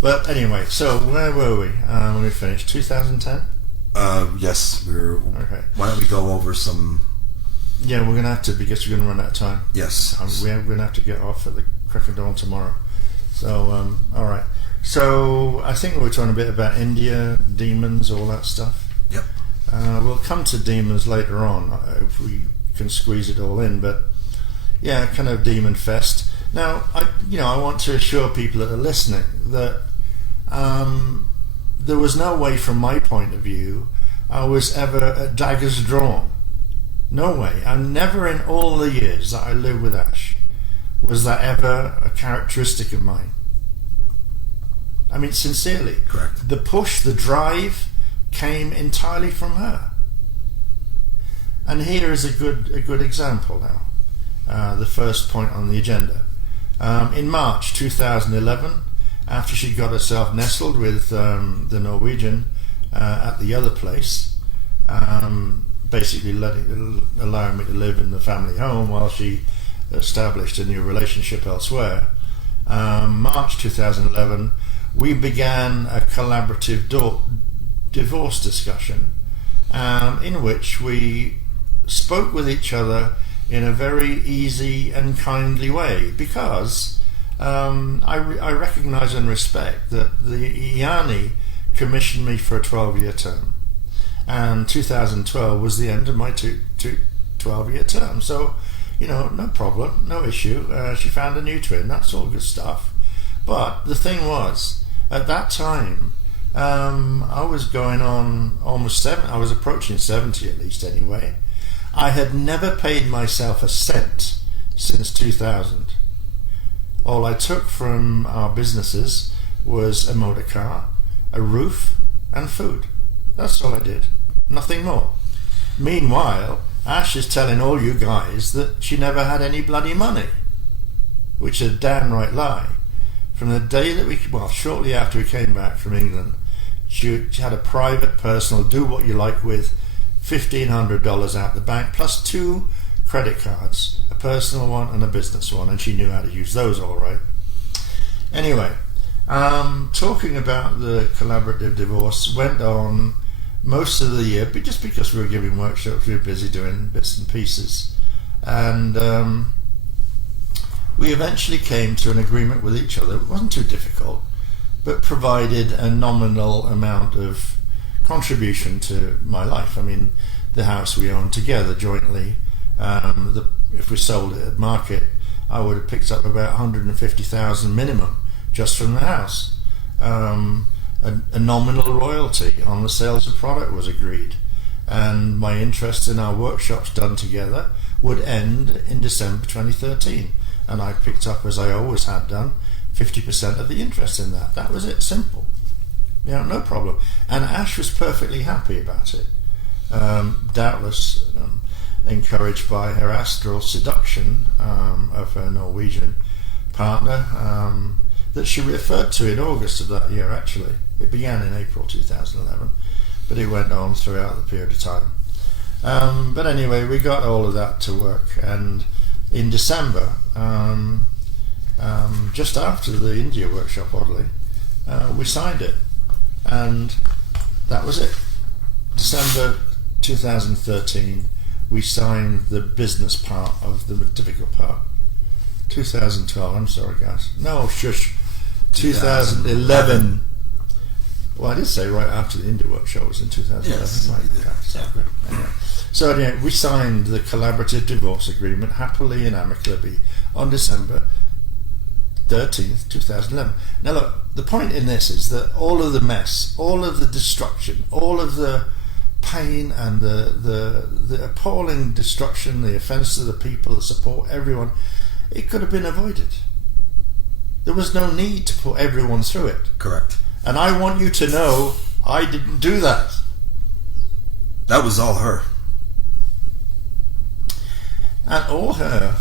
But anyway, so where were we when we finished? 2010? Yes, we're. Okay. Why don't we go over some? Yeah, we're going to have to, because we're going to run out of time. Yes. We're going to have to get off at the crack of dawn tomorrow. So, all right. So, I think we were talking a bit about India, demons, all that stuff. Yep. We'll come to demons later on if we can squeeze it all in. But yeah, kind of demon fest. Now, I want to assure people that are listening that there was no way, from my point of view, I was ever at daggers drawn. No way. And never in all the years that I lived with Ash was that ever a characteristic of mine. Sincerely. Correct. The push, the drive came entirely from her. And here is a good example now. The first point on the agenda. In March 2011, after she got herself nestled with the Norwegian at the other place, basically allowing me to live in the family home while she established a new relationship elsewhere, March 2011, we began a collaborative divorce discussion in which we spoke with each other in a very easy and kindly way, because I recognise and respect that the IANI commissioned me for a 12-year term, and 2012 was the end of my 12-year term. So, no problem, no issue. She found a new twin. That's all good stuff. But the thing was, at that time, I was going on almost 7. I was approaching 70 at least, anyway. I had never paid myself a cent since 2000. All I took from our businesses was a motor car, a roof, and food. That's all I did. Nothing more. Meanwhile, Ash is telling all you guys that she never had any bloody money, which is a downright lie. From the day that shortly after we came back from England, she had a private, personal, do what you like with $1,500 out the bank, plus 2 credit cards, a personal one and a business one, and she knew how to use those all right. Anyway, talking about the collaborative divorce went on most of the year, but just because we were giving workshops, we were busy doing bits and pieces, and we eventually came to an agreement with each other. It wasn't too difficult, but provided a nominal amount of contribution to my life. The house we owned together jointly, if we sold it at market, I would have picked up about 150,000 minimum just from the house. a nominal royalty on the sales of product was agreed, and my interest in our workshops done together would end in December 2013, and I picked up, as I always had done, 50% of the interest in that. That was it, simple. No problem. And Ash was perfectly happy about it, doubtless encouraged by her astral seduction of her Norwegian partner that she referred to in August of that year. Actually, it began in April 2011, but it went on throughout the period of time. But anyway, we got all of that to work, and in December, just after the India workshop, oddly, we signed it, and that was it. December 2013, we signed the business part of the difficult part. 2012, I'm sorry guys. No, shush. 2011. Well, I did say right after the India workshop was in 2011. Yes, right? you did. Anyway. So anyway, we signed the collaborative divorce agreement happily and amicably on December 13th, 2011. Now look, the point in this is that all of the mess, all of the destruction, all of the pain and the appalling destruction, the offence to the people, the support, everyone, it could have been avoided. There was no need to put everyone through it. Correct. And I want you to know I didn't do that. That was all her. And all her,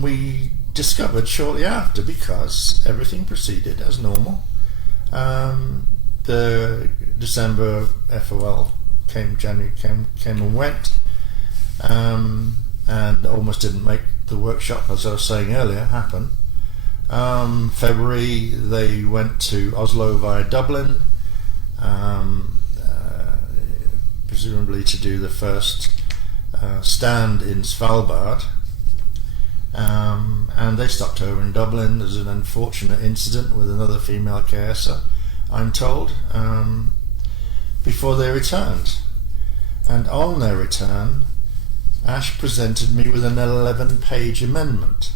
we discovered shortly after, because everything proceeded as normal. The December FOL came and went, and almost didn't make the workshop, as I was saying earlier, happen. February they went to Oslo via Dublin, presumably to do the first stand in Svalbard, and they stopped over in Dublin. There's an unfortunate incident with another female KSer, I'm told, before they returned. And on their return, Ash presented me with an 11-page amendment.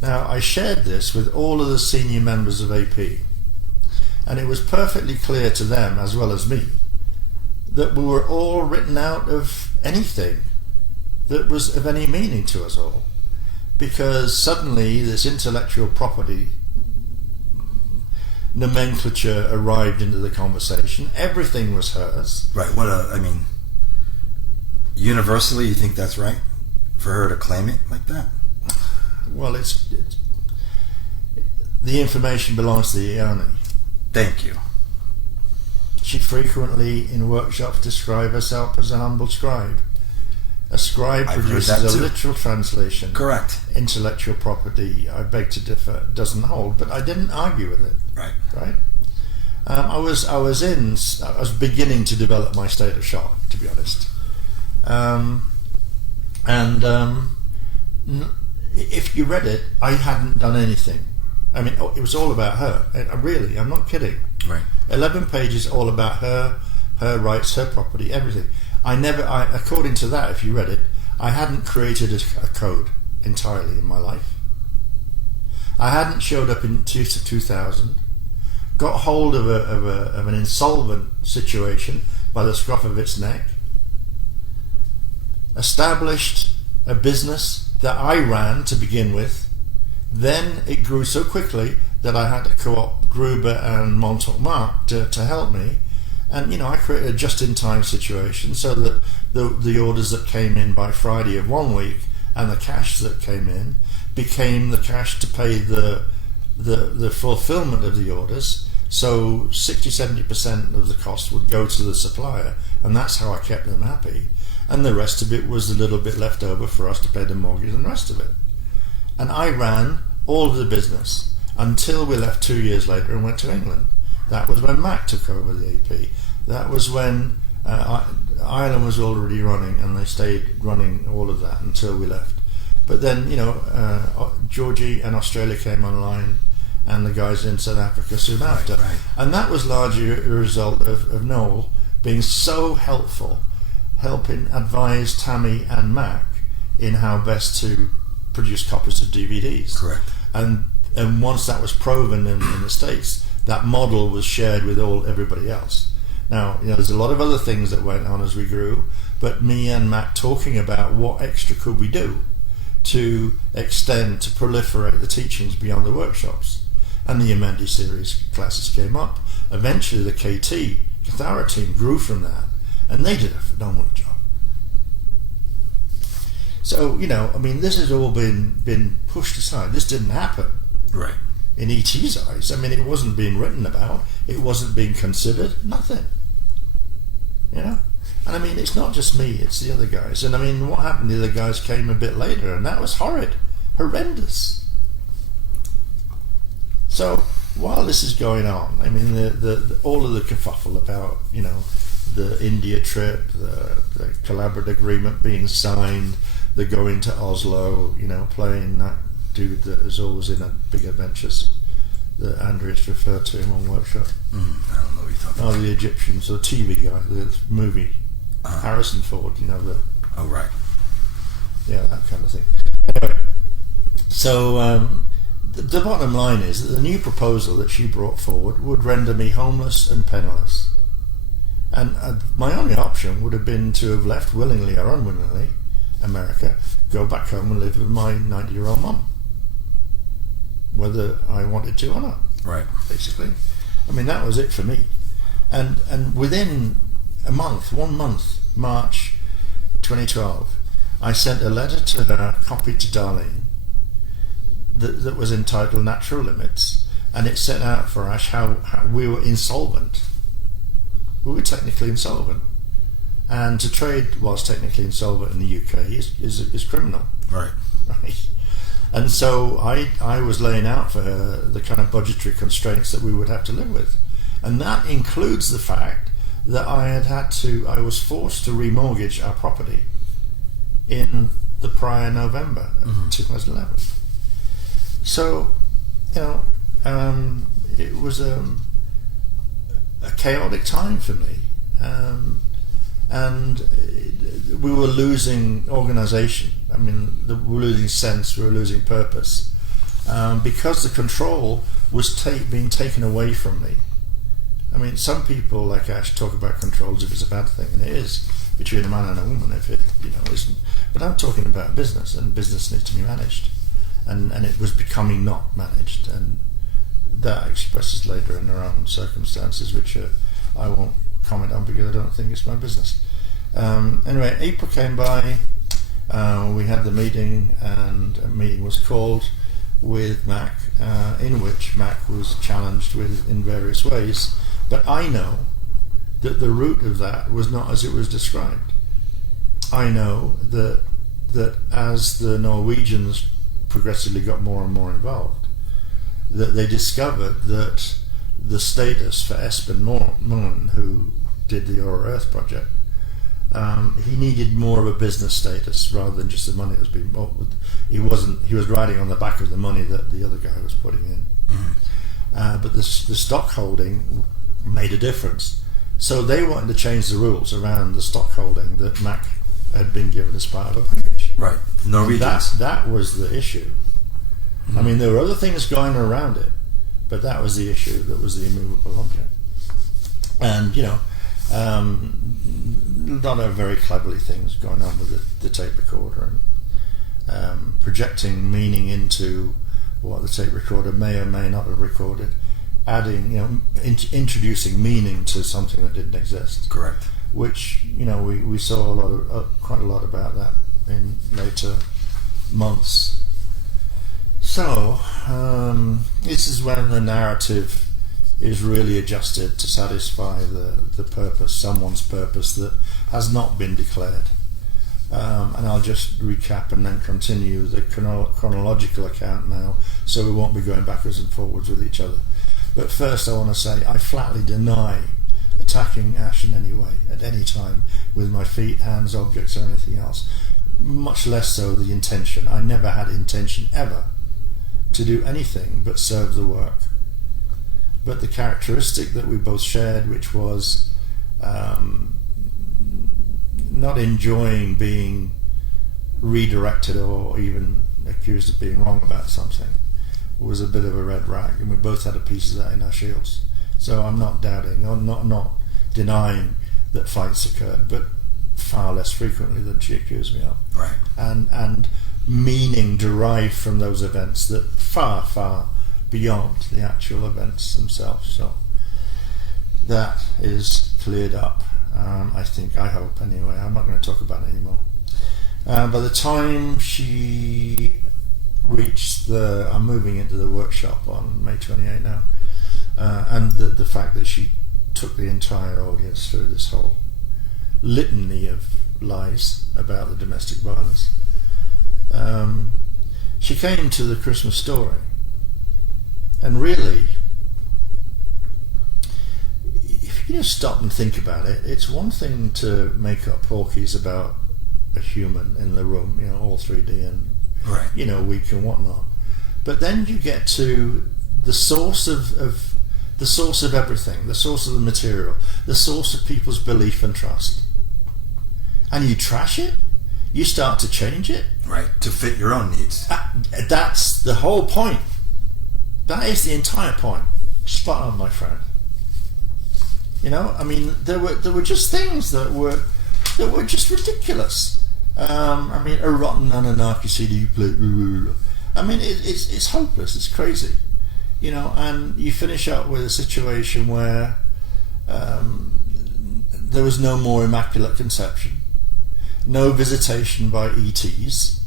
Now, I shared this with all of the senior members of AP, and it was perfectly clear to them, as well as me, that we were all written out of anything that was of any meaning to us all, because suddenly this intellectual property nomenclature arrived into the conversation. Everything was hers. Right. Universally, you think that's right for her to claim it like that? Well, it's the information belongs to the Ioni. Thank you. She frequently in workshops describes herself as an humble scribe. A scribe I've heard produces that a too. literal translation. Correct. Intellectual property, I beg to differ, doesn't hold, but I didn't argue with it. Right. Right. I was beginning to develop my state of shock, to be honest. If you read it, I hadn't done anything. I mean, it was all about her. Really, I'm not kidding. Right. 11 pages all about her rights, her property, everything. According to that, if you read it, I hadn't created a code entirely in my life. I hadn't showed up in 2000, got hold of an insolvent situation by the scruff of its neck, established a business that I ran to begin with. Then it grew so quickly that I had to co-opt Gruber and Montauk Mark to help me. And I created a just-in-time situation so that the orders that came in by Friday of one week and the cash that came in became the cash to pay the fulfillment of the orders. So 60-70% of the cost would go to the supplier, and that's how I kept them happy. And the rest of it was a little bit left over for us to pay the mortgage and the rest of it. And I ran all of the business until we left 2 years later and went to England. That was when Mac took over the AP. That was when Ireland was already running, and they stayed running all of that until we left. But then, Georgie and Australia came online, and the guys in South Africa soon after. Right. And that was largely a result of Noel being so helpful, helping advise Tammy and Mac in how best to produce copies of DVDs. Correct. And once that was proven in the States, that model was shared with everybody else. Now, there's a lot of other things that went on as we grew, but me and Matt talking about what extra could we do to extend, to proliferate the teachings beyond the workshops. And the Amendi series classes came up. Eventually the KT, Kathara team, grew from that, and they did a phenomenal job. So, this has all been pushed aside. This didn't happen. Right. In ET's eyes. It wasn't being written about. It wasn't being considered. Nothing. And it's not just me, it's the other guys. And what happened, the other guys came a bit later, and that was horrendous. So, while this is going on, the all of the kerfuffle about, the India trip, the collaborative agreement being signed, the going to Oslo, playing that dude that is always in a Big Adventures that Andreas referred to him on Workshop. I don't know what you're talking about. The Egyptians, the TV guy, the movie. Harrison Ford, Oh, right. Yeah, that kind of thing. Anyway, so the bottom line is that the new proposal that she brought forward would render me homeless and penniless. And my only option would have been to have left willingly or unwillingly America, go back home and live with my 90-year-old mum, whether I wanted to or not. Right. Basically, that was it for me. And within a month, 1 month, March 2012, I sent a letter to her, copied to Darlene, that was entitled Natural Limits, and it set out for us how we were insolvent. We were technically insolvent. And to trade whilst technically insolvent in the UK is criminal. Right. Right. And so I was laying out for her the kind of budgetary constraints that we would have to live with. And that includes the fact that I was forced to remortgage our property in the prior November of 2011. So, it was a chaotic time for me. And we were losing organisation. We were losing sense, we were losing purpose. Because the control was being taken away from me. Some people like Ash talk about control as if it's a bad thing, and it is between a man and a woman if it isn't. But I'm talking about business, and business needs to be managed. And it was becoming not managed, and that expresses later in their own circumstances, which I won't comment on because I don't think it's my business. Anyway, April came by, we had the meeting, and a meeting was called with Mac, in which Mac was challenged in various ways. But I know that the root of that was not as it was described. I know that as the Norwegians progressively got more and more involved, that they discovered that the status for Espen Moen, who did the Aura Earth project, he needed more of a business status rather than just the money that was being bought with. He was riding on the back of the money that the other guy was putting in. But the stock holding made a difference. So they wanted to change the rules around the stock holding that Mac had been given as part of a package. Right. Norwegians. That was the issue. There were other things going around it, but that was the issue. That was the immovable object. And a lot of very cleverly things going on with the tape recorder, and projecting meaning into what the tape recorder may or may not have recorded, adding, introducing meaning to something that didn't exist. Correct. Which we saw quite a lot about that in later months. So this is when the narrative is really adjusted to satisfy the purpose, someone's purpose that has not been declared. And I'll just recap and then continue the chronological account now, so we won't be going backwards and forwards with each other. But first I want to say I flatly deny attacking Ash in any way, at any time, with my feet, hands, objects or anything else. Much less so the intention. I never had intention ever to do anything but serve the work. But the characteristic that we both shared, which was not enjoying being redirected or even accused of being wrong about something, was a bit of a red rag, and we both had a piece of that in our shields. So I'm not doubting, or not denying that fights occurred, but far less frequently than she accused me of. Right. And meaning derived from those events that far beyond the actual events themselves. So that is cleared up. I hope anyway. I'm not going to talk about it anymore. By the time she reached I'm moving into the workshop on May 28 now, and the fact that she took the entire audience through this whole litany of lies about the domestic violence. She came to the Christmas story, and really, if you just stop and think about it, it's one thing to make up porkies about a human in the room, all 3D and right. Weak and whatnot, but then you get to the source of the source of everything, the source of the material, the source of people's belief and trust, and you trash it. You start to change it, right, to fit your own needs. That's the whole point. That is the entire point. Spot on, my friend. There were just things that were just ridiculous. A rotten Anunnaki CD plate. It's hopeless. It's crazy. And you finish up with a situation where there was no more Immaculate Conception. No visitation by ETs,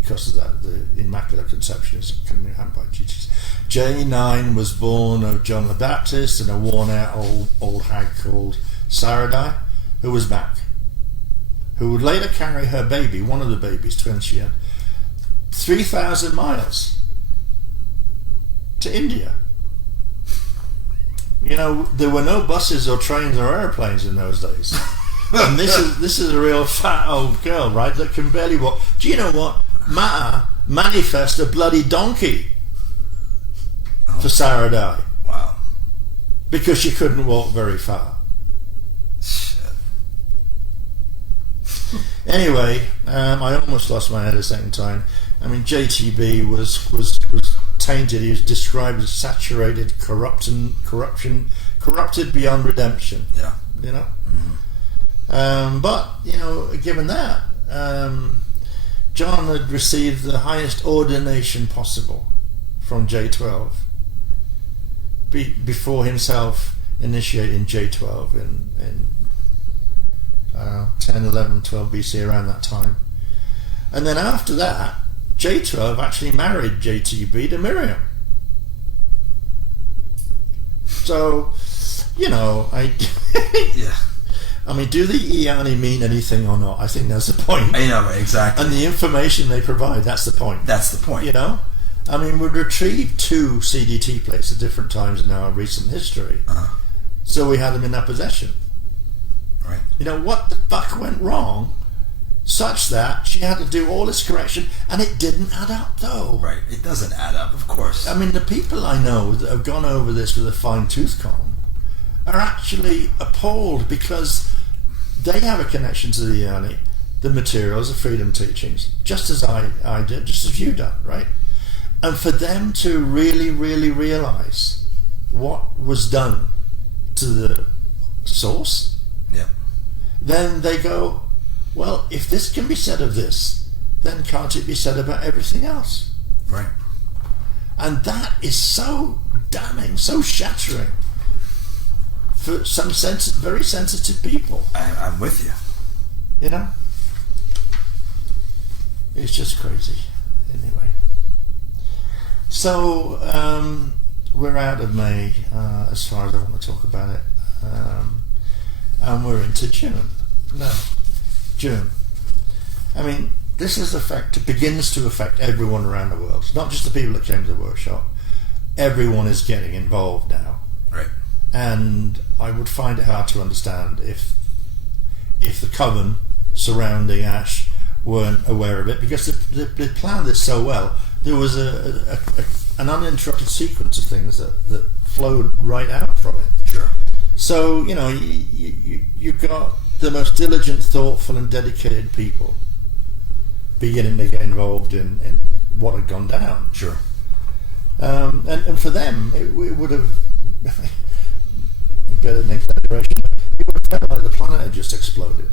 because of that. The Immaculate Conception is handled by ETs. J9 was born of John the Baptist and a worn-out old hag called Saradai, who was back, who would later carry her baby, one of the babies, twins she had, 3,000 miles to India. There were no buses or trains or airplanes in those days. And this is a real fat old girl, right, that can barely walk. Do you know what? Mata manifest a bloody donkey for Saradai. Wow. Because she couldn't walk very far. Shit. Anyway, I almost lost my head a second time. JTB was tainted. He was described as saturated, corrupted beyond redemption. Yeah. Mm-hmm. But given that, John had received the highest ordination possible from J12 before himself initiating J12 in 10, 11, 12 BC, around that time. And then after that, J12 actually married JTB to Miriam. So, yeah. Do the Iani mean anything or not? I think that's the point. I know, right, exactly. And the information they provide, that's the point. That's the point. We've retrieved 2 CDT plates at different times in our recent history. So we had them in our possession. Right. What the fuck went wrong such that she had to do all this correction, and it didn't add up, though. Right. It doesn't add up, of course. The people I know that have gone over this with a fine-tooth comb are actually appalled, because they have a connection to the Iani, the materials, the freedom teachings, just as I did, just as you done, right? And for them to really, really realize what was done to the source, yeah, then they go, well, if this can be said of this, then can't it be said about everything else? Right. And that is so damning, so shattering for some very sensitive people. I'm with you. It's just crazy. Anyway. So, we're out of May, as far as I want to talk about it. And we're into June. No, June. This begins to affect everyone around the world. It's not just the people that came to the workshop. Everyone is getting involved now. Right. And I would find it hard to understand if the coven surrounding Ash weren't aware of it, because they planned this so well. There was an uninterrupted sequence of things that flowed right out from it. Sure. So you've got the most diligent, thoughtful, and dedicated people beginning to get involved in what had gone down. Sure. And for them, it would have, a bit of an exaggeration, but it would have felt like the planet had just exploded.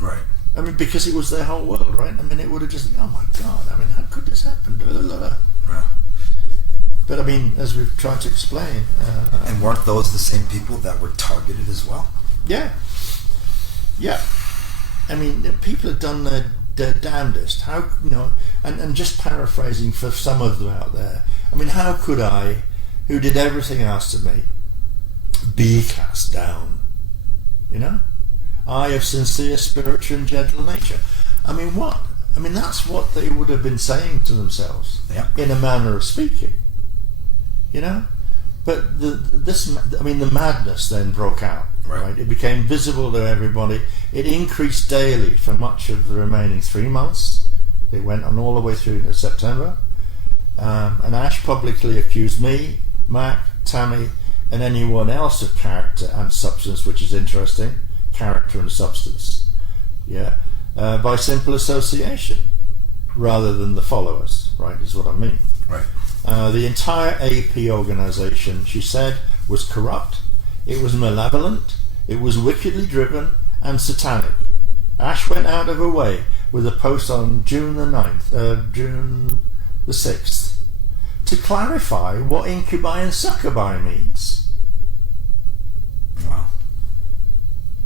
Right. I mean, because it was their whole world, right? I mean, it would have just, oh my God, I mean, how could this happen? Blah, blah, blah. Right. But I mean, as we've tried to explain... and weren't those the same people that were targeted as well? Yeah. Yeah. I mean, people have done their damnedest. How, and just paraphrasing for some of them out there, I mean, how could I, who did everything else to me, be cast down? I of sincere, spiritual and gentle nature. I mean, what? I mean, that's what they would have been saying to themselves, in a manner of speaking. But the madness then broke out. Right. It became visible to everybody. It increased daily for much of the remaining 3 months. It went on all the way through to September. And Ash publicly accused me, Mac, Tammy, and anyone else of character and substance, which is interesting. Character and substance. By simple association, rather than the followers. Right, is what I mean. Right. The entire AP organization, she said, was corrupt, it was malevolent, it was wickedly driven and satanic. Ash went out of her way with a post on June the 6th to clarify what incubi and succubi means. Wow.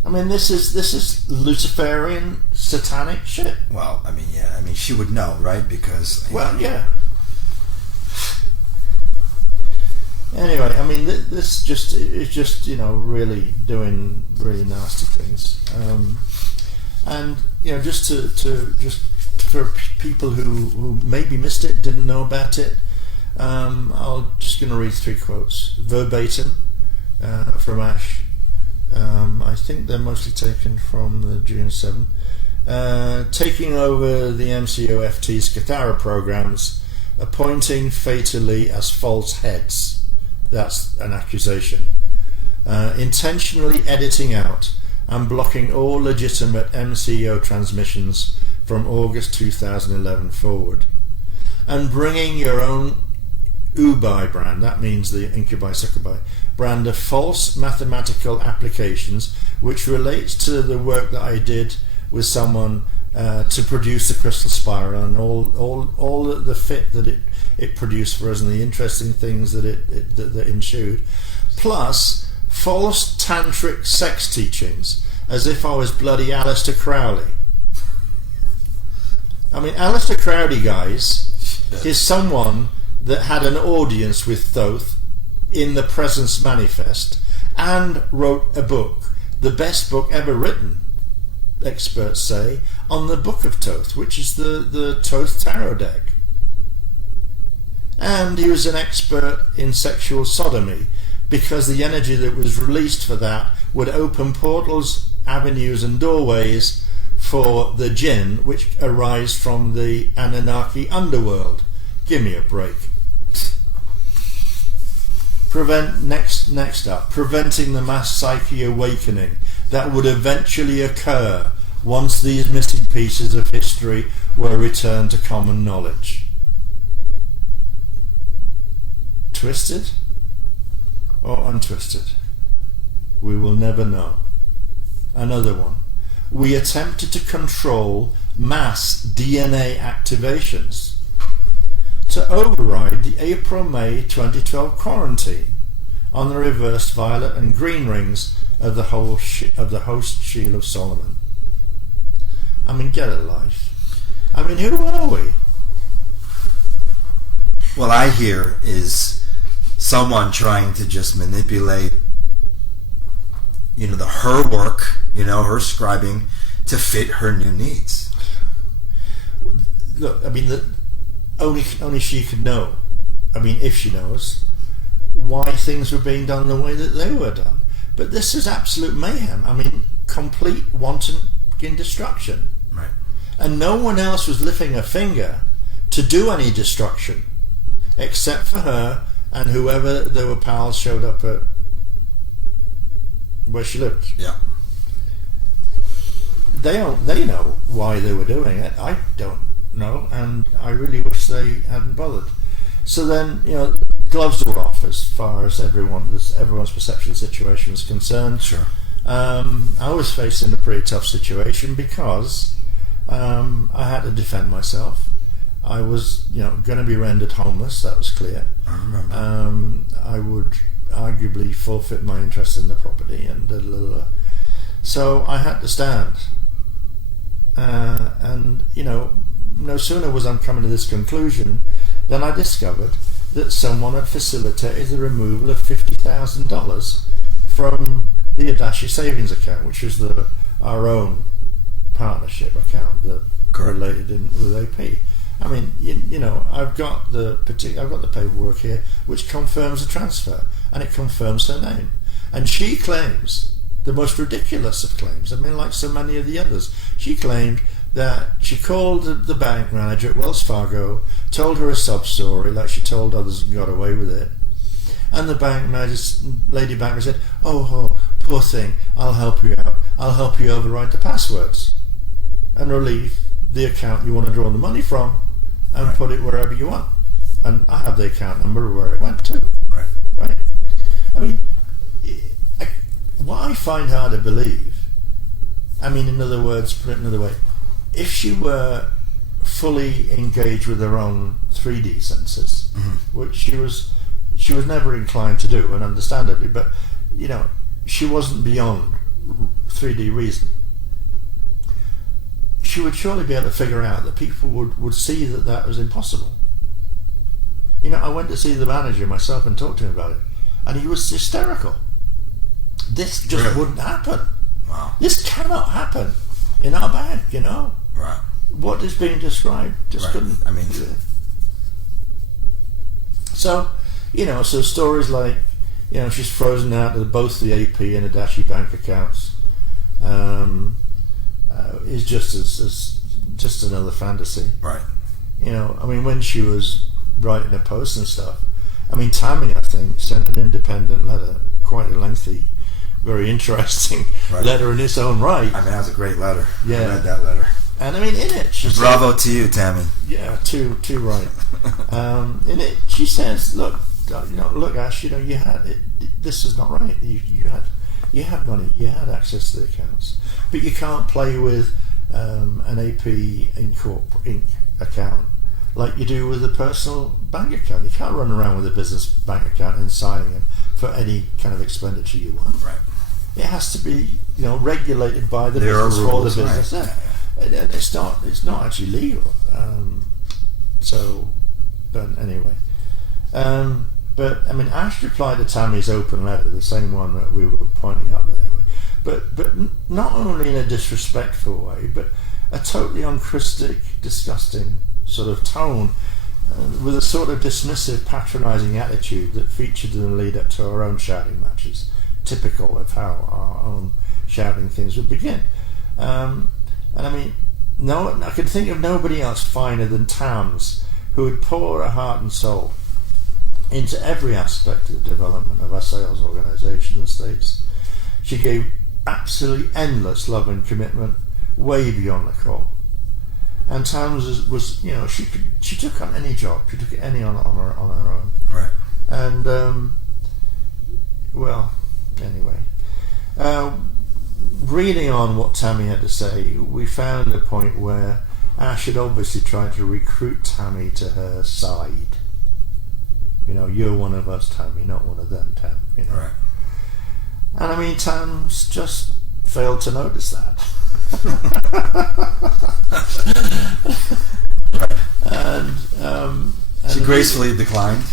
I mean, this is Luciferian satanic shit. Well, I mean, yeah. I mean, she would know, right? Because... yeah. Anyway, I mean, this is just really doing really nasty things, and just for people who maybe missed it, didn't know about it, I'm just going to read 3 quotes verbatim from Ash. I think they're mostly taken from the June 7th. Taking over the MCOFT's Cathara programs, appointing fatally as false heads. That's an accusation. Intentionally editing out and blocking all legitimate MCO transmissions from August 2011 forward. And bringing your own UBI brand, that means the incubi succubi, brand of false mathematical applications, which relates to the work that I did with someone to produce the crystal spiral and all the fit that it produced for us and the interesting things that that ensued, plus false tantric sex teachings, as if I was bloody Aleister Crowley. I mean, Aleister Crowley, guys, is someone that had an audience with Thoth in the Presence Manifest and wrote a book, the best book ever written, experts say, on the Book of Thoth, which is the Thoth tarot deck. And he was an expert in sexual sodomy, because the energy that was released for that would open portals, avenues and doorways for the jinn, which arise from the Anunnaki underworld. Give me a break. Next up, preventing the mass psyche awakening that would eventually occur once these missing pieces of history were returned to common knowledge. Twisted or untwisted? We will never know. Another one. We attempted to control mass DNA activations to override the April-May 2012 quarantine on the reversed violet and green rings of the host Shield of Solomon. I mean, get a life. I mean, who are we? What I hear is someone trying to just manipulate, her work, her scribing to fit her new needs. Look, I mean, only she could know. I mean, if she knows why things were being done the way that they were done. But this is absolute mayhem. I mean, complete wanton destruction. Right. And no one else was lifting a finger to do any destruction, except for her and whoever there were pals showed up at where she lived. Yeah. They know why they were doing it. I don't know, and I really wish they hadn't bothered. So then, gloves were off as far as everyone's perception of the situation was concerned. Sure. I was facing a pretty tough situation because I had to defend myself. I was, going to be rendered homeless. That was clear. I remember. I would arguably forfeit my interest in the property, and so I had to stand. And no sooner was I coming to this conclusion than I discovered that someone had facilitated the removal of $50,000 from the Adachi savings account, which was our own partnership account that related in with AP. I mean, I've got the paperwork here which confirms the transfer, and it confirms her name, and she claims the most ridiculous of claims. I mean, like so many of the others, she claimed that she called the bank manager at Wells Fargo, told her a sob story like she told others and got away with it, and the bank manager, lady banker, said, "Oh, poor thing, I'll help you out. I'll help you override the passwords and relieve the account you want to draw the money from, and put it wherever you want." And I have the account number where it went to. Right. I mean, what I find hard to believe, in other words, put it another way, if she were fully engaged with her own 3D senses, which she was never inclined to do, and understandably, but she wasn't beyond 3D reason, she would surely be able to figure out that people would see that was impossible. I went to see the manager myself and talked to him about it, and he was hysterical. This just wouldn't happen. Wow. This cannot happen in our bank, Right. What is being described just couldn't. So, so stories like, she's frozen out of both the AP and Adachi bank accounts is just another fantasy. Right. When she was writing a post and stuff, Tammy, I think, sent an independent letter, quite a lengthy, very interesting letter in its own right. That was a great letter. Yeah. I read that letter. And in it, she bravo to you, Tammy. Yeah, too right. In it, she says, "Look, Ash, you had it. This is not right. You had money, you had access to the accounts, but you can't play with an AP Inc. account like you do with a personal bank account. You can't run around with a business bank account and signing them for any kind of expenditure you want. Right. It has to be, regulated by the business for the business. Right. It's not actually legal. But anyway. But Ash replied to Tammy's open letter, the same one that we were pointing up there, but not only in a disrespectful way, but a totally unchristic, disgusting sort of tone, with a sort of dismissive, patronising attitude that featured in the lead up to our own shouting matches, typical of how our own shouting things would begin. I could think of nobody else finer than Tams, who would pour her heart and soul into every aspect of the development of our sales organisation and states. She gave absolutely endless love and commitment, way beyond the call. And Tams was she took on any job, she took any on her own. Right. And anyway, reading on what Tammy had to say, we found a point where Ash had obviously tried to recruit Tammy to her side. You're one of us, Tammy, not one of them, Tam. Right. And Tam's just failed to notice that. and she gracefully declined.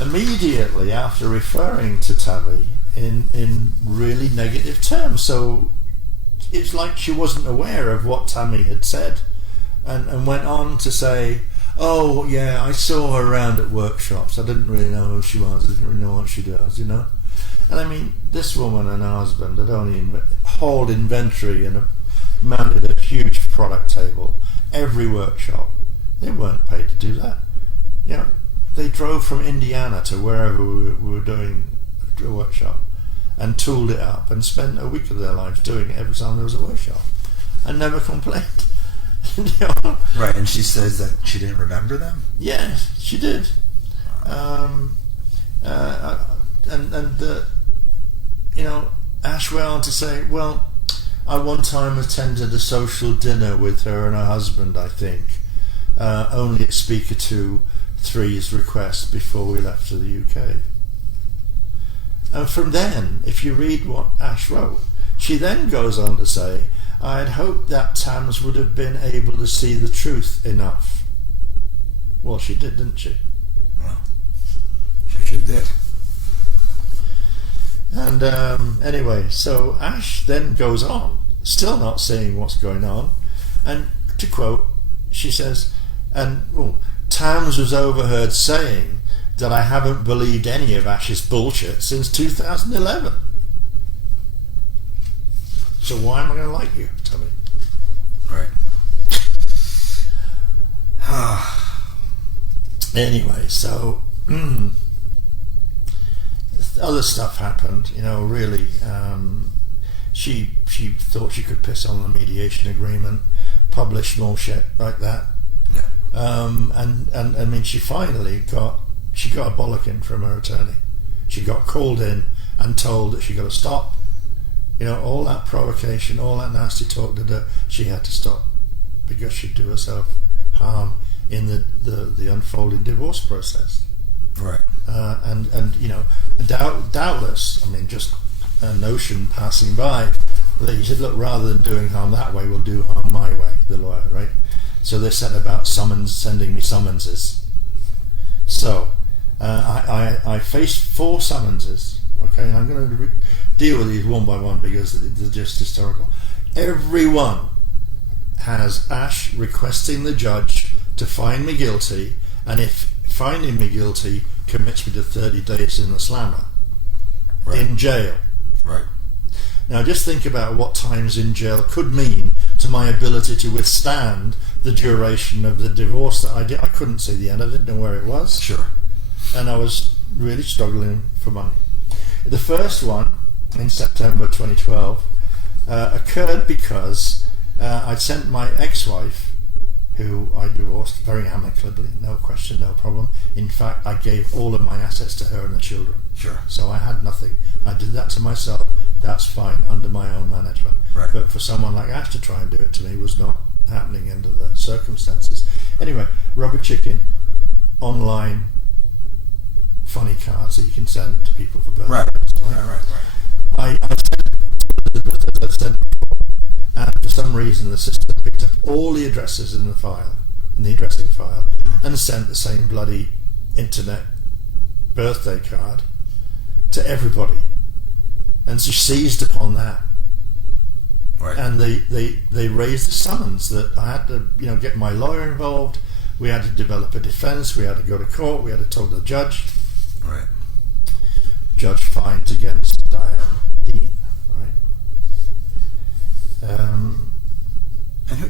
Immediately after referring to Tammy in really negative terms. So it's like she wasn't aware of what Tammy had said, and went on to say, "Oh yeah, I saw her around at workshops. I didn't really know who she was. I didn't really know what she does, And this woman and her husband had only hauled inventory and mounted a huge product table every workshop. They weren't paid to do that. They drove from Indiana to wherever we were doing a workshop and tooled it up and spent a week of their lives doing it every time there was a workshop and never complained. You know? Right, and she says that she didn't remember them? Yeah, she did. You know, Ash went on to say, well, I one time attended a social dinner with her and her husband, I think, only at Speaker 2-3's request before we left to the UK. And from then, if you read what Ash wrote, she then goes on to say, I had hoped that Tams would have been able to see the truth enough. Well, she did, didn't she? Well, she sure did. And anyway, so Ash then goes on, still not seeing what's going on, and to quote, she says, Tams was overheard saying that I haven't believed any of Ash's bullshit since 2011. So why am I going to like you, Tommy? Right. Anyway, so other stuff happened, you know, really. She thought she could piss on the mediation agreement, publish more shit like that. Yeah. And I mean, she finally got a bollocking from her attorney. She got called in and told that she got to stop. You know, all that provocation, all that nasty talk to her, she had to stop because she'd do herself harm in the unfolding divorce process. Right. And you know, doubtless, I mean, just a notion passing by that he said, look, rather than doing harm that way, we'll do harm my way, the lawyer, right? So they set about sending me summonses. So I faced 4 summonses, okay, and I'm going to deal with these one by one because they're just historical. Every one has Ash requesting the judge to find me guilty, and if finding me guilty commits me to 30 days in the slammer, Right. in jail. Right. Now just think about what times in jail could mean to my ability to withstand the duration of the divorce that I did. I couldn't see the end. I didn't know where it was. Sure. And I was really struggling for money. The first one, in September 2012, occurred because I'd sent my ex-wife, who I divorced very amicably, no question, no problem. In fact, I gave all of my assets to her and the children. Sure. So I had nothing. I did that to myself. That's fine, under my own management. Right. But for someone like Ash to try and do it to me was not happening under the circumstances. Anyway, rubber chicken, online, funny cards that you can send to people for birthdays. Right. I sent Elizabeth, as I sent before, and for some reason the system picked up all the addresses in the file, in the addressing file, and sent the same bloody internet birthday card to everybody, and she seized upon that. Right. And they raised the summons that I had to, you know, get my lawyer involved. We had to develop a defense. We had to go to court. We had to talk to the judge. Right. Judge finds against Deane. Right.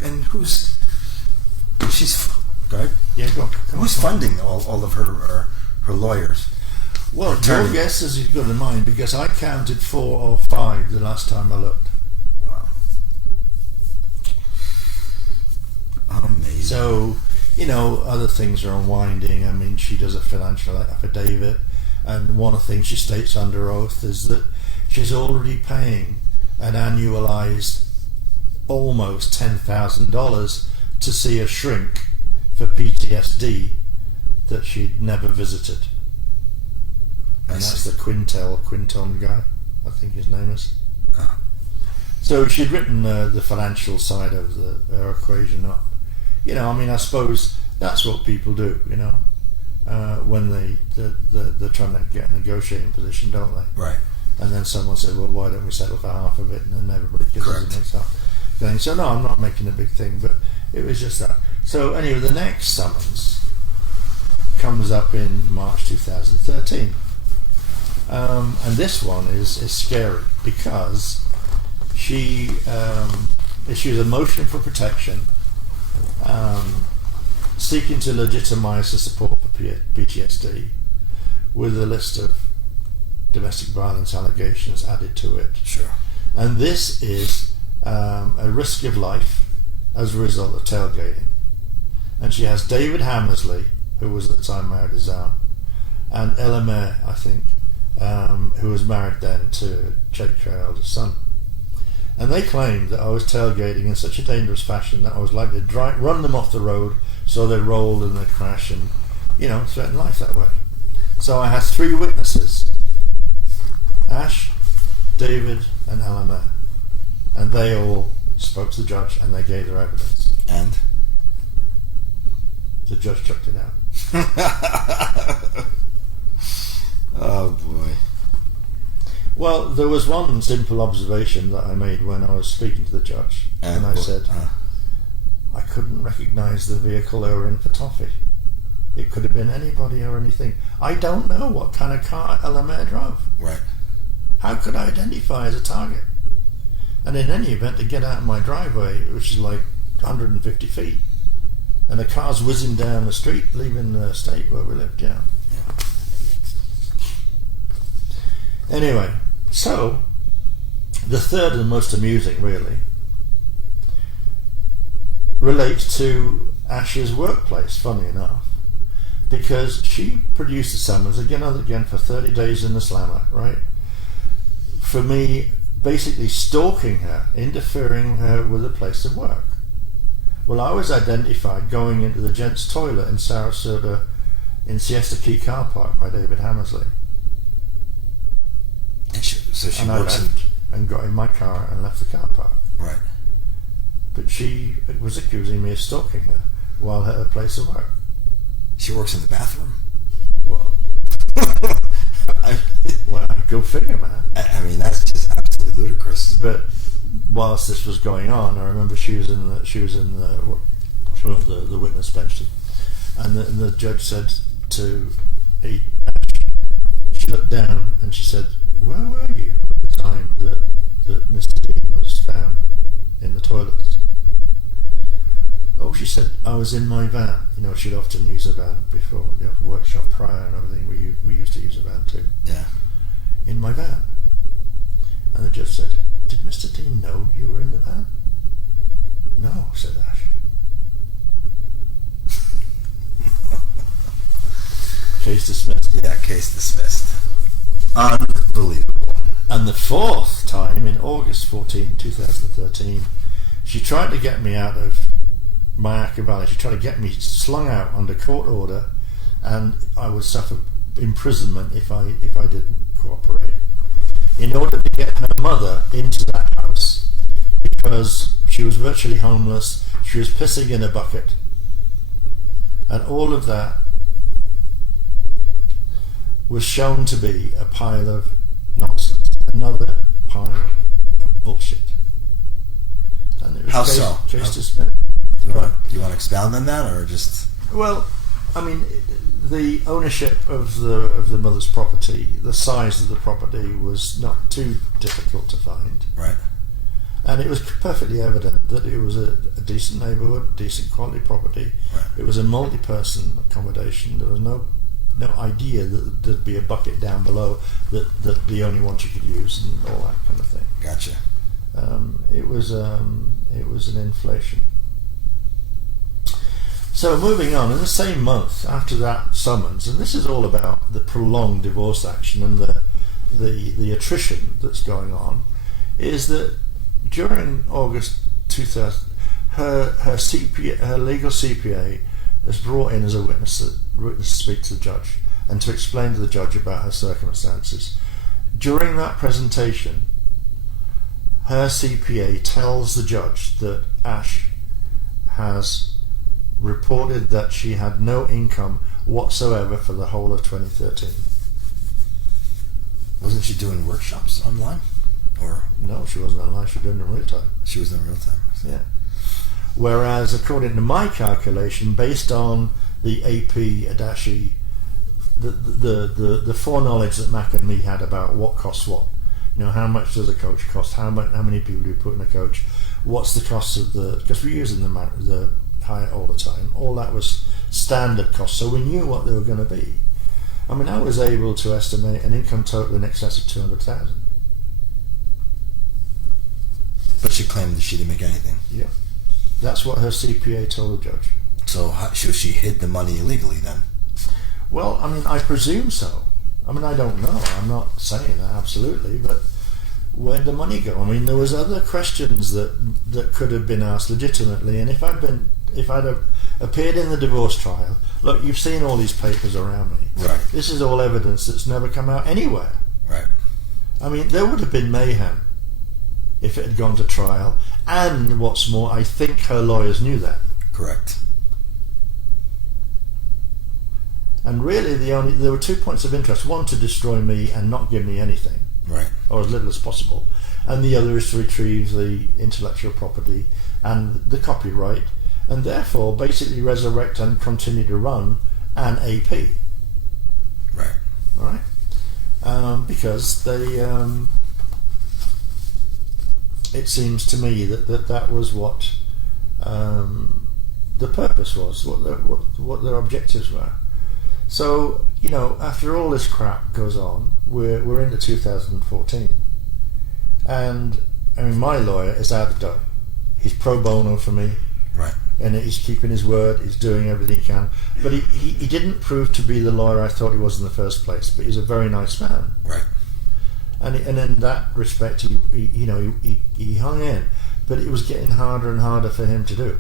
And who's she's go ahead. Yeah, go on. Who's funding all of her lawyers? Well, attorney? your guess is as good as mine, because I counted 4 or 5 the last time I looked. Wow. Amazing. So, you know, other things are unwinding. I mean, she does a financial affidavit, and one of the things she states under oath is that she's already paying an annualized almost $10,000 to see a shrink for PTSD that she'd never visited. And that's the Quinton guy, I think his name is. Ah. So she'd written the financial side of her equation up. You know, I mean, I suppose that's what people do, you know, when they're trying to get a negotiating position, don't they? Right. And then someone said, well, why don't we settle for half of it? And then everybody kisses and makes up. Going, so no, I'm not making a big thing, but it was just that. So anyway, the next summons comes up in March 2013. And this one is scary because she issues a motion for protection, seeking to legitimize the support for PTSD, with a list of domestic violence allegations added to it. Sure. And this is a risk of life as a result of tailgating. And she has David Hammersley, who was at the time married to Zan, and Ella May, I think, who was married then to Jake, her eldest son. And they claimed that I was tailgating in such a dangerous fashion that I was likely to run them off the road so they rolled and they'd crash and, threaten life that way. So I had 3 witnesses, Ash, David and Ella May. And they all spoke to the judge and they gave their evidence. And? The judge chucked it out. Oh boy. Well, there was one simple observation that I made when I was speaking to the judge, and I said, I couldn't recognise the vehicle they were in for toffee. It could have been anybody or anything. I don't know what kind of car Ella May drove. Right. How could I identify as a target? And in any event, to get out of my driveway, which is like 150 feet, and the car's whizzing down the street, leaving the estate where we lived, yeah. Anyway, so the third and most amusing, really, relates to Ash's workplace, funny enough, because she produced a summons again and again for 30 days in the slammer, right? For me, basically stalking her, interfering with her with a place of work. Well, I was identified going into the gents' toilet in Sarasota in Siesta Key car park by David Hammersley. So I works left and got in my car and left the car park. Right. But she was accusing me of stalking her while at her place of work. She works in the bathroom. Well, go figure, man. I mean, that's just absolutely ludicrous. But whilst this was going on, I remember she was in the witness bench, and the judge said to Ash, she looked down and she said, "Where were you at the time that Mr. Deane was found in the toilets?" Oh, she said, "I was in my van." She'd often use a van before, for workshop prior and everything. We used to use a van too. Yeah. In my van. And the judge said, "Did Mr. Deane know you were in the van?" "No," said Ash. Case dismissed. Yeah, case dismissed. Unbelievable. And the fourth time, in August 14, 2013, she tried to get me out of Mayaca Valley. She tried to get me slung out under court order, and I would suffer imprisonment if I didn't cooperate. In order to get her mother into that house, because she was virtually homeless, she was pissing in a bucket, and all of that was shown to be a pile of nonsense, another pile of bullshit. And it was How so? Case dismissed. Do you want to expound on that, or just? Well, I mean, the ownership of the mother's property, the size of the property was not too difficult to find. Right. And it was perfectly evident that it was a decent neighbourhood, decent quality property. Right. It was a multi-person accommodation. There was no idea that there'd be a bucket down below that the only one you could use and all that kind of thing. Gotcha. It was an inflation. So moving on, in the same month after that summons, and this is all about the prolonged divorce action and the attrition that's going on, is that during August 2000, her legal CPA is brought in as a witness to speak to the judge and to explain to the judge about her circumstances. During that presentation, her CPA tells the judge that Ash has reported that she had no income whatsoever for the whole of 2013. Wasn't she doing workshops online? Or no, she wasn't online. She was doing it in real time. She was in real time. Yeah. Whereas, according to my calculation, based on the AP Adashi, the foreknowledge that Mac and me had about what costs what, how much does a coach cost? How many people do you put in a coach? What's the cost of because we're using the hire all the time. All that was standard cost, so we knew what they were going to be. I mean, I was able to estimate an income total in excess of 200,000. But she claimed that she didn't make anything. Yeah. That's what her CPA told the judge. So she hid the money illegally then? Well, I mean, I presume so. I mean, I don't know. I'm not saying that absolutely, but where'd the money go? I mean, there was other questions that could have been asked legitimately, and if I'd have appeared in the divorce trial, look, you've seen all these papers around me. Right. This is all evidence that's never come out anywhere. Right. I mean, there would have been mayhem if it had gone to trial, and what's more, I think her lawyers knew that. Correct. And really, there were 2 points of interest: one, to destroy me and not give me anything, Right. or as little as possible, and the other is to retrieve the intellectual property and the copyright, and therefore basically resurrect and continue to run an AP. Right. All right, because they, it seems to me that was what the purpose was, what their objectives were. So, you know, after all this crap goes on, we're into 2014, and I mean, my lawyer is out of dough. He's pro bono for me, Right. and he's keeping his word. He's doing everything he can, but he didn't prove to be the lawyer I thought he was in the first place. But he's a very nice man, Right. and in that respect, he hung in, but it was getting harder and harder for him to do.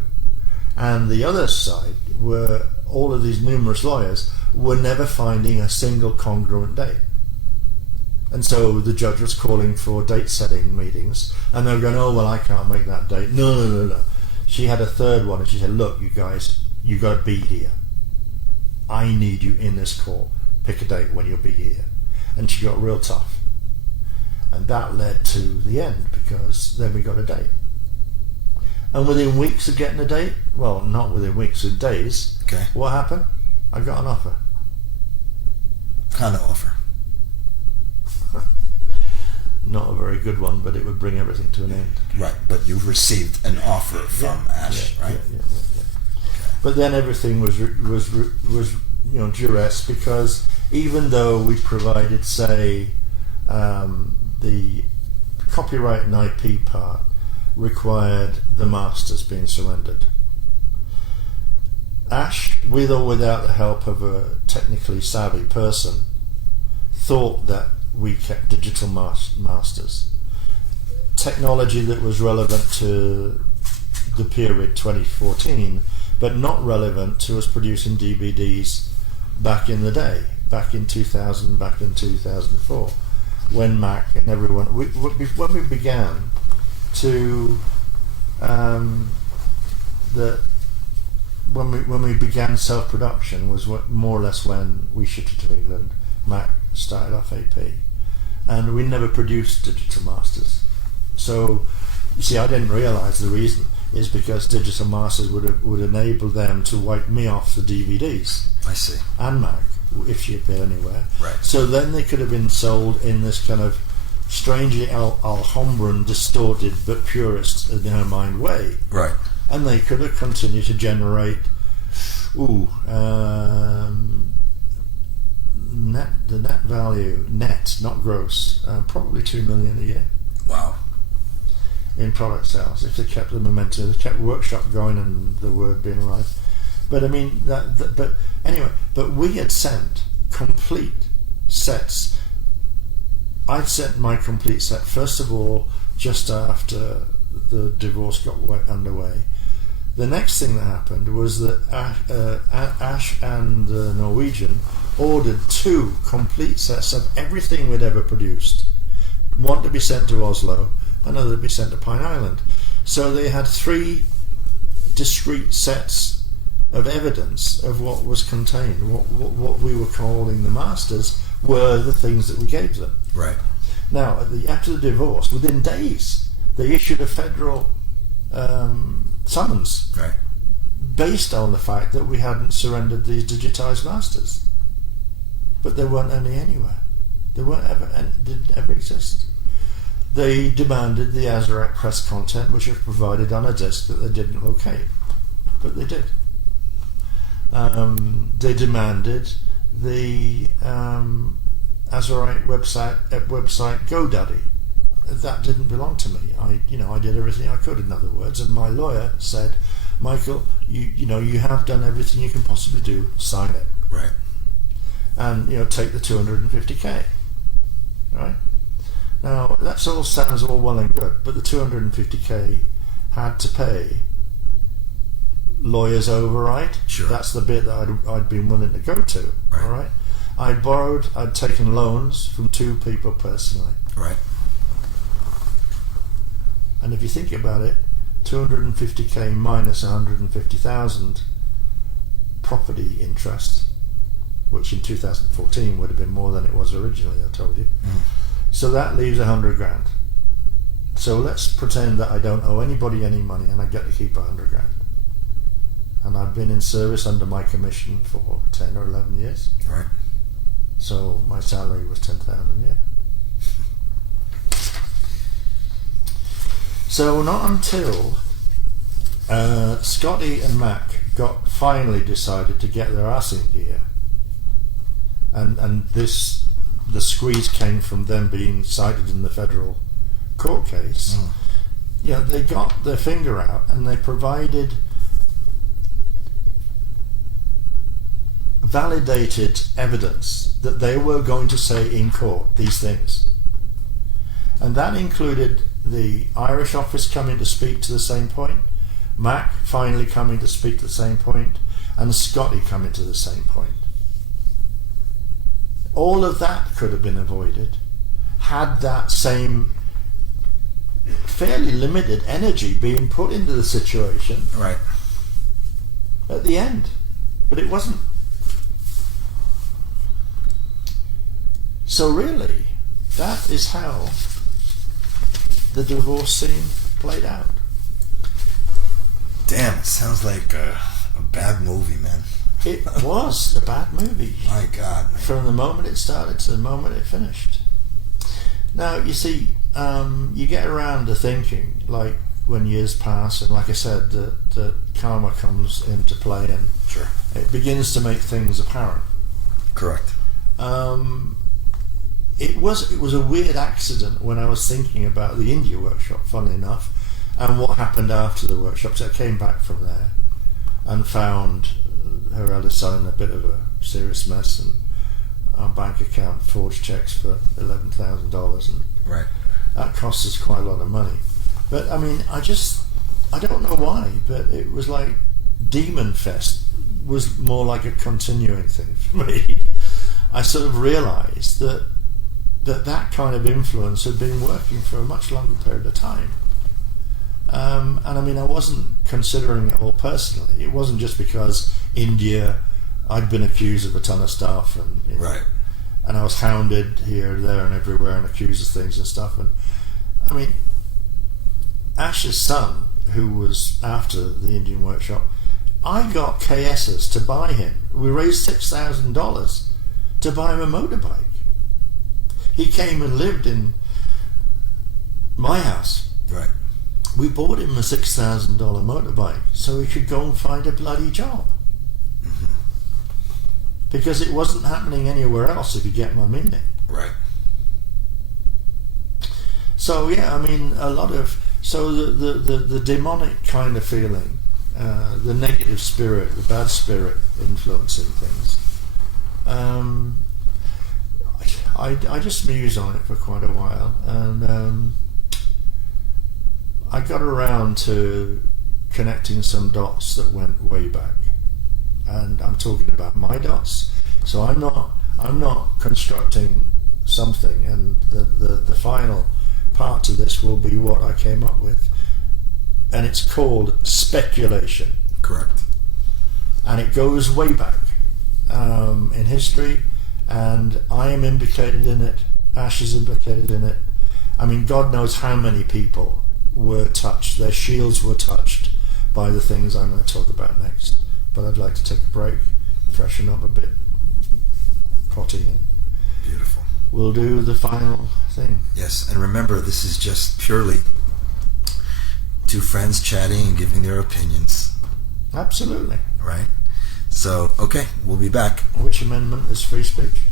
And the other side were all of these numerous lawyers were never finding a single congruent date. And so the judge was calling for date setting meetings, and they were going, oh, well, I can't make that date. No. She had a third one, and she said, look, you guys, you got to be here. I need you in this court. Pick a date when you'll be here. And she got real tough. And that led to the end, because then we got a date. And within weeks of getting a date, well, not within weeks, in days, Okay. what happened? I got an offer. Kind of offer. Not a very good one, but it would bring everything to an end. Right. But you've received an offer from Ash, right? Yeah. But then everything was duress, because even though we provided, say, the copyright and IP part required the masters being surrendered, Ash, with or without the help of a technically savvy person, thought that we kept digital masters. Technology that was relevant to the period 2014, but not relevant to us producing DVDs back in the day, back in 2000, back in 2004, when Mac and everyone, when we began to, when we began self-production was more or less when we shipped to England. Mac started off AP, and we never produced digital masters. So you see, I didn't realise the reason is because digital masters would enable them to wipe me off the DVDs. I see. And Mac, if she appeared anywhere. Right. So then they could have been sold in this kind of strangely Alhambran, distorted but purist in her mind way. Right. And they could have continued to generate the net value, net, not gross, probably 2 million a year Wow. in product sales if they kept the momentum, they kept workshop going and the word being alive. But I mean, but anyway, but we had sent complete sets. I'd sent my complete set first of all just after the divorce got underway. The next thing that happened was that Ash and the Norwegian ordered 2 complete sets of everything we'd ever produced. One to be sent to Oslo, another to be sent to Pine Island. So they had 3 discrete sets of evidence of what was contained. What we were calling the masters were the things that we gave them. Right. Now, after the divorce, within days, they issued a federal summons, Right. based on the fact that we hadn't surrendered these digitized masters. But there weren't any anywhere. They weren't ever, and didn't ever exist. They demanded the Azerite press content, which was provided on a disc that they didn't locate, but they did. They demanded the Azerite website GoDaddy. that didn't belong to me. I did everything I could, in other words, and my lawyer said, Michael, you have done everything you can possibly do, sign it. Right. And, take the 250k. Right? Now, that all sounds all well and good, but the 250k had to pay lawyer's override. Sure. That's the bit that I'd been willing to go to. Right. All right. I'd taken loans from 2 people personally. Right. And if you think about it, 250k minus 150,000 property interest, which in 2014 would have been more than it was originally, I told you. So that leaves 100 grand. So let's pretend that I don't owe anybody any money and I get to keep 100 grand. And I've been in service under my commission for 10 or 11 years. Right. So my salary was 10,000 a year. So not until Scotty and Mac finally decided to get their ass in gear, and the squeeze came from them being cited in the federal court case. They got their finger out and they provided validated evidence that they were going to say in court these things. And that included the Irish office coming to speak to the same point, Mac finally coming to speak to the same point, and Scotty coming to the same point. All of that could have been avoided had that same fairly limited energy being put into the situation Right. at the end. But it wasn't. So really, that is how the divorce scene played out. Damn, it sounds like a bad movie, man. It was a bad movie. My God, man. From the moment it started to the moment it finished. Now, you see, you get around to thinking, like, when years pass, and like I said, that karma comes into play and Sure. it begins to make things apparent. Correct. It was a weird accident when I was thinking about the India workshop, funnily enough, and what happened after the workshop. So I came back from there and found her eldest son in a bit of a serious mess, and our bank account forged checks for $11,000, and Right. that cost us quite a lot of money. But I mean, I don't know why, but it was like Demon Fest was more like a continuing thing for me. I sort of realised that kind of influence had been working for a much longer period of time. And I mean, I wasn't considering it all personally. It wasn't just because India, I'd been accused of a ton of stuff, and Right. and I was hounded here, there, and everywhere, and accused of things and stuff. And I mean, Ash's son, who was after the Indian workshop, I got KS's to buy him. We raised $6,000 to buy him a motorbike. He came and lived in my house. Right. We bought him a $6,000 motorbike so he could go and find a bloody job. Because it wasn't happening anywhere else, if you get my meaning. Right. So yeah, I mean, the demonic kind of feeling, the negative spirit, the bad spirit influencing things. I just mused on it for quite a while, and I got around to connecting some dots that went way back, and I'm talking about my dots. So I'm not constructing something, and the final part to this will be what I came up with, and it's called speculation. Correct. And it goes way back in history, and I am implicated in it. Ash is implicated in it. I mean, God knows how many people were touched. Their shields were touched by the things I'm going to talk about next. But I'd like to take a break, freshen up a bit, potty, and Beautiful. we'll do the final thing. Yes, and remember, this is just purely two friends chatting and giving their opinions, Absolutely. right? So, okay, we'll be back. Which amendment is free speech?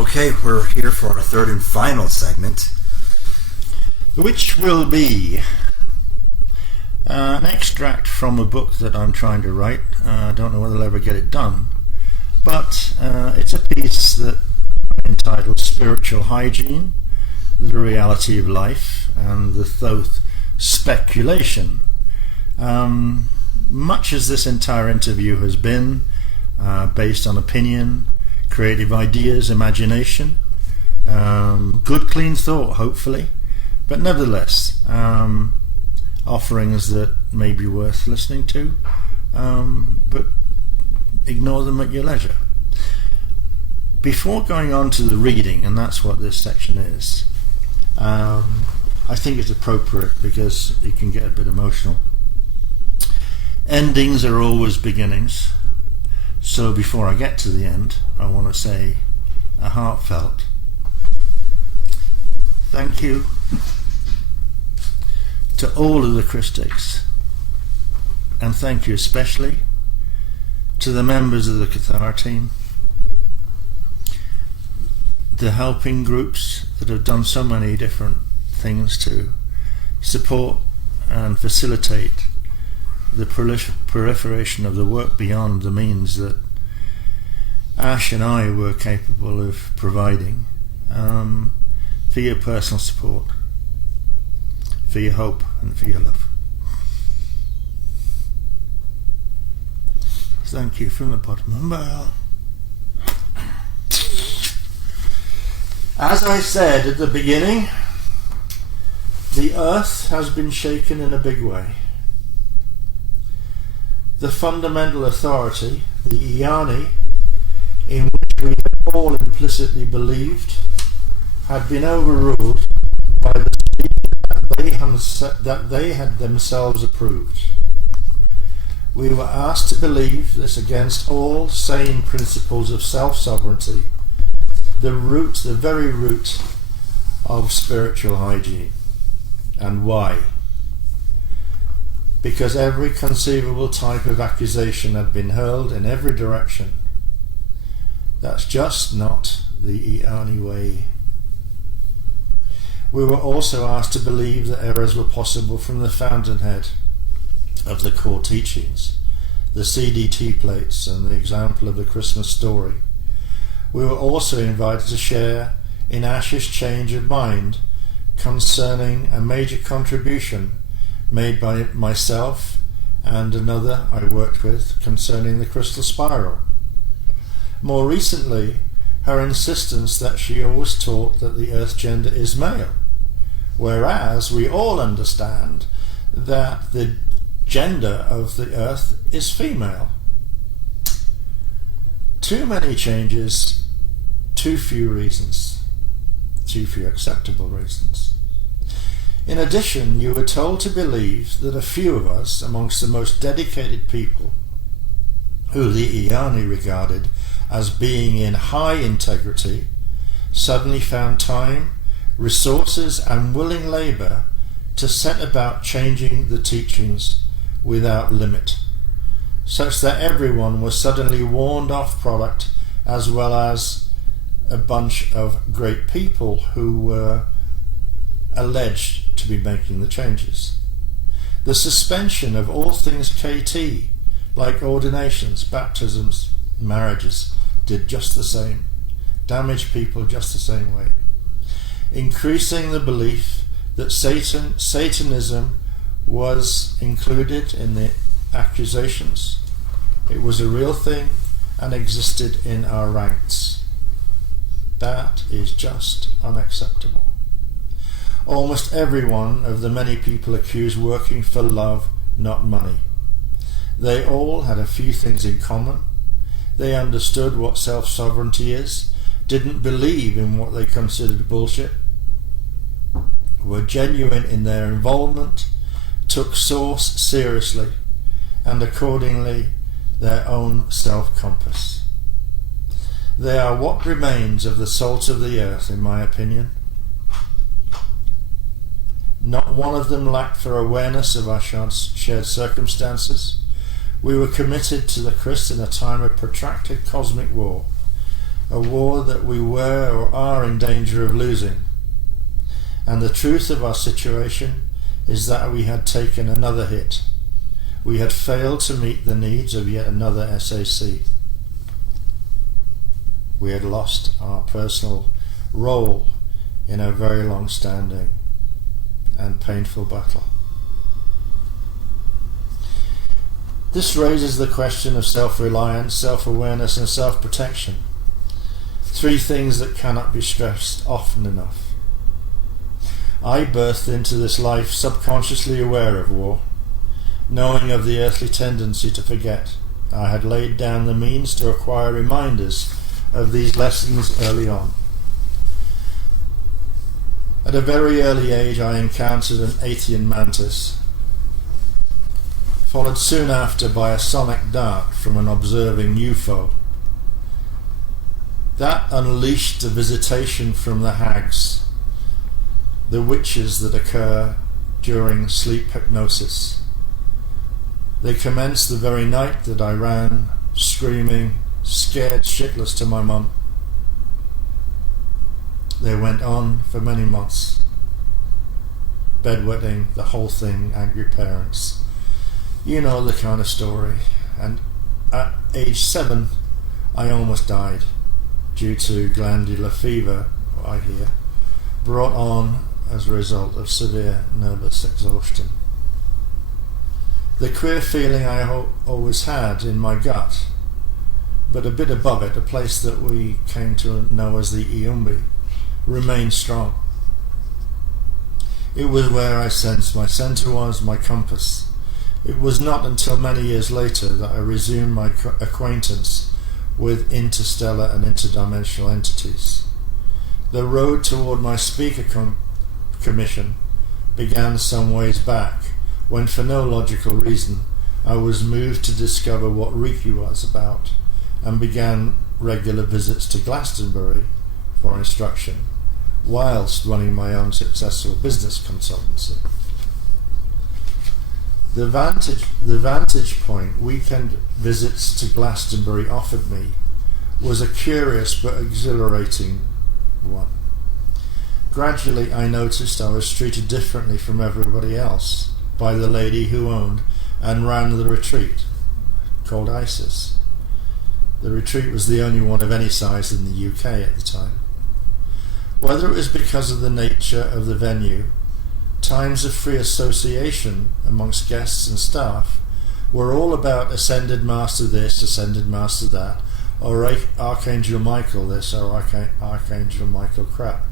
Okay, we're here for our third and final segment. Which will be an extract from a book that I'm trying to write. I don't know whether I'll ever get it done, but it's a piece that entitled Spiritual Hygiene, the Reality of Life, and the Thoth Speculation. Much as this entire interview has been based on opinion, creative ideas, imagination, good clean thought, hopefully, but nevertheless offerings that may be worth listening to, but ignore them at your leisure. Before going on to the reading, and that's what this section is, I think it's appropriate because it can get a bit emotional. Endings are always beginnings, so before I get to the end, I want to say a heartfelt thank you to all of the Christics, and thank you especially to the members of the Cathar team, the helping groups that have done so many different things to support and facilitate the proliferation of the work beyond the means that Ash and I were capable of providing, for your personal support, for your hope and for your love. Thank you from the bottom of my heart. As I said at the beginning, the earth has been shaken in a big way. The fundamental authority, the Iani, in which we had all implicitly believed, had been overruled by the speech that they had themselves approved. We were asked to believe this against all sane principles of self-sovereignty, the very root of spiritual hygiene. And why? Because every conceivable type of accusation had been hurled in every direction. That's just not the Iani way. We were also asked to believe that errors were possible from the fountainhead of the core teachings, the CDT plates and the example of the Christmas story. We were also invited to share in Ash's change of mind concerning a major contribution made by myself and another I worked with concerning the crystal spiral. More recently, her insistence that she always taught that the earth gender is male, whereas we all understand that the gender of the earth is female. Too many changes, too few reasons, too few acceptable reasons. In addition, you were told to believe that a few of us, amongst the most dedicated people, who the Iani regarded as being in high integrity, suddenly found time, resources and willing labour to set about changing the teachings without limit, such that everyone was suddenly warned off product, as well as a bunch of great people who were alleged to be making the changes. The suspension of all things KT, like ordinations, baptisms, marriages, did just the same, damaged people just the same way, increasing the belief that Satanism was included in the accusations. It was a real thing and existed in our ranks. That is just unacceptable. Almost every one of the many people accused working for love, not money. They all had a few things in common. They understood what self-sovereignty is, didn't believe in what they considered bullshit, were genuine in their involvement, took source seriously, and accordingly their own self-compass. They are what remains of the salt of the earth, in my opinion. Not one of them lacked for awareness of our shared circumstances. We were committed to the Christ in a time of protracted cosmic war, a war that we were or are in danger of losing. And the truth of our situation is that we had taken another hit. We had failed to meet the needs of yet another SAC. We had lost our personal role in a very long-standing and painful battle. This raises the question of self-reliance, self-awareness and self-protection. Three things that cannot be stressed often enough. I birthed into this life subconsciously aware of war, knowing of the earthly tendency to forget. I had laid down the means to acquire reminders of these lessons early on. At a very early age I encountered an Athenian mantis, followed soon after by a sonic dart from an observing UFO. That unleashed a visitation from the hags, the witches that occur during sleep hypnosis. They commenced the very night that I ran, screaming, scared shitless to my mum. They went on for many months. Bedwetting, the whole thing, angry parents. You know the kind of story. And at age 7, I almost died due to glandular fever, I hear, brought on as a result of severe nervous exhaustion. The queer feeling I always had in my gut, but a bit above it, a place that we came to know as the Iumbi, remained strong. It was where I sensed my centre was, my compass. It was not until many years later that I resumed my acquaintance with interstellar and interdimensional entities. The road toward my speaker commission began some ways back, when for no logical reason I was moved to discover what Reiki was about and began regular visits to Glastonbury for instruction, whilst running my own successful business consultancy. The vantage point weekend visits to Glastonbury offered me was a curious but exhilarating one. Gradually I noticed I was treated differently from everybody else by the lady who owned and ran the retreat, called ISIS. The retreat was the only one of any size in the UK at the time. Whether it was because of the nature of the venue, times of free association amongst guests and staff were all about Ascended Master this, Ascended Master that, or Archangel Michael this or Archangel Michael crap.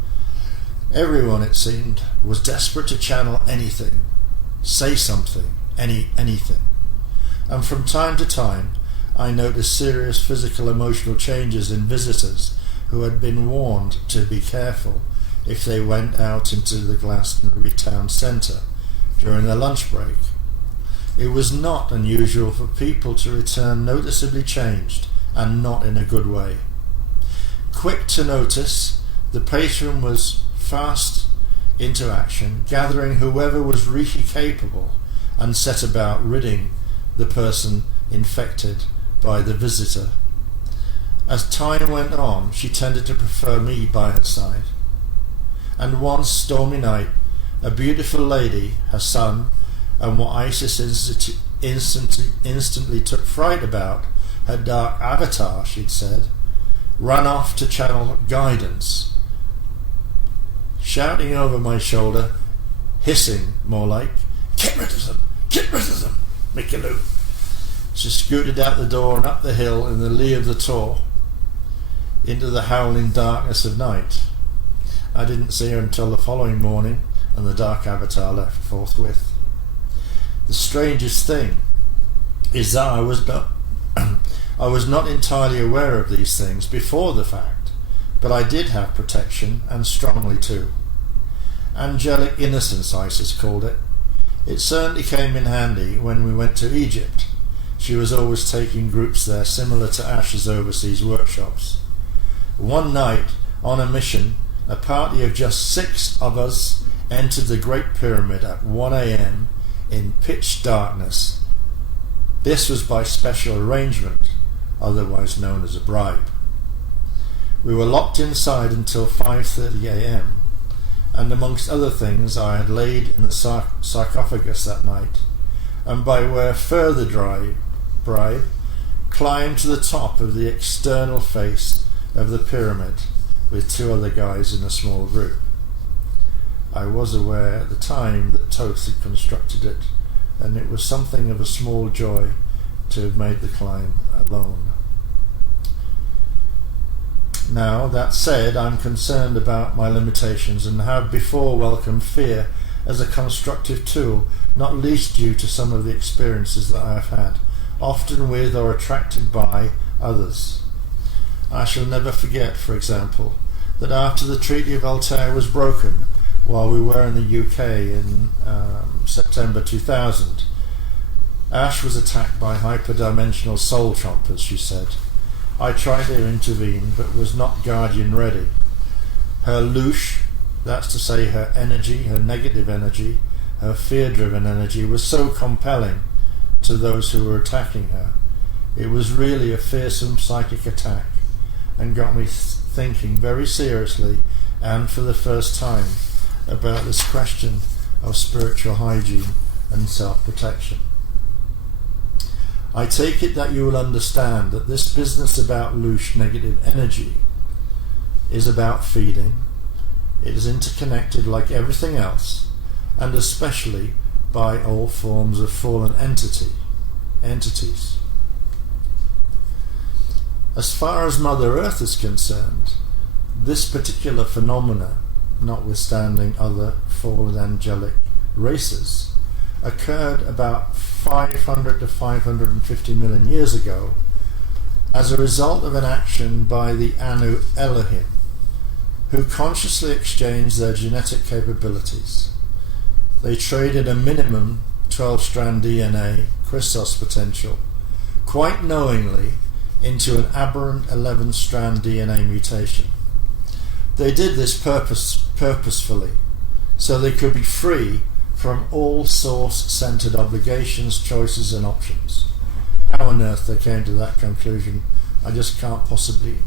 Everyone, it seemed, was desperate to channel anything, say something, anything. And from time to time I noticed serious physical emotional changes in visitors who had been warned to be careful if they went out into the Glastonbury town centre during their lunch break. It was not unusual for people to return noticeably changed and not in a good way. Quick to notice, the patron was fast into action, gathering whoever was Reiki capable and set about ridding the person infected by the visitor. As time went on, she tended to prefer me by her side. And one stormy night, a beautiful lady, her son, and what ISIS instantly took fright about, her dark avatar, she'd said, ran off to channel guidance, shouting over my shoulder, hissing more like, "Get rid of them! Get rid of them! Make a loop!" She scooted out the door and up the hill in the lee of the tor, into the howling darkness of night. I didn't see her until the following morning, and the dark avatar left forthwith. The strangest thing is that I was not entirely aware of these things before the fact, but I did have protection, and strongly too. Angelic innocence, ISIS called it. It certainly came in handy when we went to Egypt. She was always taking groups there, similar to Ash's overseas workshops. One night, on a mission, a party of just 6 of us entered the Great Pyramid at 1 a.m. in pitch darkness. This was by special arrangement, otherwise known as a bribe. We were locked inside until 5:30 a.m. and amongst other things I had laid in the sarcophagus that night, and by way of further bribe, climbed to the top of the external face of the pyramid with 2 other guys in a small group. I was aware at the time that Toth had constructed it, and it was something of a small joy to have made the climb alone. Now, that said, I'm concerned about my limitations and have before welcomed fear as a constructive tool, not least due to some of the experiences that I have had, often with or attracted by others. I shall never forget, for example, that after the Treaty of Voltaire was broken, while we were in the UK in September 2000, Ash was attacked by hyperdimensional soul chompers, she said. I tried to intervene, but was not guardian ready. Her louche, that's to say her energy, her negative energy, her fear-driven energy, was so compelling to those who were attacking her. It was really a fearsome psychic attack, and got me thinking very seriously, and for the first time, about this question of spiritual hygiene and self-protection. I take it that you will understand that this business about louche negative energy is about feeding. It is interconnected like everything else, and especially by all forms of fallen entities. As far as Mother Earth is concerned, this particular phenomena, notwithstanding other fallen angelic races, occurred about 500 to 550 million years ago as a result of an action by the Anu Elohim, who consciously exchanged their genetic capabilities. They traded a minimum 12-strand DNA Christos potential, quite knowingly, into an aberrant 11-strand DNA mutation. They did this purposefully, so they could be free from all source-centered obligations, choices and options. How on earth they came to that conclusion, I just can't possibly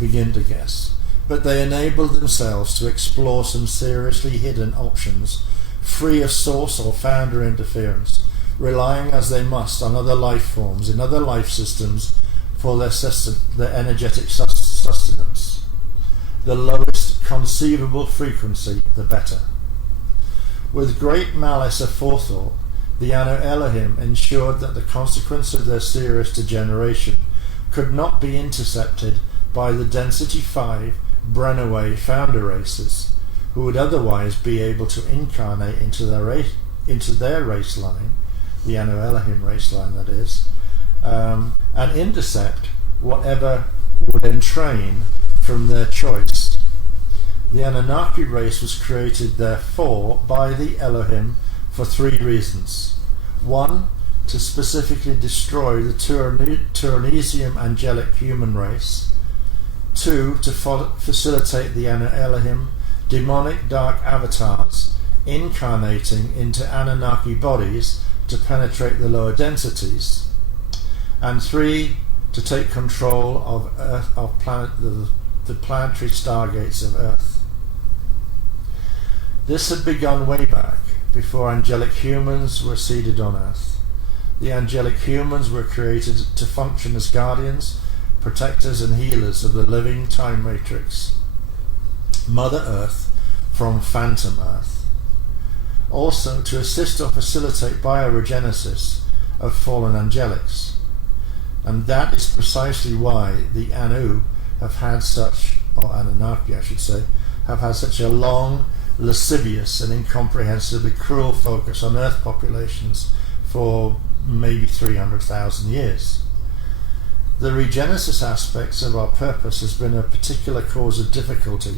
begin to guess. But they enabled themselves to explore some seriously hidden options, free of source or founder interference, relying as they must on other life forms in other life systems for their energetic sustenance. The lowest conceivable frequency, the better. With great malice aforethought, the Anu Elohim ensured that the consequence of their serious degeneration could not be intercepted by the Density 5 Brennaway founder races, who would otherwise be able to incarnate into their race line, the Anu Elohim race line that is, and intercept whatever would entrain from their choice. The Anunnaki race was created, therefore, by the Elohim for 3 reasons. 1, to specifically destroy the Turanesium angelic human race. 2, to facilitate the Anu Elohim demonic dark avatars incarnating into Anunnaki bodies to penetrate the lower densities. And 3, to take control of Earth, the planetary stargates of Earth. This had begun way back, before angelic humans were seeded on Earth. The angelic humans were created to function as guardians, protectors and healers of the living time matrix, Mother Earth from Phantom Earth. Also to assist or facilitate bioregenesis of fallen angelics. And that is precisely why the Anu have had such, or Anunnaki I should say, have had such a long, lascivious and incomprehensibly cruel focus on Earth populations for maybe 300,000 years. The regenesis aspects of our purpose has been a particular cause of difficulty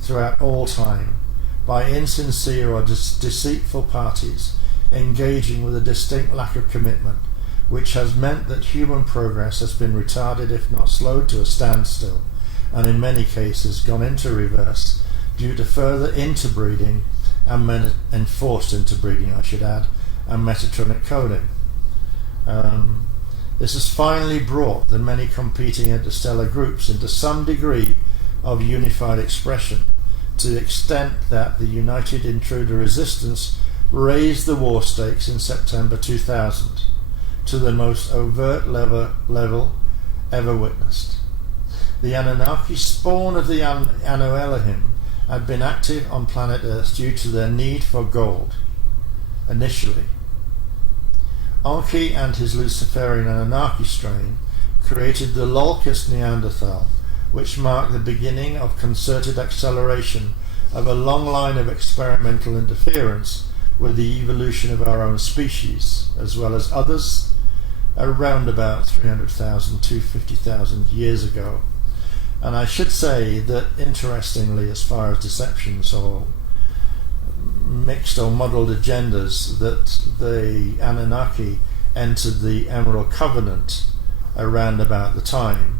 throughout all time, by insincere or deceitful parties engaging with a distinct lack of commitment, which has meant that human progress has been retarded if not slowed to a standstill, and in many cases gone into reverse due to further interbreeding and enforced interbreeding, I should add, and metatronic coding. This has finally brought the many competing interstellar groups into some degree of unified expression, to the extent that the United Intruder Resistance raised the war stakes in September 2000 to the most overt level ever witnessed. The Anunnaki, spawn of the Anu Elohim, had been active on planet Earth due to their need for gold, initially. Enki and his Luciferian Anunnaki strain created the Lolcus Neanderthal, which marked the beginning of concerted acceleration of a long line of experimental interference with the evolution of our own species, as well as others, around about 300,000 to 50,000 years ago. And I should say that, interestingly, as far as deceptions or mixed or muddled agendas, that the Anunnaki entered the Emerald Covenant around about the time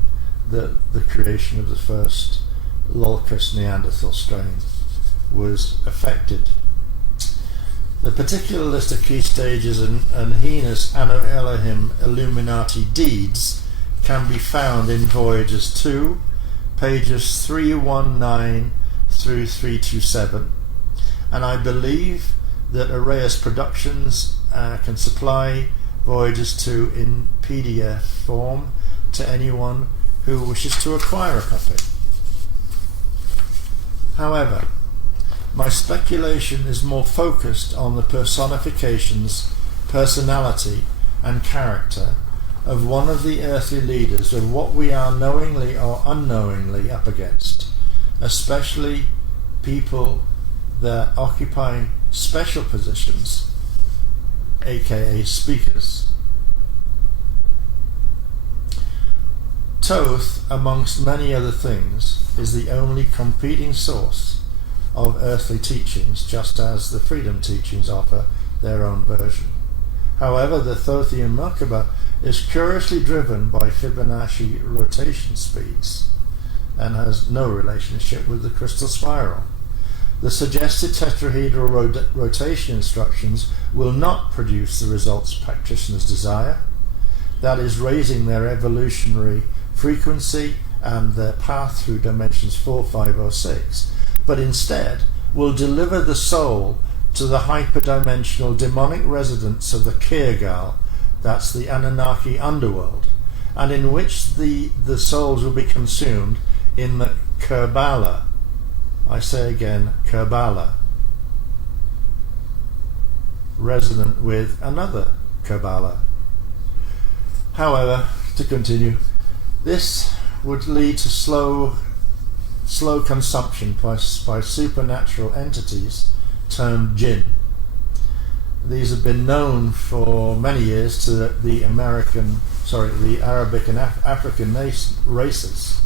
that the creation of the first Lolcus Neanderthal strain was affected. The particular list of key stages and heinous Anu Elohim Illuminati deeds can be found in Voyages 2, pages 319 through 327, and I believe that Arrayas Productions can supply Voyages 2 in PDF form to anyone who wishes to acquire a copy. However, my speculation is more focused on the personifications, personality and character of one of the earthly leaders of what we are knowingly or unknowingly up against, especially people that occupy special positions, aka speakers. Thoth, amongst many other things, is the only competing source of earthly teachings, just as the freedom teachings offer their own version. However, the Thothian Merkaba is curiously driven by Fibonacci rotation speeds and has no relationship with the crystal spiral. The suggested tetrahedral rotation instructions will not produce the results practitioners desire, that is, raising their evolutionary frequency and their path through dimensions 4, 5 or 6, but instead will deliver the soul to the hyperdimensional demonic residence of the Kirgal, that's the Anunnaki underworld, and in which the souls will be consumed in the Kerbala. I say again, Kerbala, resonant with another Kerbala. However, to continue, this would lead to slow consumption by supernatural entities termed jinn. These have been known for many years to the Arabic and African races.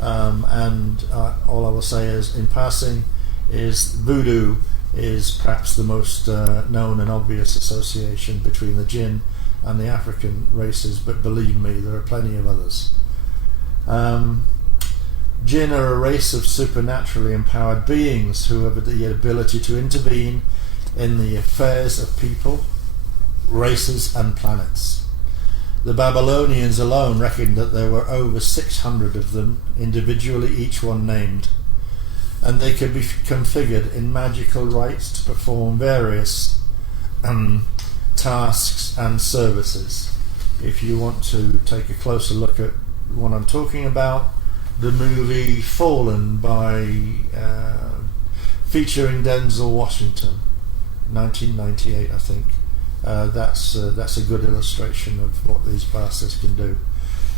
And all I will say is, in passing, is voodoo is perhaps the most known and obvious association between the jinn and the African races, but believe me, there are plenty of others. Jinn are a race of supernaturally empowered beings who have the ability to intervene in the affairs of people, races and planets. The Babylonians alone reckoned that there were over 600 of them, individually each one named, and they could be configured in magical rites to perform various tasks and services. If you want to take a closer look at what I'm talking about, the movie Fallen featuring Denzel Washington, 1998 I think, that's a good illustration of what these bastards can do.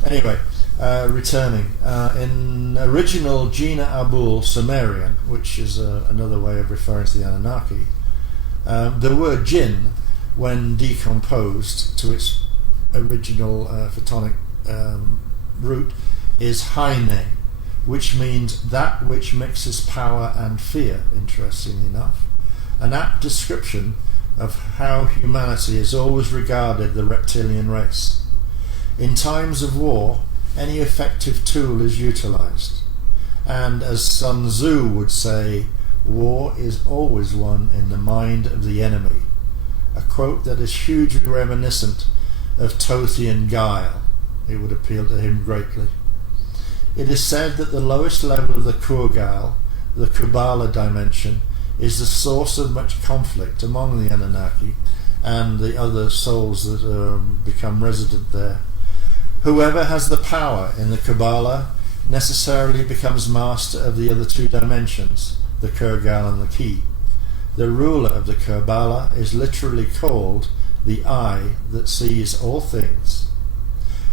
Anyway, returning, in original Gina Abul Sumerian, which is another way of referring to the Anunnaki, the word jinn, when decomposed to its original photonic root, is haine, which means that which mixes power and fear, interestingly enough, an apt description of how humanity has always regarded the reptilian race. In times of war, any effective tool is utilized, and as Sun Tzu would say, war is always won in the mind of the enemy, a quote that is hugely reminiscent of Thothian guile. It would appeal to him greatly. It is said that the lowest level of the Kurgal, the Kabbalah dimension, is the source of much conflict among the Anunnaki and the other souls that become resident there. Whoever has the power in the Kabbalah necessarily becomes master of the other two dimensions, the Kurgal and the Ki. The ruler of the Kabbalah is literally called the eye that sees all things,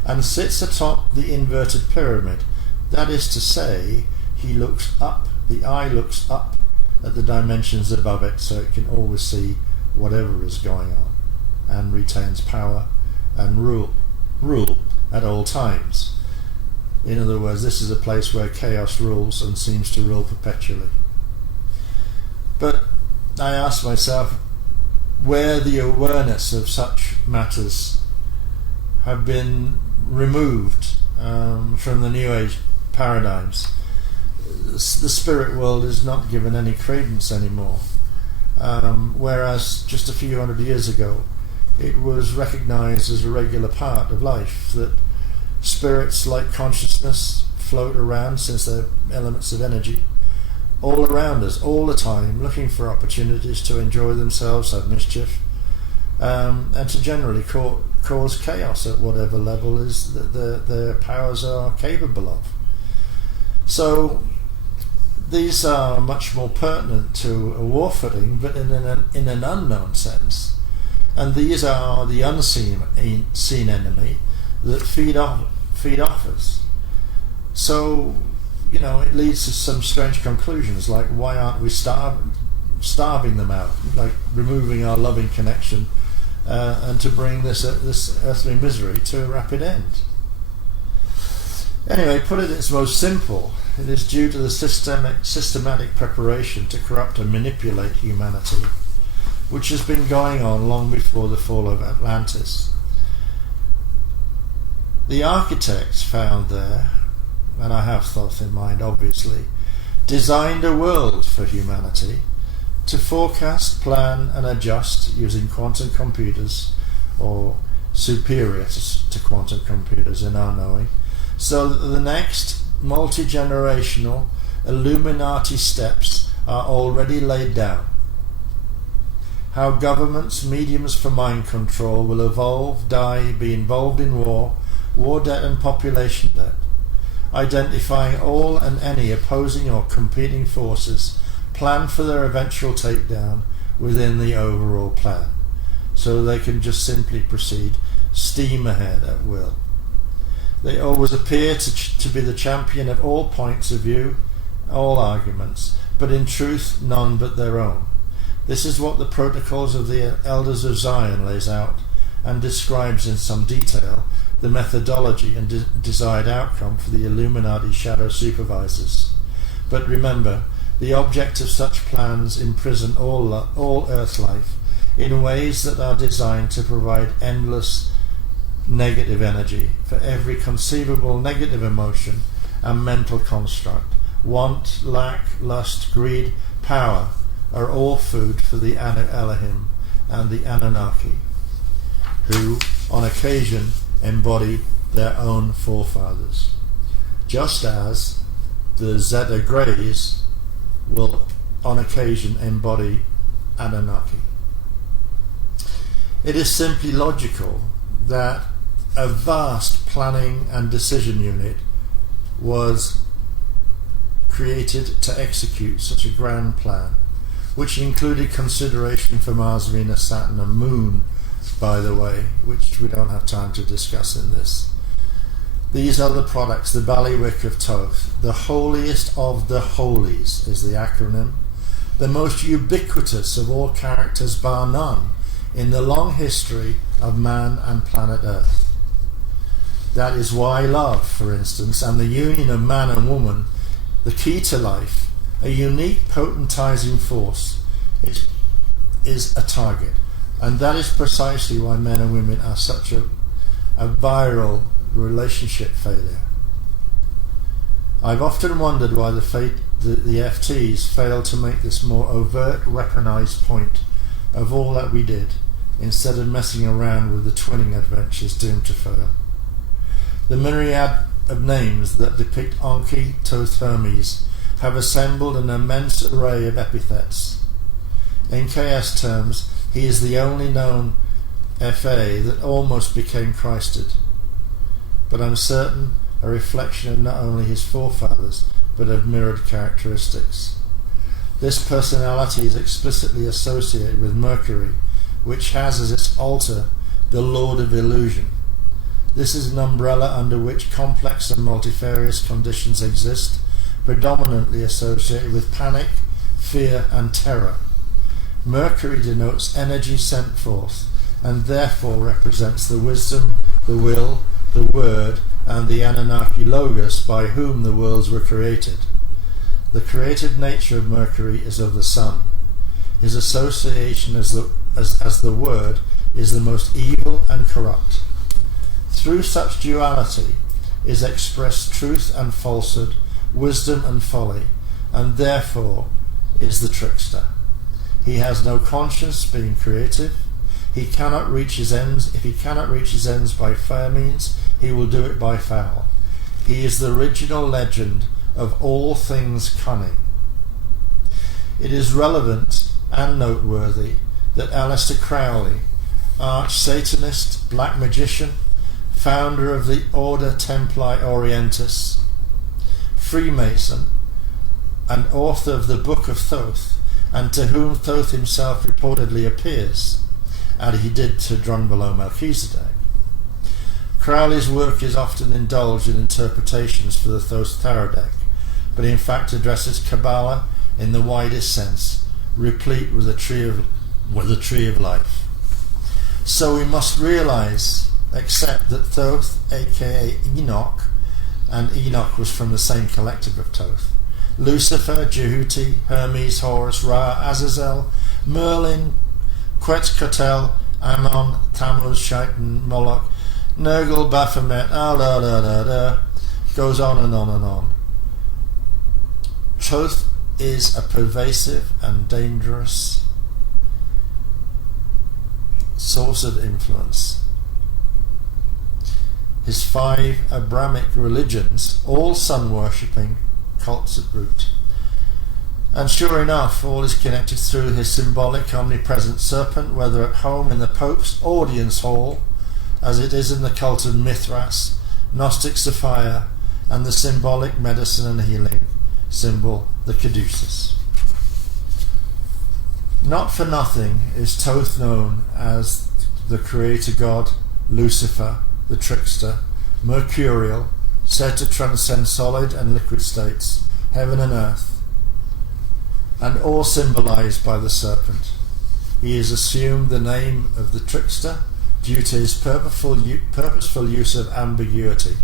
and sits atop the inverted pyramid. That is to say, he looks up, the eye looks up at the dimensions above it, so it can always see whatever is going on, and retains power and rule at all times. In other words, this is a place where chaos rules and seems to rule perpetually. But I ask myself, where the awareness of such matters have been removed from the New Age paradigms, the spirit world is not given any credence anymore. Whereas just a few hundred years ago, it was recognized as a regular part of life that spirits like consciousness float around, since they're elements of energy, all around us, all the time, looking for opportunities to enjoy themselves, have mischief, and to generally cause chaos at whatever level is that their powers are capable of. So these are much more pertinent to a war footing, but in an unknown sense. And these are the unseen enemy that feed off us. So, it leads to some strange conclusions, like why aren't we starving them out, like removing our loving connection, and to bring this earthly misery to a rapid end. Anyway, put it in its most simple, it is due to the systematic preparation to corrupt and manipulate humanity, which has been going on long before the fall of Atlantis. The architects found there, and I have thought in mind obviously, designed a world for humanity to forecast, plan and adjust using quantum computers, or superior to quantum computers in our knowing, so that the next multi-generational Illuminati steps are already laid down. How governments, mediums for mind control will evolve, die, be involved in war debt and population debt, identifying all and any opposing or competing forces, plan for their eventual takedown within the overall plan, so they can just simply proceed steam ahead at will. They always appear to be the champion of all points of view, all arguments, but in truth none but their own. This is what the Protocols of the Elders of Zion lays out and describes in some detail the methodology and desired outcome for the Illuminati shadow supervisors. But remember, the object of such plans imprison all earth life in ways that are designed to provide endless negative energy for every conceivable negative emotion and mental construct. Want, lack, lust, greed, power are all food for the Anu Elohim and the Anunnaki, who on occasion embody their own forefathers, just as the Zeta Greys will on occasion embody Anunnaki. It is simply logical that a vast planning and decision unit was created to execute such a grand plan, which included consideration for Mars, Venus, Saturn and Moon, by the way, which we don't have time to discuss in this. These are the products, the bailiwick of Thoth, the holiest of the holies is the acronym, the most ubiquitous of all characters bar none in the long history of man and planet Earth. That is why love, for instance, and the union of man and woman, the key to life, a unique potentizing force, is a target. And that is precisely why men and women are such a viral relationship failure. I've often wondered why the FTs failed to make this more overt, weaponized point of all that we did, instead of messing around with the twinning adventures doomed to fail. The myriad of names that depict Enki, Thoth, Hermes have assembled an immense array of epithets. In KS terms, he is the only known FA that almost became Christed, but I'm certain a reflection of not only his forefathers, but of mirrored characteristics. This personality is explicitly associated with Mercury, which has as its altar the Lord of Illusion. This is an umbrella under which complex and multifarious conditions exist, predominantly associated with panic, fear and terror. Mercury denotes energy sent forth, and therefore represents the wisdom, the will, the word, and the Anunnaki Logos by whom the worlds were created. The creative nature of Mercury is of the sun. His association as the word is the most evil and corrupt. Through such duality is expressed truth and falsehood, wisdom and folly, and therefore is the trickster. He has no conscience, being creative. He cannot reach his ends. If he cannot reach his ends by fair means, he will do it by foul. He is the original legend of all things cunning. It is relevant and noteworthy that Aleister Crowley, arch-Satanist, black magician, founder of the Order Templi Orientis, Freemason, and author of the Book of Thoth, and to whom Thoth himself reportedly appears, and he did to Drunvalo Melchizedek. Crowley's work is often indulged in interpretations for the Thoth Tarot deck, but in fact addresses Kabbalah in the widest sense, replete with the tree of life. So we must accept that Thoth, aka Enoch, and Enoch was from the same collective of Thoth, Lucifer, Jehuti, Hermes, Horus, Ra, Azazel, Merlin, Quetzalcoatl, Ammon, Tammuz, Shaitan, Moloch, Nergal, Baphomet, goes on and on and on. Thoth is a pervasive and dangerous source of influence. His 5 Abrahamic religions, all sun-worshipping cults at root. And sure enough, all is connected through his symbolic omnipresent serpent, whether at home in the Pope's audience hall, as it is in the cult of Mithras, Gnostic Sophia, and the symbolic medicine and healing symbol, the caduceus. Not for nothing is Thoth known as the creator god, Lucifer, the trickster, mercurial, said to transcend solid and liquid states, heaven and earth, and all symbolized by the serpent. He is assumed the name of the trickster due to his purposeful use of ambiguity.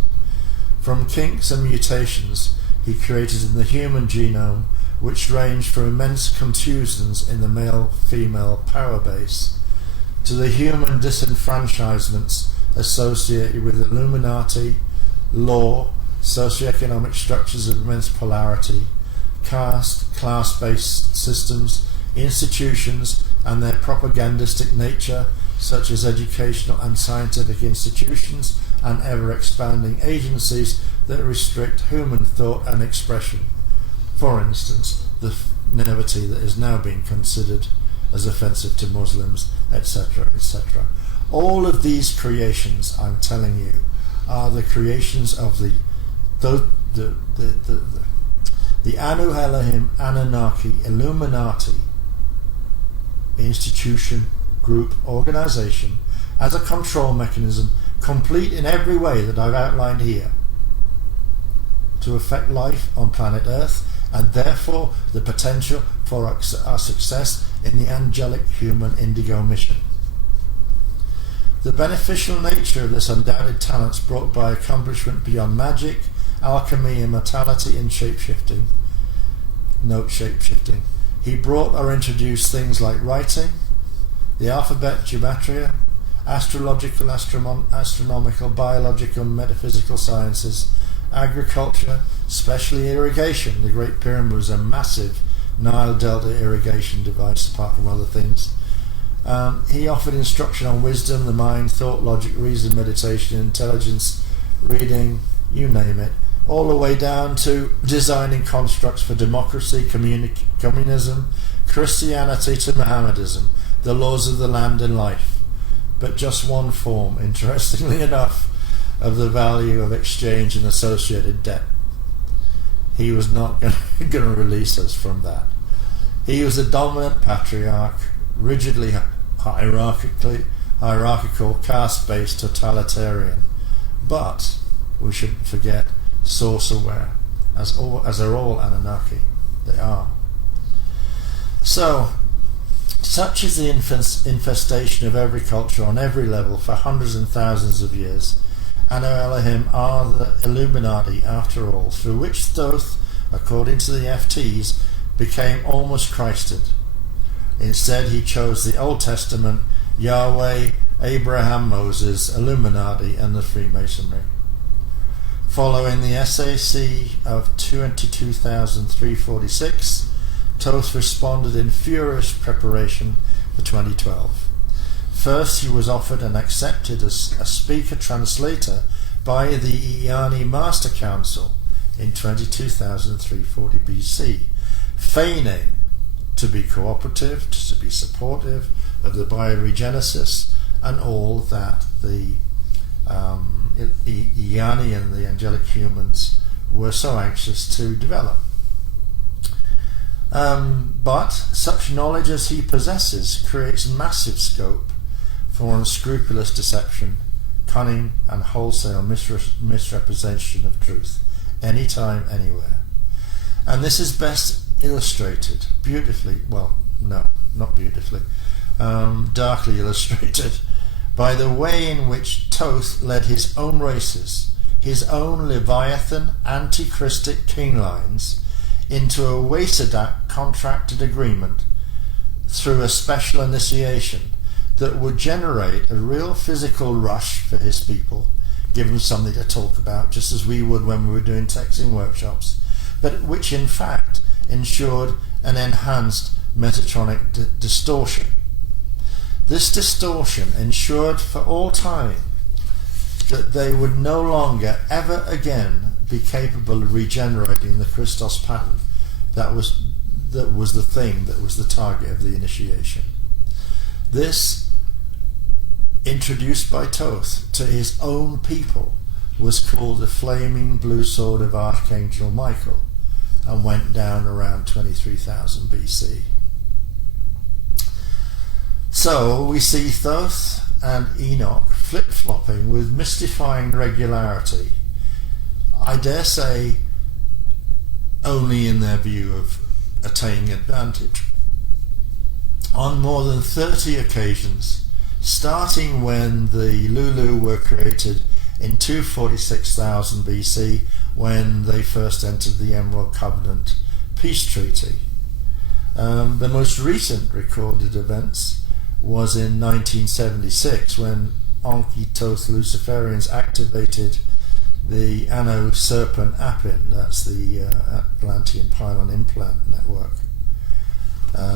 From kinks and mutations he created in the human genome, which range from immense contusions in the male-female power base to the human disenfranchisements associated with Illuminati, law, socioeconomic structures of immense polarity, caste, class-based systems, institutions and their propagandistic nature, such as educational and scientific institutions and ever-expanding agencies that restrict human thought and expression. For instance, the naivety that is now being considered as offensive to Muslims, etc., etc. All of these creations, I'm telling you, are the creations of the Anu Elohim Anunnaki Illuminati institution, group, organization as a control mechanism, complete in every way that I've outlined here, to affect life on planet Earth, and therefore the potential for our success in the angelic human indigo mission. The beneficial nature of this undoubted talents brought by accomplishment beyond magic, alchemy, immortality and shape-shifting. Note shape-shifting. He brought or introduced things like writing, the alphabet, gematria, astrological, astronomical, biological, metaphysical sciences, agriculture, especially irrigation. The Great Pyramid was a massive Nile Delta irrigation device, apart from other things. He offered instruction on wisdom, the mind, thought, logic, reason, meditation, intelligence, reading, you name it, all the way down to designing constructs for democracy, communism, Christianity to Mohammedism, the laws of the land and life. But just one form, interestingly enough, of the value of exchange and associated debt. He was not going to release us from that. He was a dominant patriarch, rigidly hierarchical, caste-based totalitarian, but we shouldn't forget source-aware, as are all Anunnaki. They are. So, such is the infestation of every culture on every level for hundreds and thousands of years. Anu Elohim are the Illuminati, after all, through which Thoth, according to the FTs, became almost Christed. Instead, he chose the Old Testament, Yahweh, Abraham, Moses, Illuminati, and the Freemasonry. Following the SAC of 22,346, Thoth responded in furious preparation for 2012. First, he was offered and accepted as a speaker-translator by the Iani Master Council in 22,340 BC, feigning to be cooperative, to be supportive of the bioregenesis and all that the Iani and the angelic humans were so anxious to develop. But such knowledge as he possesses creates massive scope for unscrupulous deception, cunning, and wholesale misrepresentation of truth, anytime, anywhere. And this is best illustrated beautifully, well, no, not beautifully, darkly illustrated by the way in which Thoth led his own races, his own Leviathan anti-Christic king lines, into a Wasedak contracted agreement through a special initiation that would generate a real physical rush for his people, give them something to talk about, just as we would when we were doing texting workshops, but which in fact ensured an enhanced Metatronic distortion. This distortion ensured for all time that they would no longer ever again be capable of regenerating the Christos pattern that was the thing that was the target of the initiation. This, introduced by Thoth to his own people, was called the Flaming Blue Sword of Archangel Michael and went down around 23,000 BC. So we see Thoth and Enoch flip-flopping with mystifying regularity, I dare say only in their view of attaining advantage, on more than 30 occasions, starting when the Lulu were created in 246,000 BC, when they first entered the Emerald Covenant peace treaty. The most recent recorded events was in 1976, when Enki Thoth Luciferians activated the Anno Serpent Appin, that's the Atlantean Pylon Implant Network,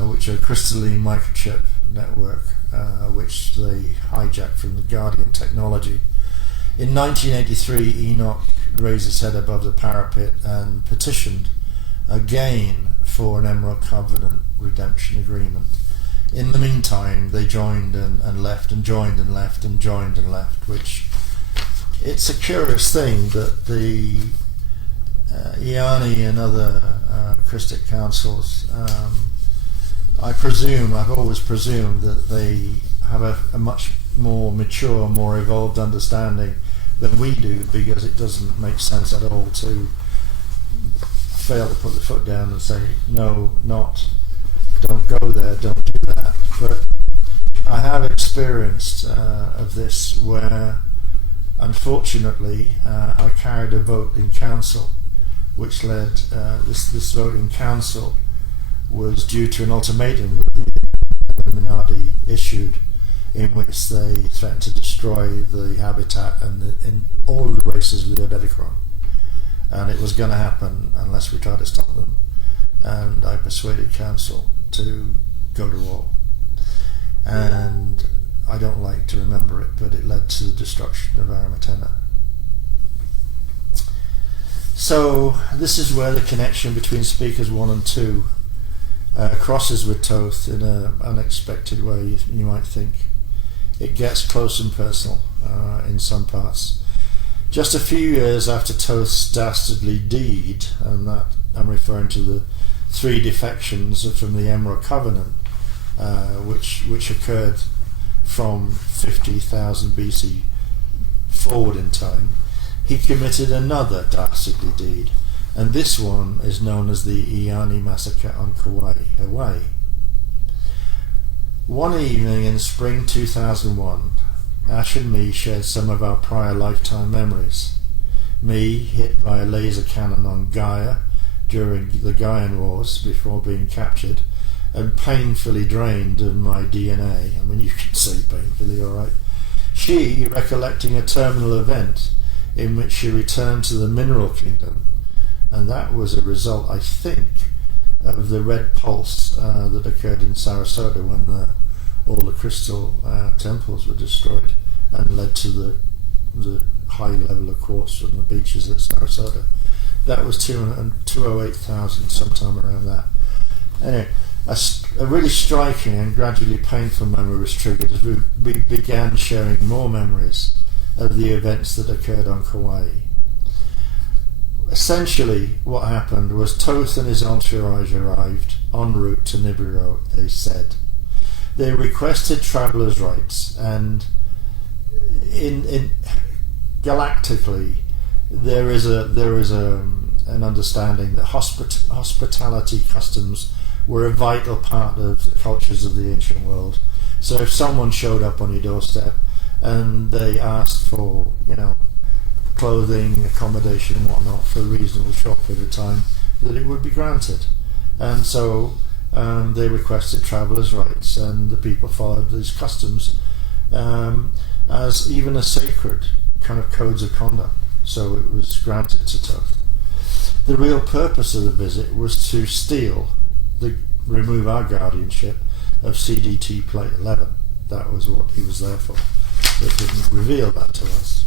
which are a crystalline microchip network, which they hijacked from the Guardian technology. In 1983, Enoch raised his head above the parapet and petitioned again for an Emerald Covenant redemption agreement. In the meantime, they joined and left, and joined and left, and joined and left, which it's a curious thing that the Iani and other Christic councils, I've always presumed that they have a much more mature, more evolved understanding than we do, because it doesn't make sense at all to fail to put the foot down and say, no, don't go there, don't do that. But I have experienced of this where, unfortunately, I carried a vote in council, which led, this vote in council was due to an ultimatum that the Illuminati issued, in which they threatened to destroy the habitat and all of the races with the Odedicron. And it was going to happen unless we tried to stop them. And I persuaded council to go to war. And I don't like to remember it, but it led to the destruction of Aramatena. So this is where the connection between speakers 1 and 2 crosses with Toth in an unexpected way, you might think. It gets close and personal in some parts. Just a few years after Toth's dastardly deed, and that I'm referring to the 3 defections from the Emerald Covenant, which occurred from 50,000 BC forward in time, he committed another dastardly deed, and this one is known as the Iani Massacre on Kauai, Hawaii. One evening in spring 2001, Ash and me shared some of our prior lifetime memories. Me hit by a laser cannon on Gaia during the Gaian Wars before being captured, and painfully drained of my DNA. I mean, you can say painfully, alright. She recollecting a terminal event in which she returned to the mineral kingdom, and that was a result, I think, of the red pulse that occurred in Sarasota when all the crystal temples were destroyed and led to the high level of quartz from the beaches at Sarasota. That was 208,000, sometime around that. Anyway, a really striking and gradually painful memory was triggered as we began sharing more memories of the events that occurred on Kauai. Essentially, what happened was Toth and his entourage arrived en route to Nibiru, they said. They requested travelers' rights, and in galactically, there is an understanding that hospitality customs were a vital part of the cultures of the ancient world. So if someone showed up on your doorstep and they asked for, clothing, accommodation and whatnot for a reasonable short period of time, that it would be granted. And so they requested travellers' rights, and the people followed these customs as even a sacred kind of codes of conduct. So it was granted to Toth. The real purpose of the visit was to remove our guardianship of CDT Plate 11. That was what he was there for. They didn't reveal that to us.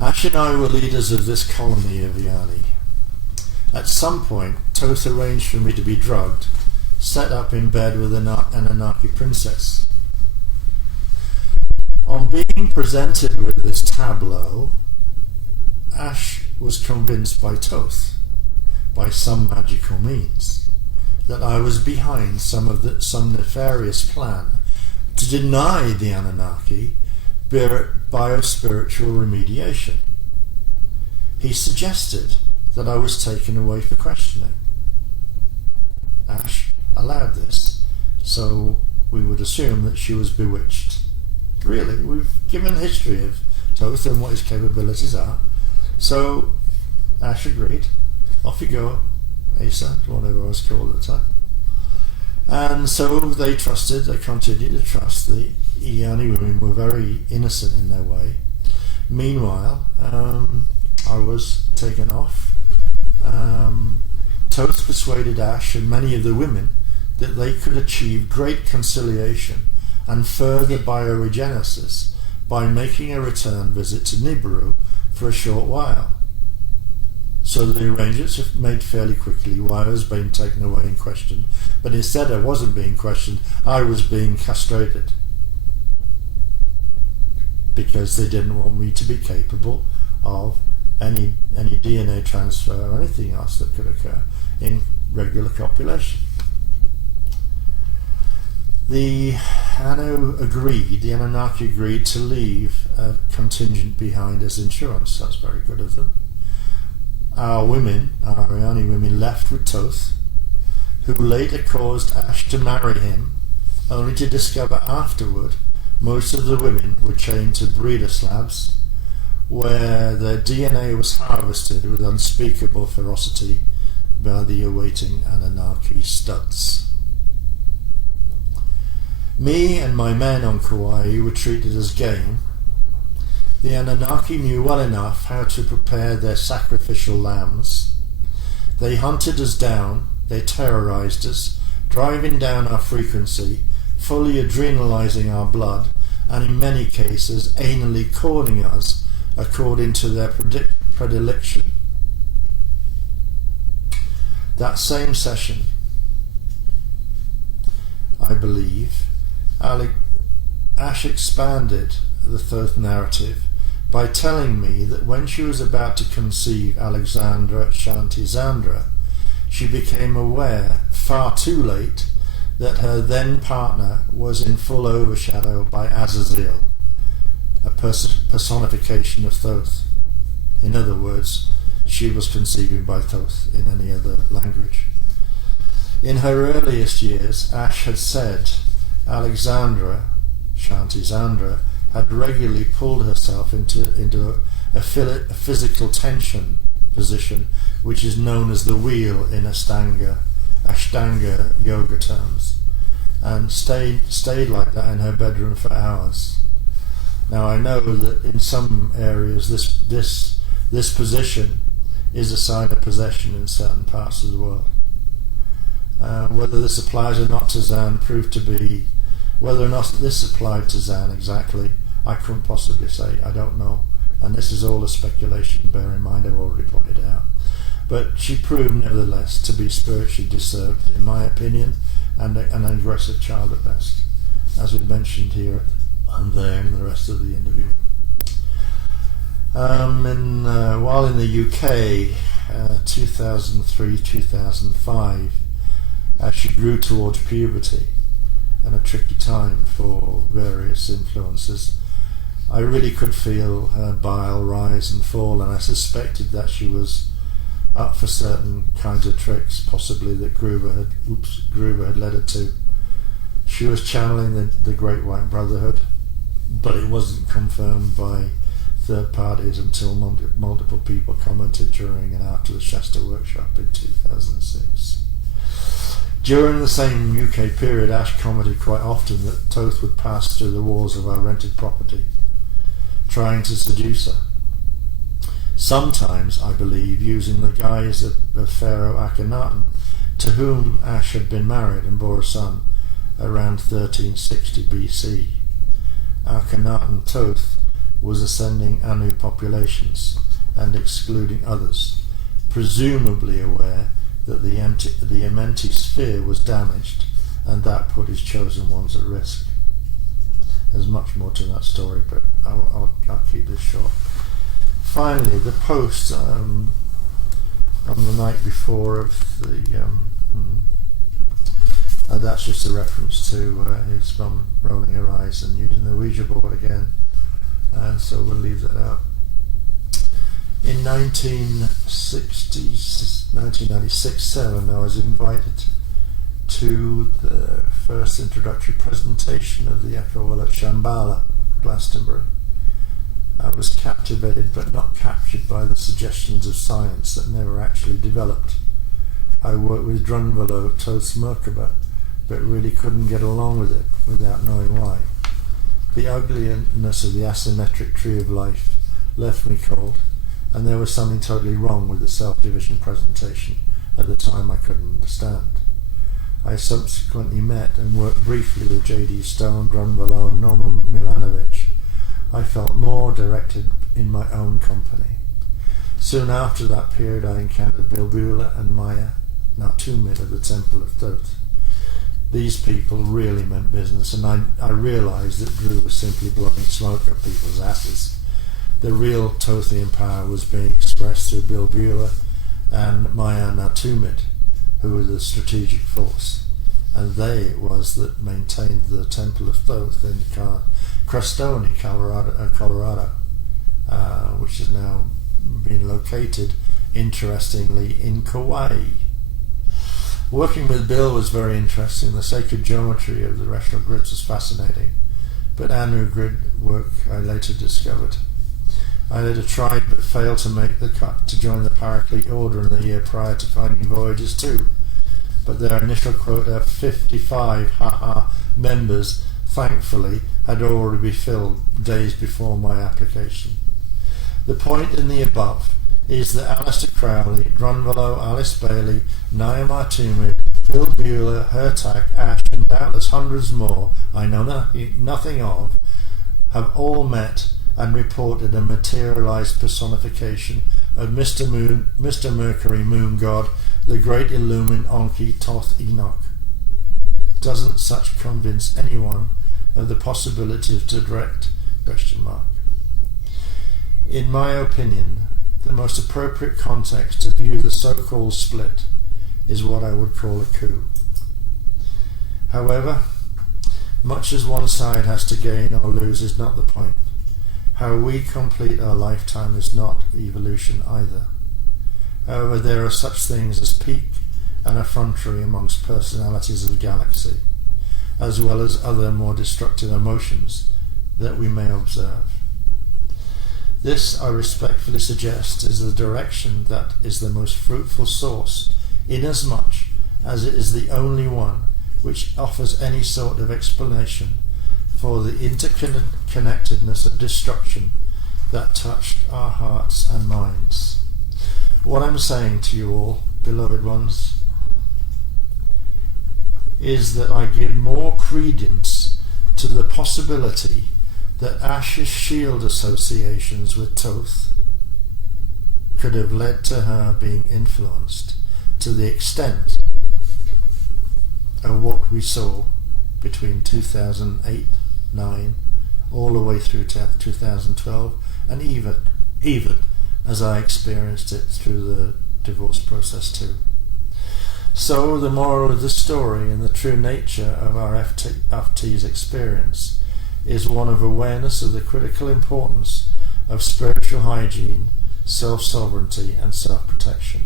Ash and I were leaders of this colony of Iani. At some point, Toth arranged for me to be drugged, set up in bed with an Anunnaki princess. On being presented with this tableau, Ash was convinced by Toth, by some magical means, that I was behind some nefarious plan to deny the Anunnaki biospiritual remediation. He suggested that I was taken away for questioning. Ash allowed this, so we would assume that she was bewitched. Really, we've given a history of Toth and what his capabilities are. So Ash agreed. Off you go, Asa, whatever I was called at the time. And so they continued to trust. The Iani women were very innocent in their way. Meanwhile, I was taken off. Toth persuaded Ash and many of the women that they could achieve great conciliation and further bioregenesis by making a return visit to Nibiru for a short while. So the arrangements were made fairly quickly while I was being taken away and questioned, but instead I wasn't being questioned, I was being castrated, because they didn't want me to be capable of any DNA transfer or anything else that could occur in regular copulation. The Anunnaki agreed to leave a contingent behind as insurance. That's very good of them. Our Iani women, left with Toth, who later caused Ash to marry him, only to discover afterward most of the women were chained to breeder slabs, where their DNA was harvested with unspeakable ferocity by the awaiting Anunnaki studs. Me and my men on Kauai were treated as game. The Anunnaki knew well enough how to prepare their sacrificial lambs. They hunted us down, they terrorized us, driving down our frequency, fully adrenalizing our blood, and in many cases anally cording us according to their predilection. That same session, I believe, Ash expanded the Thoth narrative by telling me that when she was about to conceive Alexandra Shantizandra, she became aware, far too late, that her then partner was in full overshadow by Azazel, a personification of Thoth. In other words, she was conceiving by Thoth in any other language. In her earliest years, Ash had said Alexandra Shantizandra had regularly pulled herself into a physical tension position, which is known as the wheel in Ashtanga yoga terms, and stayed like that in her bedroom for hours. Now I know that in some areas this position is a sign of possession in certain parts of the world. Whether this applies or not to Zan proved to be, whether or not this applied to Zan exactly, I couldn't possibly say. I don't know. And this is all a speculation, bear in mind I've already pointed out. But she proved nevertheless to be spiritually disturbed, in my opinion, and an aggressive child at best, as we mentioned here and there in the rest of the interview. While in the UK, 2003-2005, as she grew towards puberty and a tricky time for various influences, I really could feel her bile rise and fall, and I suspected that she was up for certain kinds of tricks, possibly that Gruber had led her to. She was channeling the Great White Brotherhood, but it wasn't confirmed by third parties until multiple people commented during and after the Shasta workshop in 2006. During the same UK period, Ash commented quite often that Thoth would pass through the walls of our rented property, trying to seduce her. Sometimes, I believe, using the guise of Pharaoh Akhenaten, to whom Ash had been married and bore a son around 1360 BC. Akhenaten Thoth was ascending Anu populations and excluding others, presumably aware that the Amenti sphere was damaged, and that put his chosen ones at risk. There's much more to that story, but I'll keep this short. Finally, the post on the night before of the that's just a reference to his mum rolling her eyes and using the Ouija board again, so we'll leave that out. In 1996-7, I was invited to the first introductory presentation of the Echo Well at Shambhala, Glastonbury. I was captivated but not captured by the suggestions of science that never actually developed. I worked with Drunvalo, Thoth's Merkaba, but really couldn't get along with it without knowing why. The ugliness of the asymmetric tree of life left me cold, and there was something totally wrong with the self-division presentation. At the time I couldn't understand. I subsequently met and worked briefly with J.D. Stone, Drunvalo and Norman Milanovic. I felt more directed in my own company. Soon after that period I encountered Bilbula and Maya, now Tumid of the Temple of Thoth. These people really meant business, and I realised that Drew was simply blowing smoke up people's asses. The real Thothian power was being expressed through Bilbula and Maya Natumid, who were the strategic force, and they it was that maintained the Temple of Thoth in Crestone, Colorado, which is now being located, interestingly, in Kauai. Working with Bill was very interesting. The sacred geometry of the rational grids was fascinating, but Anu grid work I later discovered. I later tried but failed to make the cut to join the Paraclete Order in the year prior to finding Voyages 2, but their initial quota of 55 members, thankfully, had already been filled days before my application. The point in the above is that Alistair Crowley, Drunvalo, Alice Bailey, Naima Tumid, Phil Bueller, Hertag, Ash, and doubtless hundreds more I know nothing of, have all met and reported a materialized personification of Mr. Mercury Moon God, the great Illumin Onki Toth Enoch. Doesn't such convince anyone of the possibility of direct ? In my opinion, the most appropriate context to view the so-called split is what I would call a coup. However, much as one side has to gain or lose is not the point. How we complete our lifetime is not evolution either. However, there are such things as pique and effrontery amongst personalities of the galaxy, as well as other more destructive emotions that we may observe. This, I respectfully suggest, is the direction that is the most fruitful source, inasmuch as it is the only one which offers any sort of explanation for the interconnectedness of destruction that touched our hearts and minds. What I'm saying to you all, beloved ones, is that I give more credence to the possibility that Ash's shield associations with Toth could have led to her being influenced to the extent of what we saw between 2008-9 all the way through to 2012, and even as I experienced it through the divorce process too. So the moral of the story and the true nature of our FT's experience is one of awareness of the critical importance of spiritual hygiene, self-sovereignty and self-protection.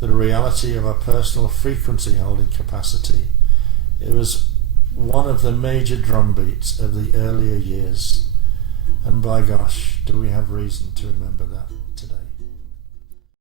The reality of our personal frequency holding capacity. It was one of the major drumbeats of the earlier years, and by gosh, do we have reason to remember that today.